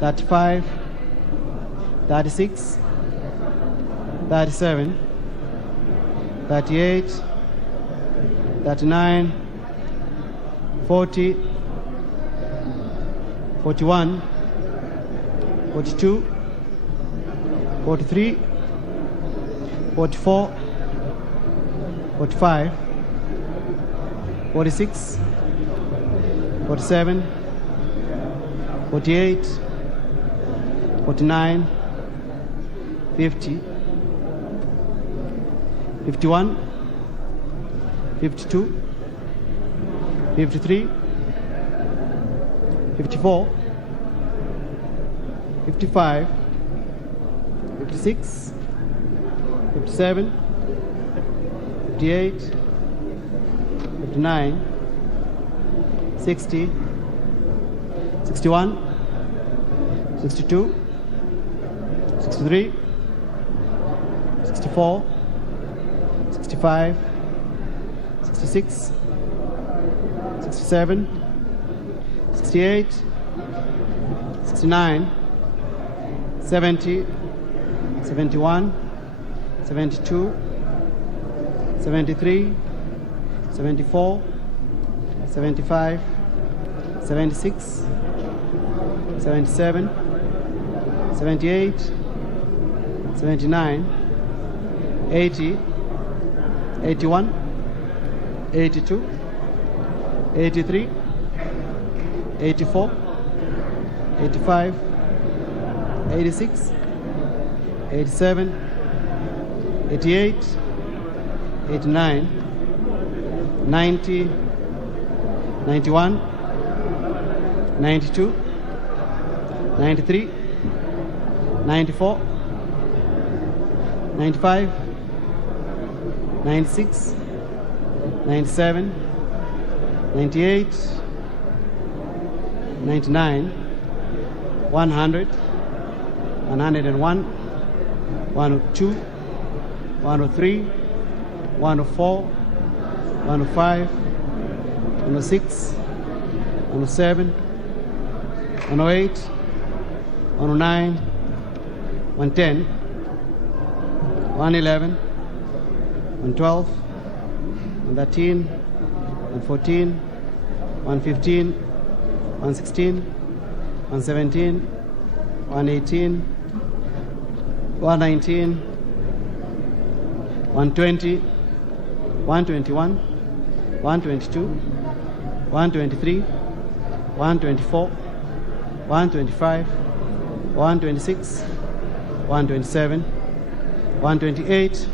35, 36, 37, 38, 39, 40, 41, 42, 43, 44, 45, 46, 47, 48, 49, 50, 51, 52, 53, 54, 55, 56, 57, 58, 59, 60, 61, 62, 63, 64, 65, 66, 67, 68, 69, 70, 71, 72, 73, 74, 75, 76, 77, 78, 79, 80, 81, 82, 83, 84, 85, 86, 87, 88, 89, 90, 91, 92, 93, 94, 95, 96, 97, 98, 99, 100, 101, 102, 103, 104, 105, 106, 107, 108, 109, 110, 111, 112, 113, 114, 115, 116, 117, 118, 119, 120, 121, 122, 123, 124, 125, 126, 127, 128,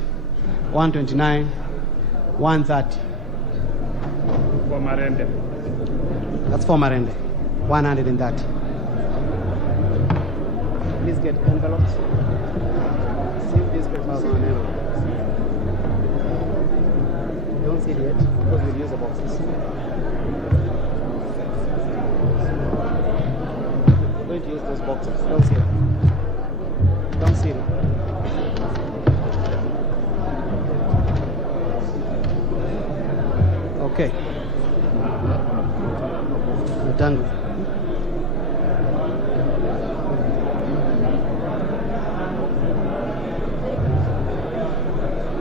129, 130. For Marende. That's for Marende. 130. Please get envelopes. Seal these papers on envelopes. Don't seal yet because we'll use the boxes. We're going to use those boxes. Don't seal. Don't seal. Okay. Wetangula.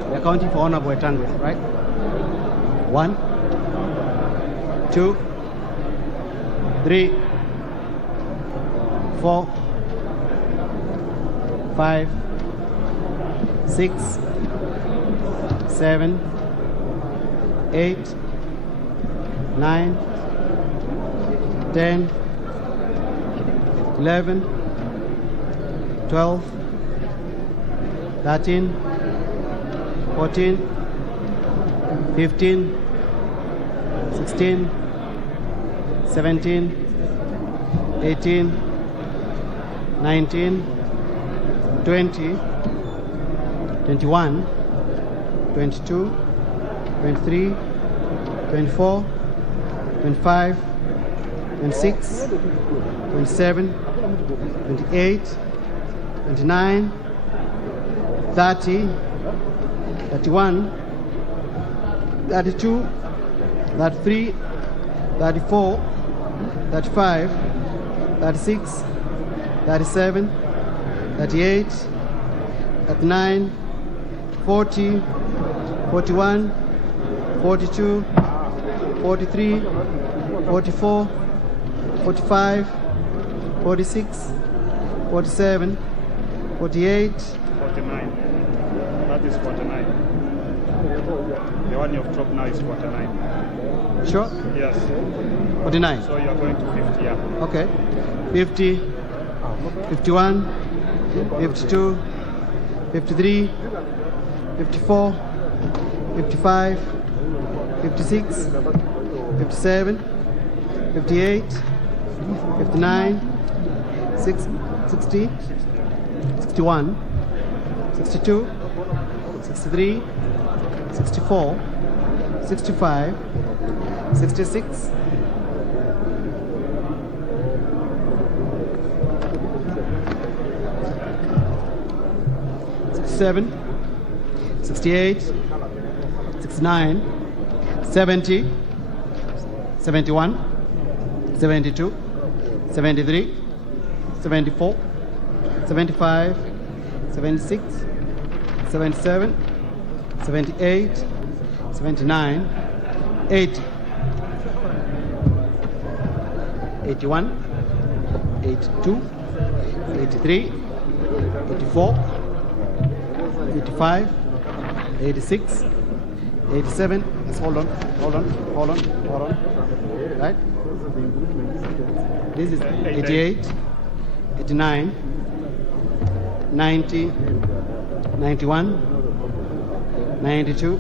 We are counting for Honorable Wetangula, right? 1, 2, 3, 4, 5, 6, 7, 8, 9, 10, 11, 12, 13, 14, 15, 16, 17, 18, 19, 20, 21, 22, 23, 24, 25, 26, 27, 28, 29, 30, 31, 32, 33, 34, 35, 36, 37, 38, 39, 40, 41, 42, 43, 44, 45, 46, 47, 48, 49. That is 49. The one you've dropped now is 49. Sure? Yes. 49. So you're going to 50, yeah. Okay. 50, 51, 52, 53, 54, 55, 56, 57, 58, 59, 60, 61, 62, 63, 64, 65, 66, 67, 68, 69, 70, 71, 72, 73, 74, 75, 76, 77, 78, 79, 80, 81, 82, 83, 84, 85, 86, 87. Let's hold on. Right? This is 88, 89, 90, 91, 92,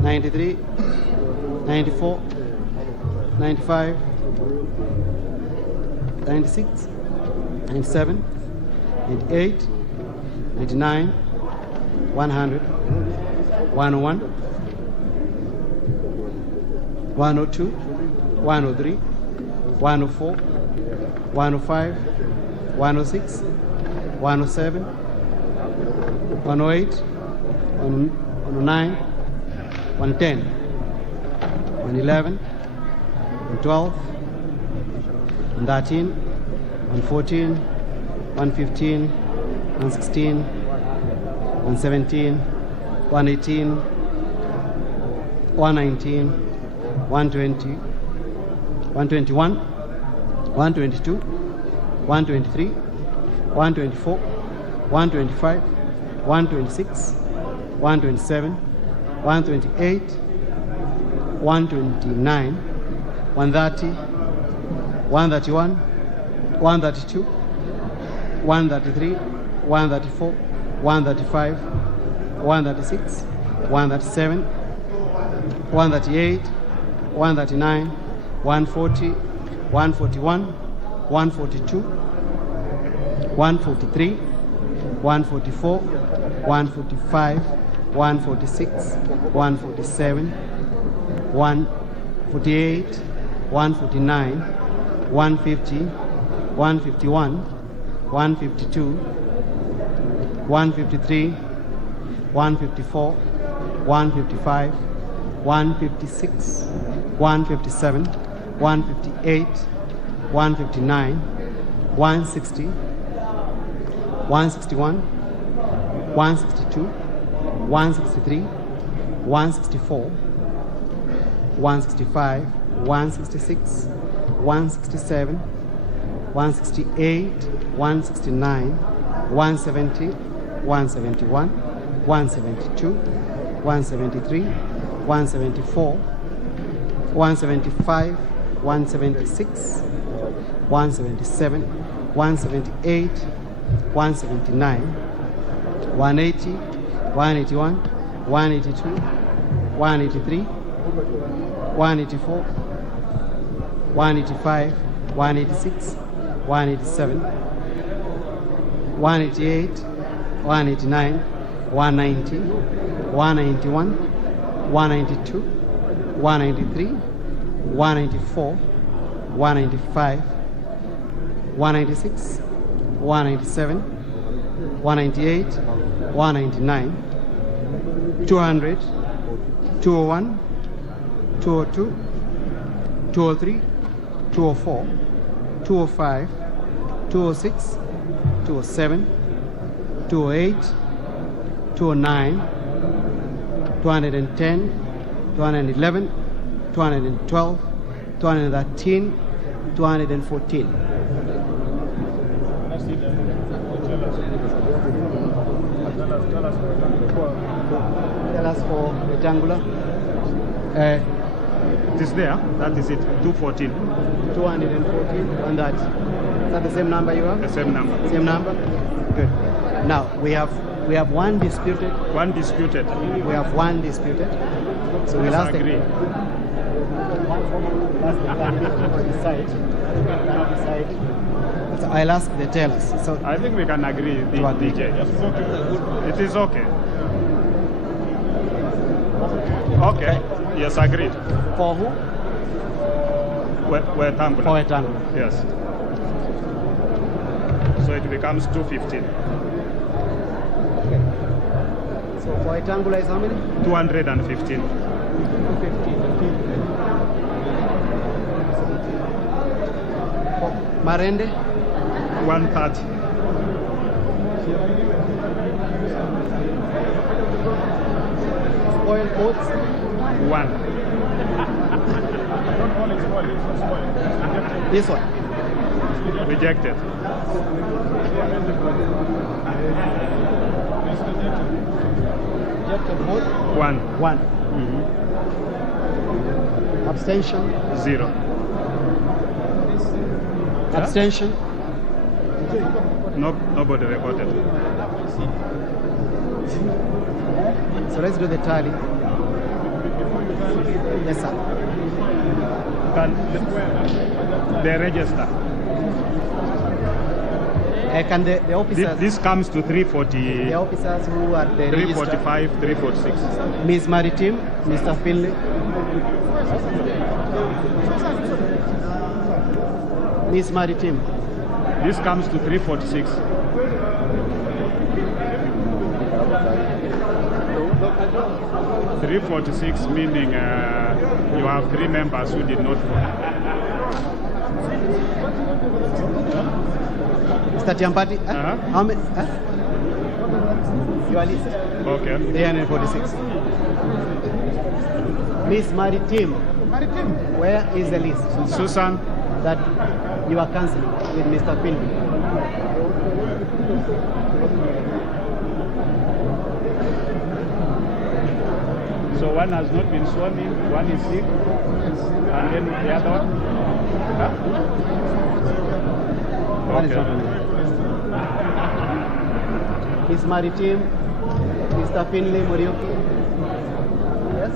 93, 94, 95, 96, 97, 98, 99, 100, 101, 102, 103, 104, 105, 106, 107, 108, 109, 110, 111, 112, 113, 114, 115, 116, 117, 118, 119, 120, 121, 122, 123, 124, 125, 126, 127, 128, 129, 130, 131, 132, 133, 134, 135, 136, 137, 138, 139, 140, 141, 142, 143, 144, 145, 146, 147, 148, 149, 150, 151, 152, 153, 154, 155, 156, 157, 158, 159, 160, 161, 162, 163, 164, 165, 166, 167, 168, 169, 170, 171, 172, 173, 174, 175, 176, 177, 178, 179, 180, 181, 182, 183, 184, 185, 186, 187, 188, 189, 190, 191, 192, 193, 194, 195, 196, 197, 198, 199, 200, 201, 202, 203, 204, 205, 206, 207, 208, 209, 210, 211, 212, 213, 214. Tell us for rectangular. It is there. That is it. 214. 214 on that. Is that the same number you have? The same number. Same number? Good. Now we have one disputed. One disputed. We have one disputed. So we'll ask agree. So I'll ask the tellers. So I think we can agree, DJ. It is okay. Okay. Yes, agreed. For who? Wetangula. For Wetangula. Yes. So it becomes 215. Okay. So for Wetangula is how many? 215. 215. For Marende? 130. Oil oats? 1. This one? Rejected. Rejected vote? 1. 1. Abstention? 0. Abstention? Nobody recorded. So let's do the tally. Yes, sir. Can they register? Can the officers... This comes to 340... The officers who are the 345, 346. Ms. Maritim, Mr. Finley. Ms. Maritim. This comes to 346. $346, meaning you have 3 members who did not vote. Mr. Tiampati, how many? Your list. Okay. 346. Miss Maritim. Where is the list? Susan. That you are cancelling with Mr. Finley. So one has not been sworn in, one is sick, and then the other one? Huh? One is not on. Miss Maritim, Mr. Finley Muriuki. Yes?